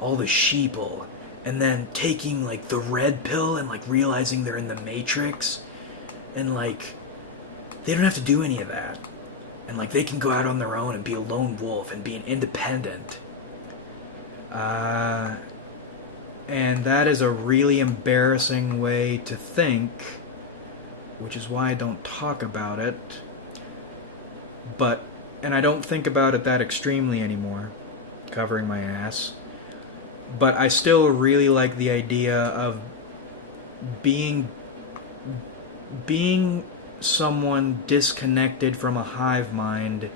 All the sheeple. And then taking, like, the red pill and, like, realizing they're in the Matrix. And, like, they don't have to do any of that. And, like, they can go out on their own and be a lone wolf and be an independent. And that is a really embarrassing way to think, which is why I don't talk about it. But, and I don't think about it that extremely anymore, covering my ass. But I still really like the idea of being someone disconnected from a hive mind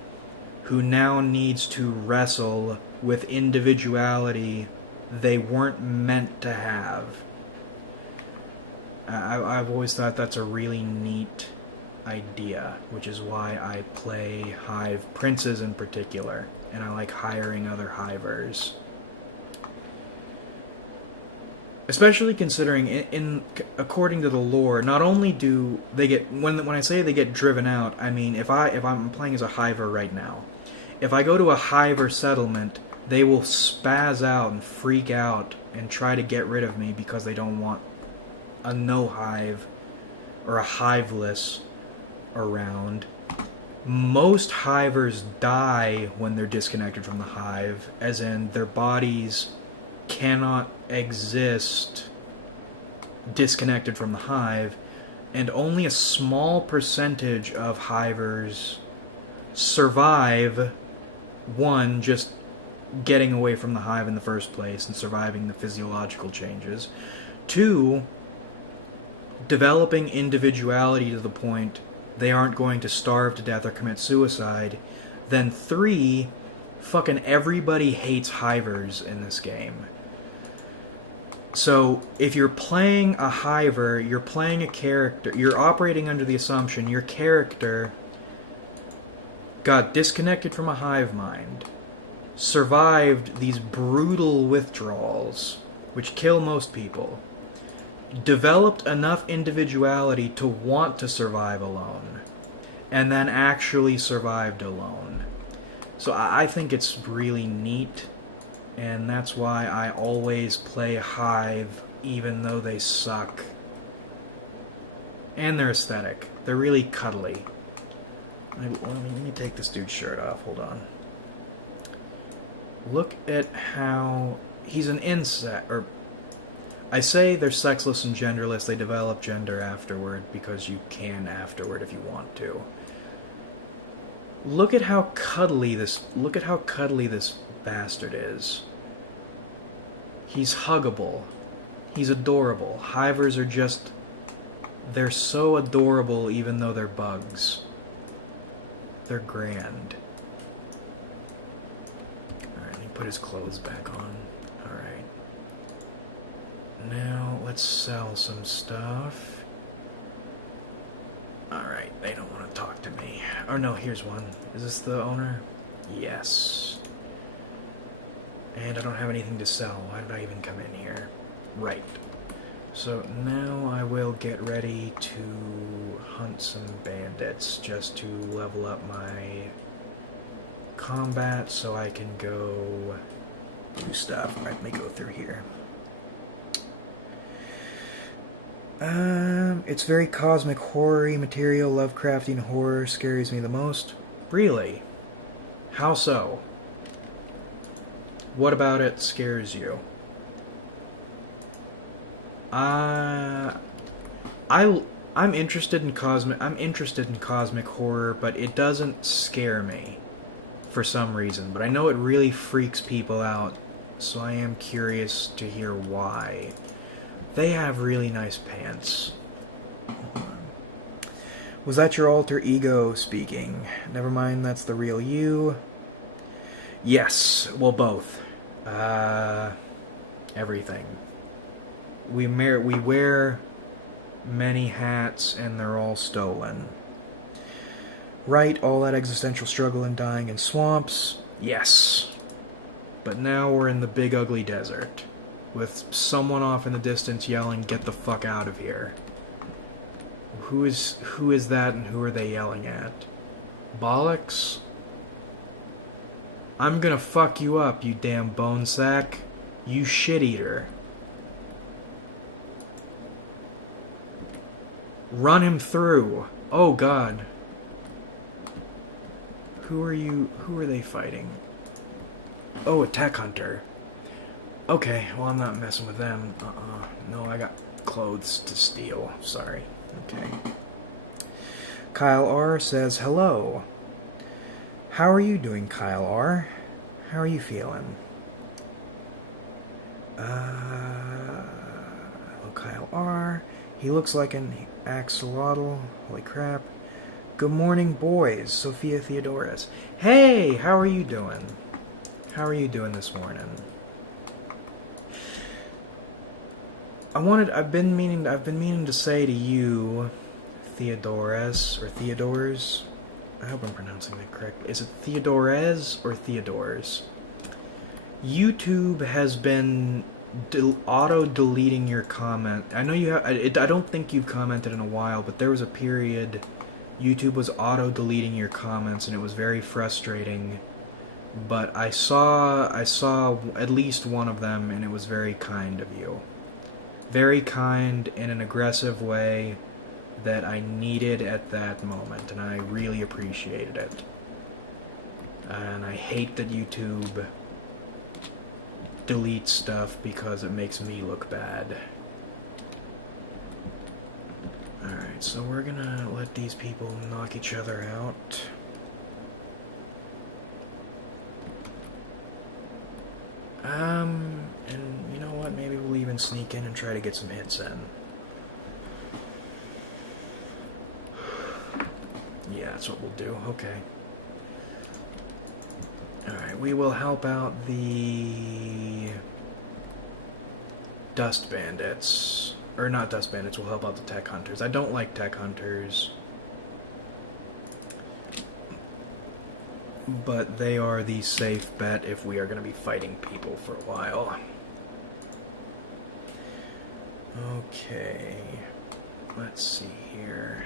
who now needs to wrestle with individuality they weren't meant to have. I've always thought that's a really neat idea, which is why I play hive princes in particular, and I like hiring other hivers. Especially considering, according to the lore, not only do they get... When I say they get driven out, I mean, if I'm playing as a hiver right now, if I go to a hiver settlement, they will spaz out and freak out and try to get rid of me because they don't want a no-hive or a hiveless around. Most hivers die when they're disconnected from the hive, as in their bodies cannot exist disconnected from the hive, and only a small percentage of hivers survive, one, just getting away from the hive in the first place and surviving the physiological changes, two, developing individuality to the point they aren't going to starve to death or commit suicide, then three, fucking everybody hates hivers in this game. So, if you're playing a hiver, you're playing a character, you're operating under the assumption your character got disconnected from a hive mind, survived these brutal withdrawals, which kill most people, developed enough individuality to want to survive alone, and then actually survived alone. So I think it's really neat, and that's why I always play hive, even though they suck. And they're aesthetic. They're really cuddly. Let me take this dude's shirt off. Hold on. Look at how... He's an insect, or... I say they're sexless and genderless. They develop gender afterward, because you can afterward if you want to. Look at how cuddly this bastard is. He's huggable. He's adorable. Hivers are just... They're so adorable even though they're bugs. They're grand. Alright, let me put his clothes back on. Alright. Now, let's sell some stuff. Alright, they don't want to talk to me. Oh no, here's one. Is this the owner? Yes. And I don't have anything to sell. Why did I even come in here? Right. So now I will get ready to hunt some bandits just to level up my combat so I can go do stuff. Alright, let me go through here. It's very cosmic horror-y material. Lovecraftian horror scares me the most. Really? How so? What about it scares you? I'm interested in cosmic horror, but it doesn't scare me for some reason. But I know it really freaks people out, so I am curious to hear why. They have really nice pants. Was that your alter ego speaking? Never mind, that's the real you. Yes, well, both. Everything. We wear many hats, and they're all stolen. Right, all that existential struggle and dying in swamps. Yes. But now we're in the big ugly desert, with someone off in the distance yelling, "Get the fuck out of here." Who is that, and who are they yelling at? Bollocks? I'm gonna fuck you up, you damn bone sack. You shit-eater. Run him through. Oh god. Who are you? Who are they fighting? Oh, a tech hunter. Okay, well, I'm not messing with them. No, I got clothes to steal. Sorry. Okay. Kyle R. says, hello. How are you doing, Kyle R.? How are you feeling? Hello, Kyle R. He looks like an axolotl. Holy crap. Good morning, boys. Sophia Theodoris. Hey, how are you doing? How are you doing this morning? I've been meaning to say to you, Theodorus, or Theodors. I hope I'm pronouncing that correctly. Is it Theodores or Theodors? YouTube has been auto-deleting your comment. I know you have. I don't think you've commented in a while, but there was a period YouTube was auto-deleting your comments, and it was very frustrating. But I saw at least one of them, and it was very kind of you. Very kind in an aggressive way that I needed at that moment, and I really appreciated it. And I hate that YouTube deletes stuff because it makes me look bad. Alright, so we're gonna let these people knock each other out. And you know what, maybe we'll even sneak in and try to get some hits in. Yeah, that's what we'll do, okay. Alright, we will help out the Dust Bandits. Or not Dust Bandits, we'll help out the Tech Hunters. I don't like Tech Hunters, but they are the safe bet if we are going to be fighting people for a while. Okay, let's see here.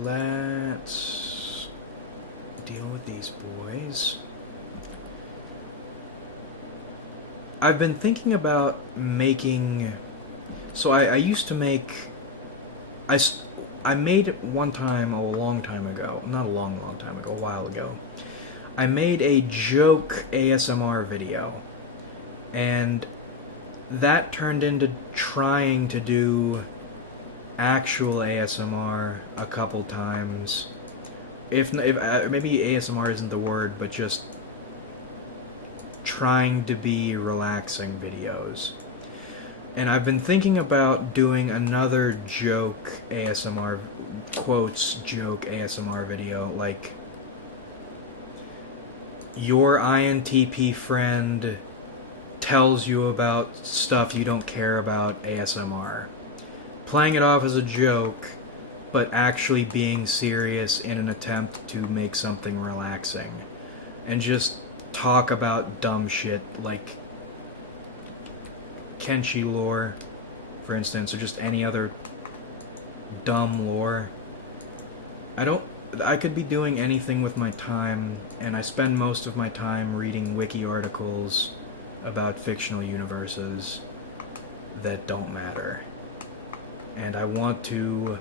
Let's deal with these boys. I've been thinking about making... So I used to make... I made one time, a long time ago, not a long time ago, a while ago, I made a joke ASMR video, and that turned into trying to do actual ASMR a couple times. If maybe ASMR isn't the word, but just trying to be relaxing videos. And I've been thinking about doing another joke ASMR, quotes, joke ASMR video, like, your INTP friend tells you about stuff you don't care about ASMR. Playing it off as a joke, but actually being serious in an attempt to make something relaxing. And just talk about dumb shit like KENSHI lore, for instance, or just any other dumb lore. I could be doing anything with my time, and I spend most of my time reading wiki articles about fictional universes that don't matter. And I want to...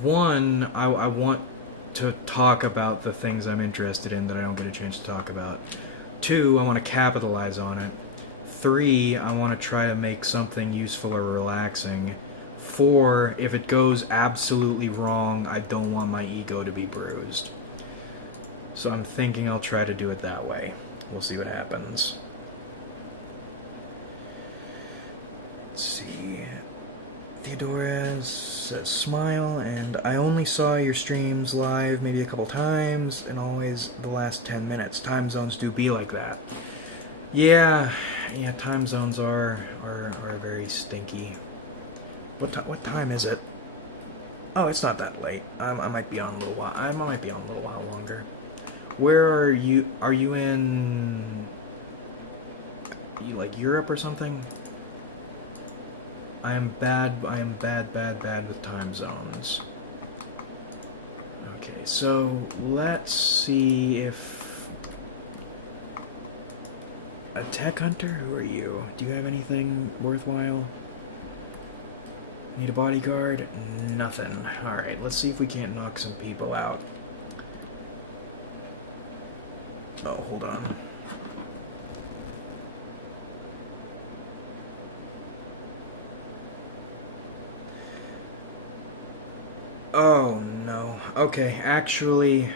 One, I want to talk about the things I'm interested in that I don't get a chance to talk about. 2, I want to capitalize on it. 3, I want to try to make something useful or relaxing. 4, if it goes absolutely wrong, I don't want my ego to be bruised. So I'm thinking I'll try to do it that way. We'll see what happens. Let's see. Theodora says, smile, and I only saw your streams live maybe a couple times, and always the last 10 minutes. Time zones do be like that. Yeah, time zones are very stinky. What time is it? Oh, it's not that late. I might be on a little while. I might be on a little while longer. Where are you? Are you in... like Europe or something? I am bad with time zones. Okay, so let's see if... A tech hunter? Who are you? Do you have anything worthwhile? Need a bodyguard? Nothing. Alright, let's see if we can't knock some people out. Oh, hold on. Oh, no. Okay, actually...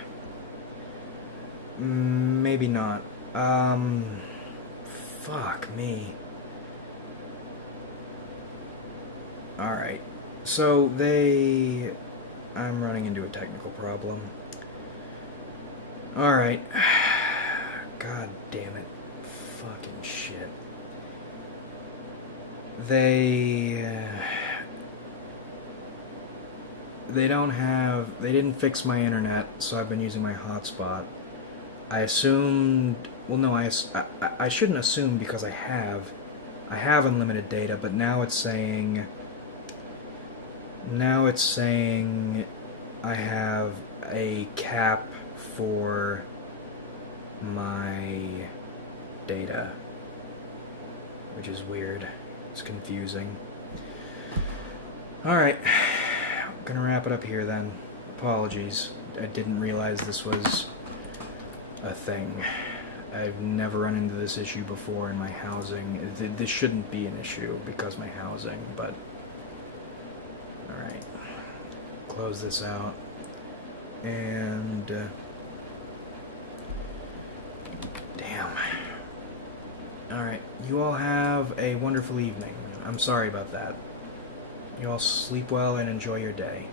maybe not. Fuck me. Alright. So, I'm running into a technical problem. Alright. God damn it. Fucking shit. They didn't fix my internet, so I've been using my hotspot. I assumed... Well, no, I shouldn't assume because I have unlimited data, but now it's saying I have a cap for my data, which is weird. It's confusing. Alright, I'm gonna wrap it up here then. Apologies. I didn't realize this was a thing. I've never run into this issue before in my housing. This shouldn't be an issue because of my housing, but... Alright. Close this out. And... damn. Alright. You all have a wonderful evening. I'm sorry about that. You all sleep well and enjoy your day.